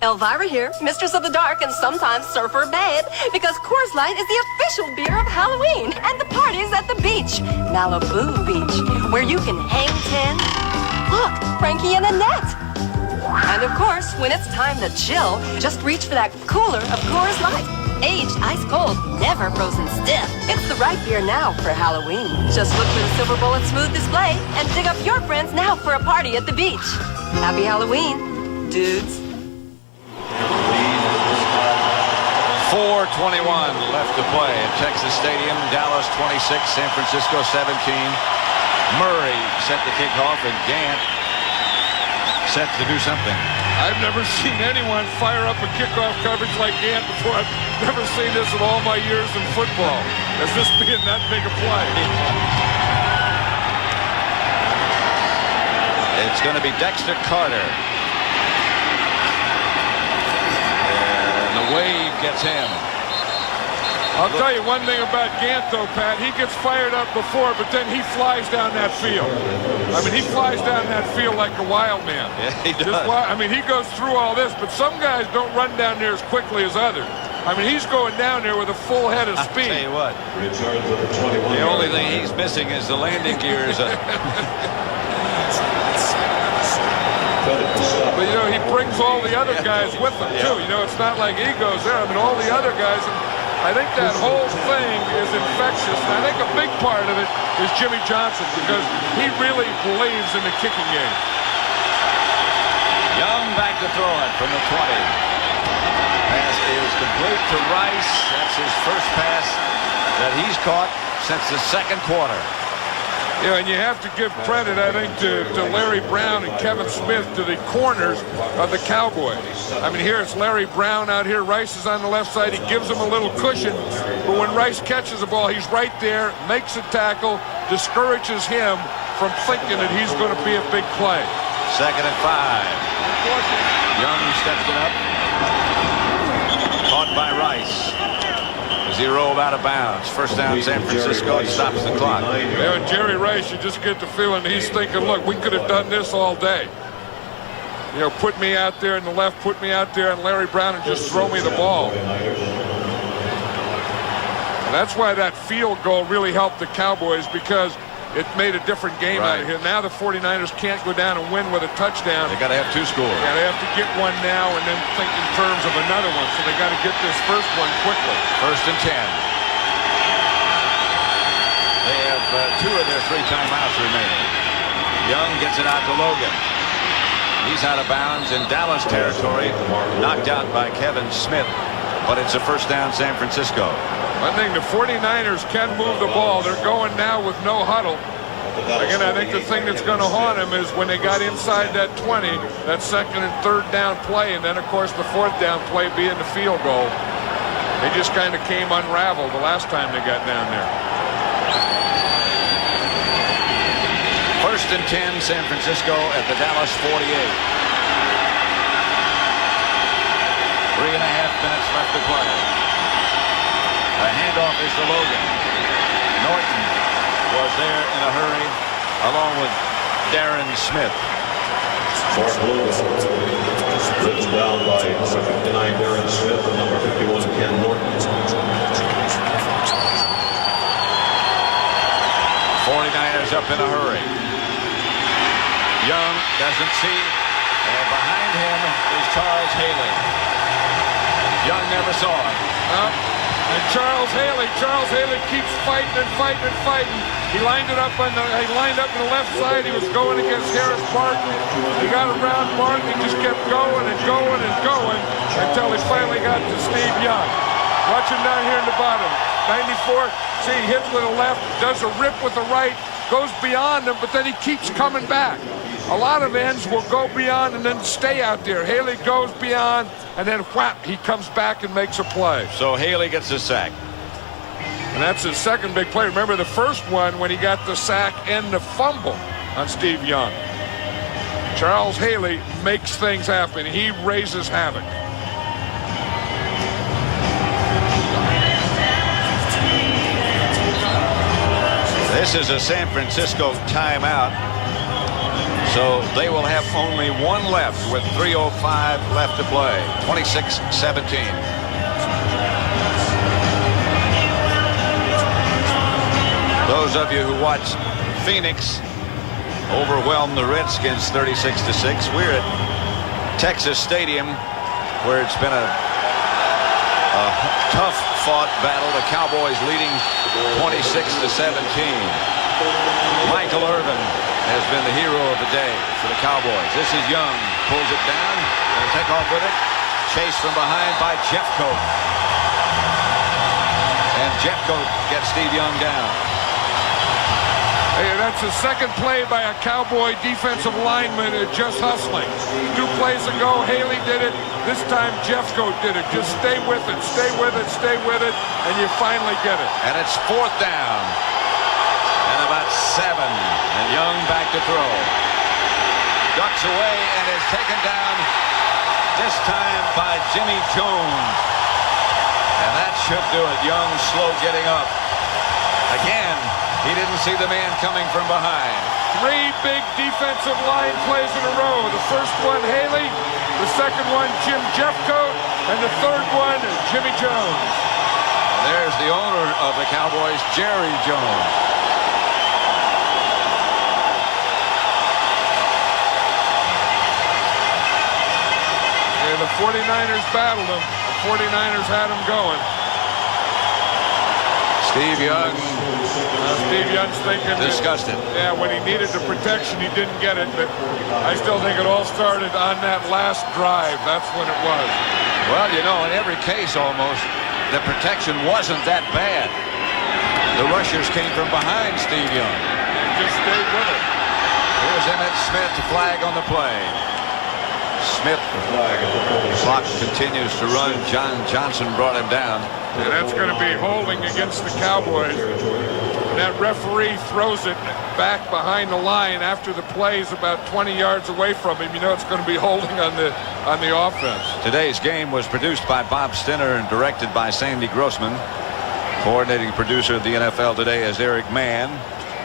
Elvira here, mistress of the dark and sometimes surfer babe, because Coors Light is the official beer of Halloween, and the party's at the beach, Malibu Beach, where you can hang ten. Look, Frankie and Annette. And of course, when it's time to chill, just reach for that cooler of Coors Light. Aged ice cold, never frozen stiff. It's the right beer now for Halloween. Just look for the silver bullet smooth display and dig up your friends now for a party at the beach. Happy Halloween, dudes. 4:21 left to play at Texas Stadium. Dallas 26, San Francisco 17. Murray set to kick off, and Gant set to do something. I've never seen anyone fire up a kickoff coverage like Gant before. I've never seen this in all my years in football, as this being that big a play. It's going to be Dexter Carter. And the wave gets him. I'll tell you one thing about Gant, though, Pat. He gets fired up before, but then he flies down that field. I mean, he flies down that field like a wild man. Yeah, he does. I mean, he goes through all this, but some guys don't run down there as quickly as others. I mean, he's going down there with a full head of speed. I'll tell you what. The only thing he's missing is the landing gears. But, you know, he brings all the other guys with him, too. You know, it's not like he goes there. I mean, all the other guys. And I think that whole thing is infectious. And I think a big part of it is Jimmy Johnson, because he really believes in the kicking game. Young back to throw it from the 20. Pass is complete to Rice. That's his first pass that he's caught since the second quarter. Yeah, and you have to give credit, I think, to Larry Brown and Kevin Smith, to the corners of the Cowboys. I mean, here it's Larry Brown out here. Rice is on the left side. He gives him a little cushion. But when Rice catches the ball, he's right there, makes a tackle, discourages him from thinking that he's going to be a big play. 2nd and 5. Young steps it up. Caught by Rice. As he rolled out of bounds. First down, San Francisco. It stops the clock. Yeah, and Jerry Rice, you just get the feeling he's thinking, look, we could have done this all day. You know, put me out there in the left, put me out there, and Larry Brown, and just throw me the ball. And that's why that field goal really helped the Cowboys, because it made a different game out of here. Now the 49ers can't go down and win with a touchdown. They got to have 2 scores. Yeah, they have to get one now and then think in terms of another one. So they got to get this first one quickly. 1st and 10. They have 2 of their 3 timeouts remaining. Young gets it out to Logan. He's out of bounds in Dallas territory, knocked out by Kevin Smith. But it's a first down, San Francisco. One thing, the 49ers can move the ball. They're going now with no huddle. Again, I think the thing that's going to haunt them is when they got inside that 20, that 2nd and 3rd down play, and then, of course, the 4th down play being the field goal. They just kind of came unraveled the last time they got down there. 1st and 10, San Francisco at the Dallas 48. 3.5 minutes left to play. A handoff is to Logan. Norton was there in a hurry, along with Darren Smith. Mark Logan, written down by number 59 Darren Smith and number 51 Ken Norton. 49ers up in a hurry. Young doesn't see And behind him is Charles Haley. Young never saw it. And Charles Haley keeps fighting and fighting and fighting. He lined up on the left side. He was going against Harris Barton. He got around Barton. He just kept going and going and going until he finally got to Steve Young. Watch him down here in the bottom. 94. See, he hits with the left, does a rip with the right, goes beyond him, but then he keeps coming back. A lot of ends will go beyond and then stay out there. Haley goes beyond, and then whap, he comes back and makes a play. So Haley gets a sack. And that's his second big play. Remember the first one when he got the sack and the fumble on Steve Young. Charles Haley makes things happen. He raises havoc. This is a San Francisco timeout. So they will have only one left with 3:05 left to play. 26-17. Those of you who watched Phoenix overwhelm the Redskins 36-6. We're at Texas Stadium, where it's been a tough fought battle. The Cowboys leading 26-17. Michael Irvin has been the hero of the day for the Cowboys. This is Young, pulls it down, and take off with it. Chased from behind by Jeffcoat. And Jeffcoat gets Steve Young down. Hey, that's the second play by a Cowboy defensive lineman just hustling. 2 plays ago, Haley did it. This time, Jeffcoat did it. Just stay with it, stay with it, stay with it, and you finally get it. And it's 4th down. And about 7. And Young back to throw. Ducks away and is taken down, this time by Jimmy Jones. And that should do it. Young slow getting up. Again, he didn't see the man coming from behind. 3 big defensive line plays in a row. The first one, Haley. The second one, Jim Jeffcoat. And the third one, Jimmy Jones. And there's the owner of the Cowboys, Jerry Jones. Yeah, the 49ers battled him. The 49ers had him going. Steve Young. Steve Young's thinking disgusted. Yeah, when he needed the protection, he didn't get it. But I still think it all started on that last drive. That's when it was. Well, you know, in every case almost, the protection wasn't that bad. The rushers came from behind Steve Young. Just stayed with it. Here's Emmett Smith, the flag on the play. Smith, clock continues to run. John Johnson brought him down. And that's going to be holding against the Cowboys. That referee throws it back behind the line after the play is about 20 yards away from him. You know it's going to be holding on the offense. Today's game was produced by Bob Stinner and directed by Sandy Grossman. Coordinating producer of the NFL Today is Eric Mann.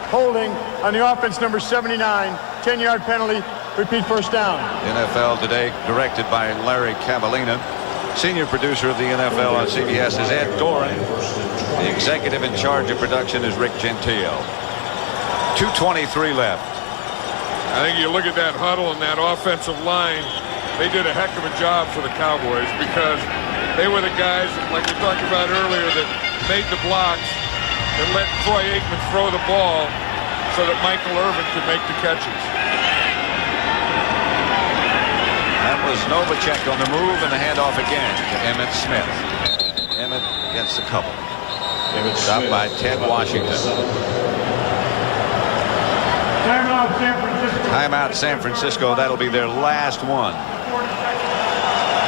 Holding on the offense, number 79, 10-yard penalty. Repeat, first down. NFL Today, directed by Larry Cavallina. Senior producer of the NFL on CBS is Ed Doran. The executive in charge of production is Rick Gentile. 2:23 left. I think you look at that huddle and that offensive line, they did a heck of a job for the Cowboys because they were the guys, like we talked about earlier, that made the blocks and let Troy Aikman throw the ball so that Michael Irvin could make the catches. That was Novacek on the move, and the handoff again to Emmett Smith. Emmett gets the couple. Stopped by Ted Washington. Timeout, San Francisco. Timeout, San Francisco. That'll be their last one.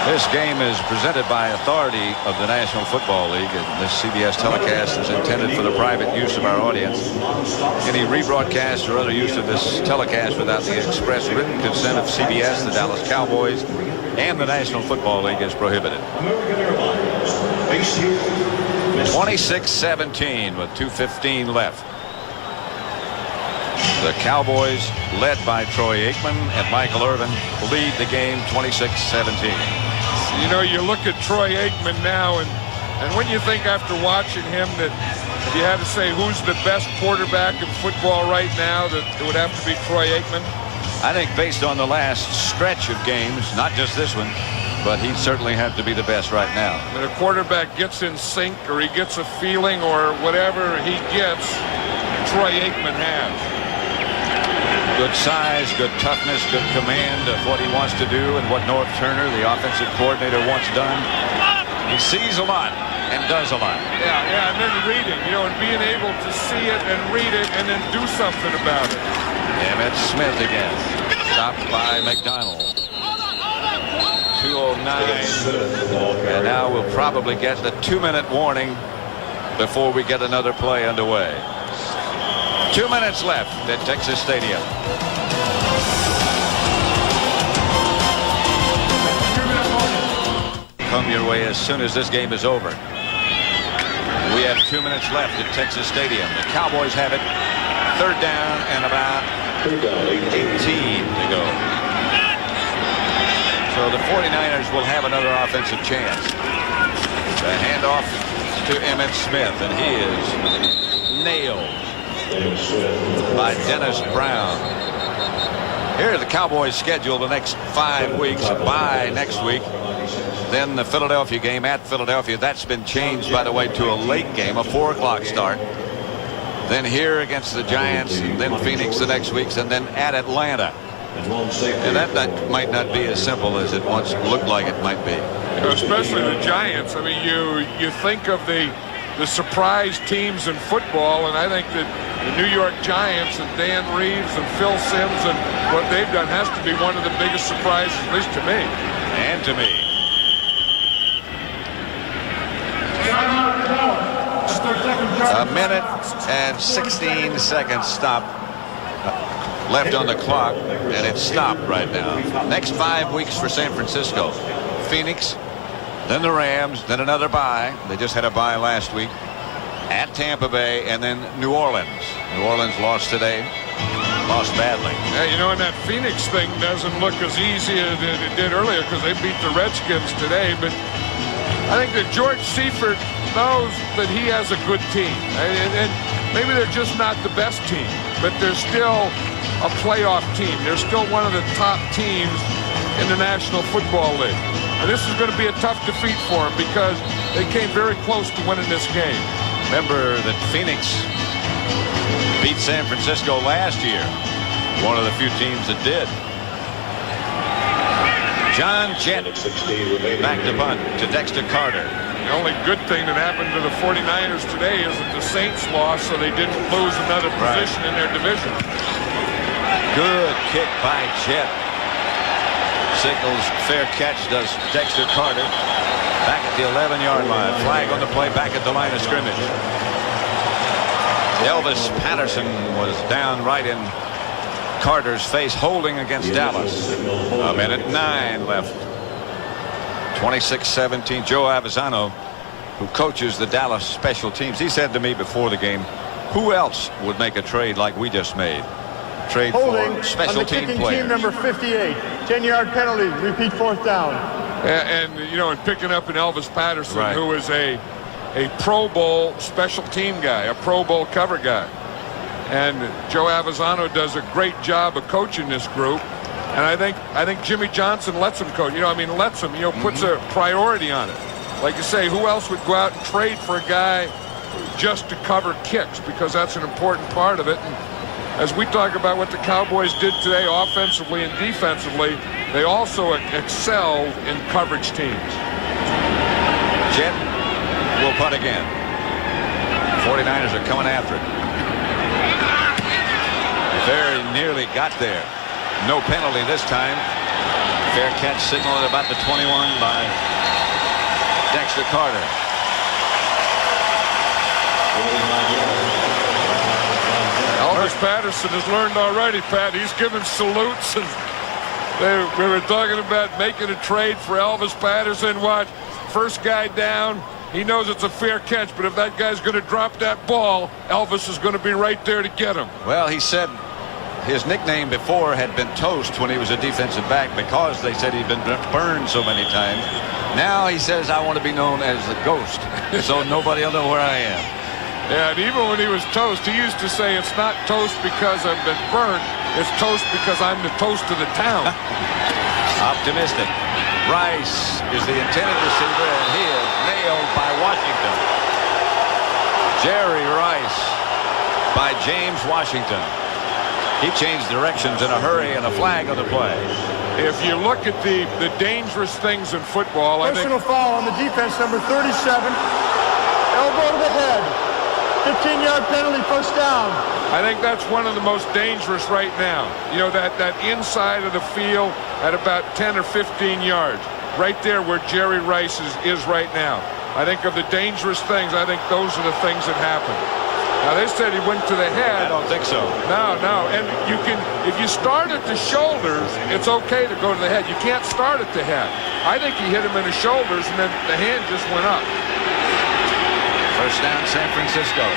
This game is presented by authority of the National Football League, and this CBS telecast is intended for the private use of our audience. Any rebroadcast or other use of this telecast without the express written consent of CBS, the Dallas Cowboys, and the National Football League is prohibited. 26-17 with 2:15 left. The Cowboys, led by Troy Aikman and Michael Irvin, lead the game 26-17. You know, you look at Troy Aikman now, and when you think after watching him that if you had to say who's the best quarterback in football right now, that it would have to be Troy Aikman. I think based on the last stretch of games, not just this one, but he certainly have to be the best right now. When a quarterback gets in sync or he gets a feeling or whatever he gets, Troy Aikman has. Good size, good toughness, good command of what he wants to do and what North Turner, the offensive coordinator, wants done. He sees a lot and does a lot. Yeah, and then reading, and being able to see it and read it and then do something about it. Emmett Smith again. Stopped by McDonald. 2:09. And now we'll probably get the 2-minute warning before we get another play underway. 2 minutes left at Texas Stadium. Come your way as soon as this game is over. We have 2 minutes left at Texas Stadium. The Cowboys have it. 3rd down and about 18 to go. So the 49ers will have another offensive chance. The handoff to Emmett Smith, and he is nailed by Dennis Brown. Here's the Cowboys' schedule the next 5 weeks. A bye next week. Then the Philadelphia game at Philadelphia. That's been changed, by the way, to a late game, a 4 o'clock start. Then here against the Giants, and then Phoenix the next week, and then at Atlanta. And that might not be as simple as it once looked like it might be. Especially the Giants. I mean, you think of the surprise teams in football, and I think that the New York Giants and Dan Reeves and Phil Simms and what they've done has to be one of the biggest surprises, at least to me. And to me. A minute and 16 seconds stop left on the clock, and it's stopped right now. Next 5 weeks for San Francisco. Phoenix, then the Rams, then another bye. They just had a bye last week. At Tampa Bay, and then New Orleans. New Orleans lost today. Lost badly. Yeah, and that Phoenix thing doesn't look as easy as it did earlier because they beat the Redskins today. But I think that George Seifert knows that he has a good team. And maybe they're just not the best team, but they're still a playoff team. They're still one of the top teams in the National Football League. And this is going to be a tough defeat for them because they came very close to winning this game. Remember that Phoenix beat San Francisco last year. One of the few teams that did. John Jett back to punt to Dexter Carter. The only good thing that happened to the 49ers today is that the Saints lost, so they didn't lose another position in their division. Good kick by Jett. Signals fair catch does Dexter Carter. Back at the 11-yard line. Flag on the play back at the line of scrimmage. Elvis Patterson was down right in Carter's face, holding against Dallas. A minute 9 left. 26-17. Joe Avizano, who coaches the Dallas special teams, he said to me before the game, who else would make a trade like we just made? Trade holding for special team players. Team number 58. 10-yard penalty. Repeat 4th down. And and picking up an Elvis Patterson, who is a Pro Bowl special team guy, a Pro Bowl cover guy. And Joe Avizano does a great job of coaching this group. And I think Jimmy Johnson lets him coach. Lets him, puts a priority on it. Like you say, who else would go out and trade for a guy just to cover kicks? Because that's an important part of it. And as we talk about what the Cowboys did today offensively and defensively, they also excel in coverage teams. Jett will punt again. 49ers are coming after it. Very nearly got there. No penalty this time. Fair catch signal at about the 21 by Dexter Carter. Elvis Patterson has learned already, Pat. He's given salutes, and we were talking about making a trade for Elvis Patterson. Watch, first guy down. He knows it's a fair catch, but if that guy's going to drop that ball, Elvis is going to be right there to get him. Well, he said his nickname before had been Toast when he was a defensive back because they said he'd been burned so many times. Now he says, I want to be known as the Ghost, so nobody will know where I am. Yeah, and even when he was toast, he used to say, it's not toast because I've been burnt, it's toast because I'm the toast of the town. Optimistic. Rice is the intended receiver, and he is nailed by Washington. Jerry Rice by James Washington. He changed directions in a hurry, and a flag on the play. If you look at the dangerous things in football, I think... Personal foul on the defense, number 37. Elbow to the head. 15-yard penalty, first down. I think that's one of the most dangerous right now. You know, that inside of the field at about 10 or 15 yards. Right there where Jerry Rice is right now. I think of the dangerous things, I think those are the things that happen. Now, they said he went to the head. I don't think so. No. And you can, if you start at the shoulders, it's okay to go to the head. You can't start at the head. I think he hit him in the shoulders, and then the hand just went up. First down, San Francisco.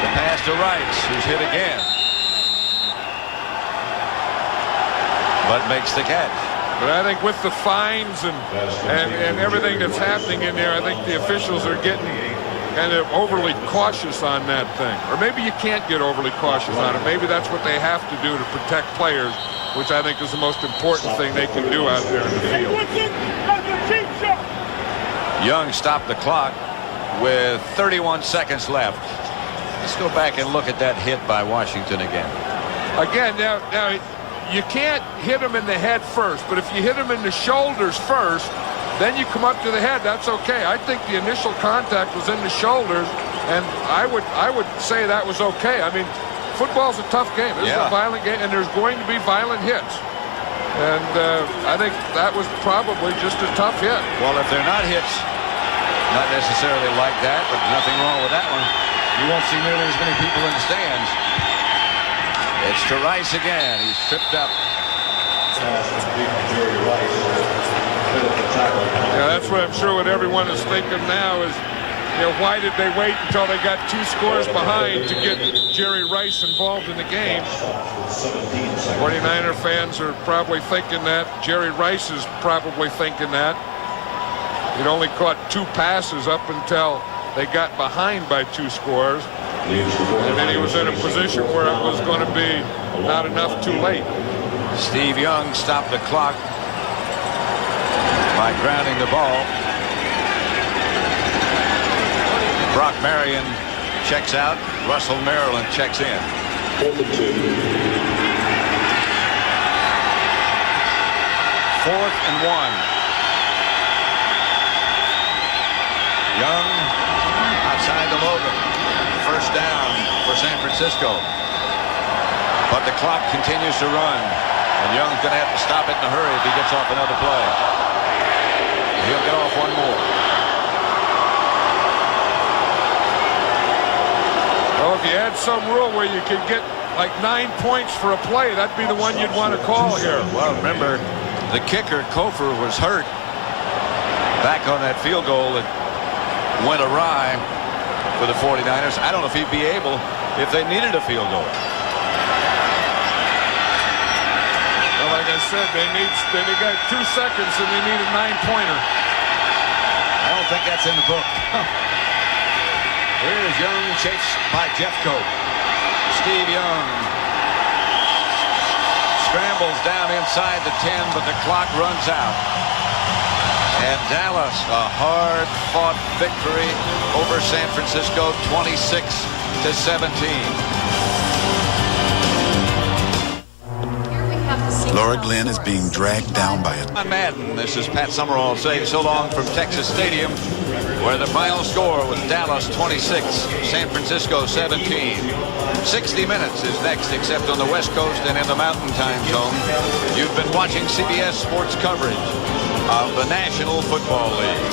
The pass to Rice, who's hit again. But makes the catch. But I think with the fines and everything that's happening in there, I think the officials are getting kind of overly cautious on that thing. Or maybe you can't get overly cautious on it. Maybe that's what they have to do to protect players, which I think is the most important thing they can do out there in the field. Young stopped the clock with 31 seconds left. Let's go back and look at that hit by Washington again. Again, now you can't hit him in the head first, but if you hit him in the shoulders first, then you come up to the head. That's okay. I think the initial contact was in the shoulders, and I would say that was okay. I mean, football's a tough game. This is a violent game, and there's going to be violent hits. And I think that was probably just a tough hit. Well, if they're not hits, not necessarily like that, but nothing wrong with that one. You won't see nearly as many people in the stands. It's to Rice again. He's tripped up. Yeah, that's what I'm sure what everyone is thinking now is, you know, why did they wait until they got 2 scores behind to get Jerry Rice involved in the game? 49er fans are probably thinking that. Jerry Rice is probably thinking that. He'd only caught 2 passes up until they got behind by 2 scores. And then he was in a position where it was going to be not enough too late. Steve Young stopped the clock by grounding the ball. Brock Marion checks out. Russell Maryland checks in. 4th and 1. Young outside the Logan. First down for San Francisco. But the clock continues to run. And Young's going to have to stop it in a hurry if he gets off another play. He'll get off one more. Well, if you had some rule where you could get like 9 points for a play, that'd be the one you'd want to call here. Well, remember, the kicker, Kofer, was hurt back on that field goal that went awry for the 49ers. I don't know if he'd be able if they needed a field goal. Well, like I said, they got 2 seconds and they need a 9-pointer. I don't think that's in the book. Here's Young chased by Jeffco. Steve Young scrambles down inside the 10, but the clock runs out. And Dallas, a hard-fought victory over San Francisco, 26-17. Laura Glenn is being dragged down by it. On Madden, this is Pat Summerall saying so long from Texas Stadium, where the final score was Dallas 26, San Francisco 17. 60 minutes is next, except on the West Coast and in the Mountain Time Zone. You've been watching CBS Sports coverage of the National Football League.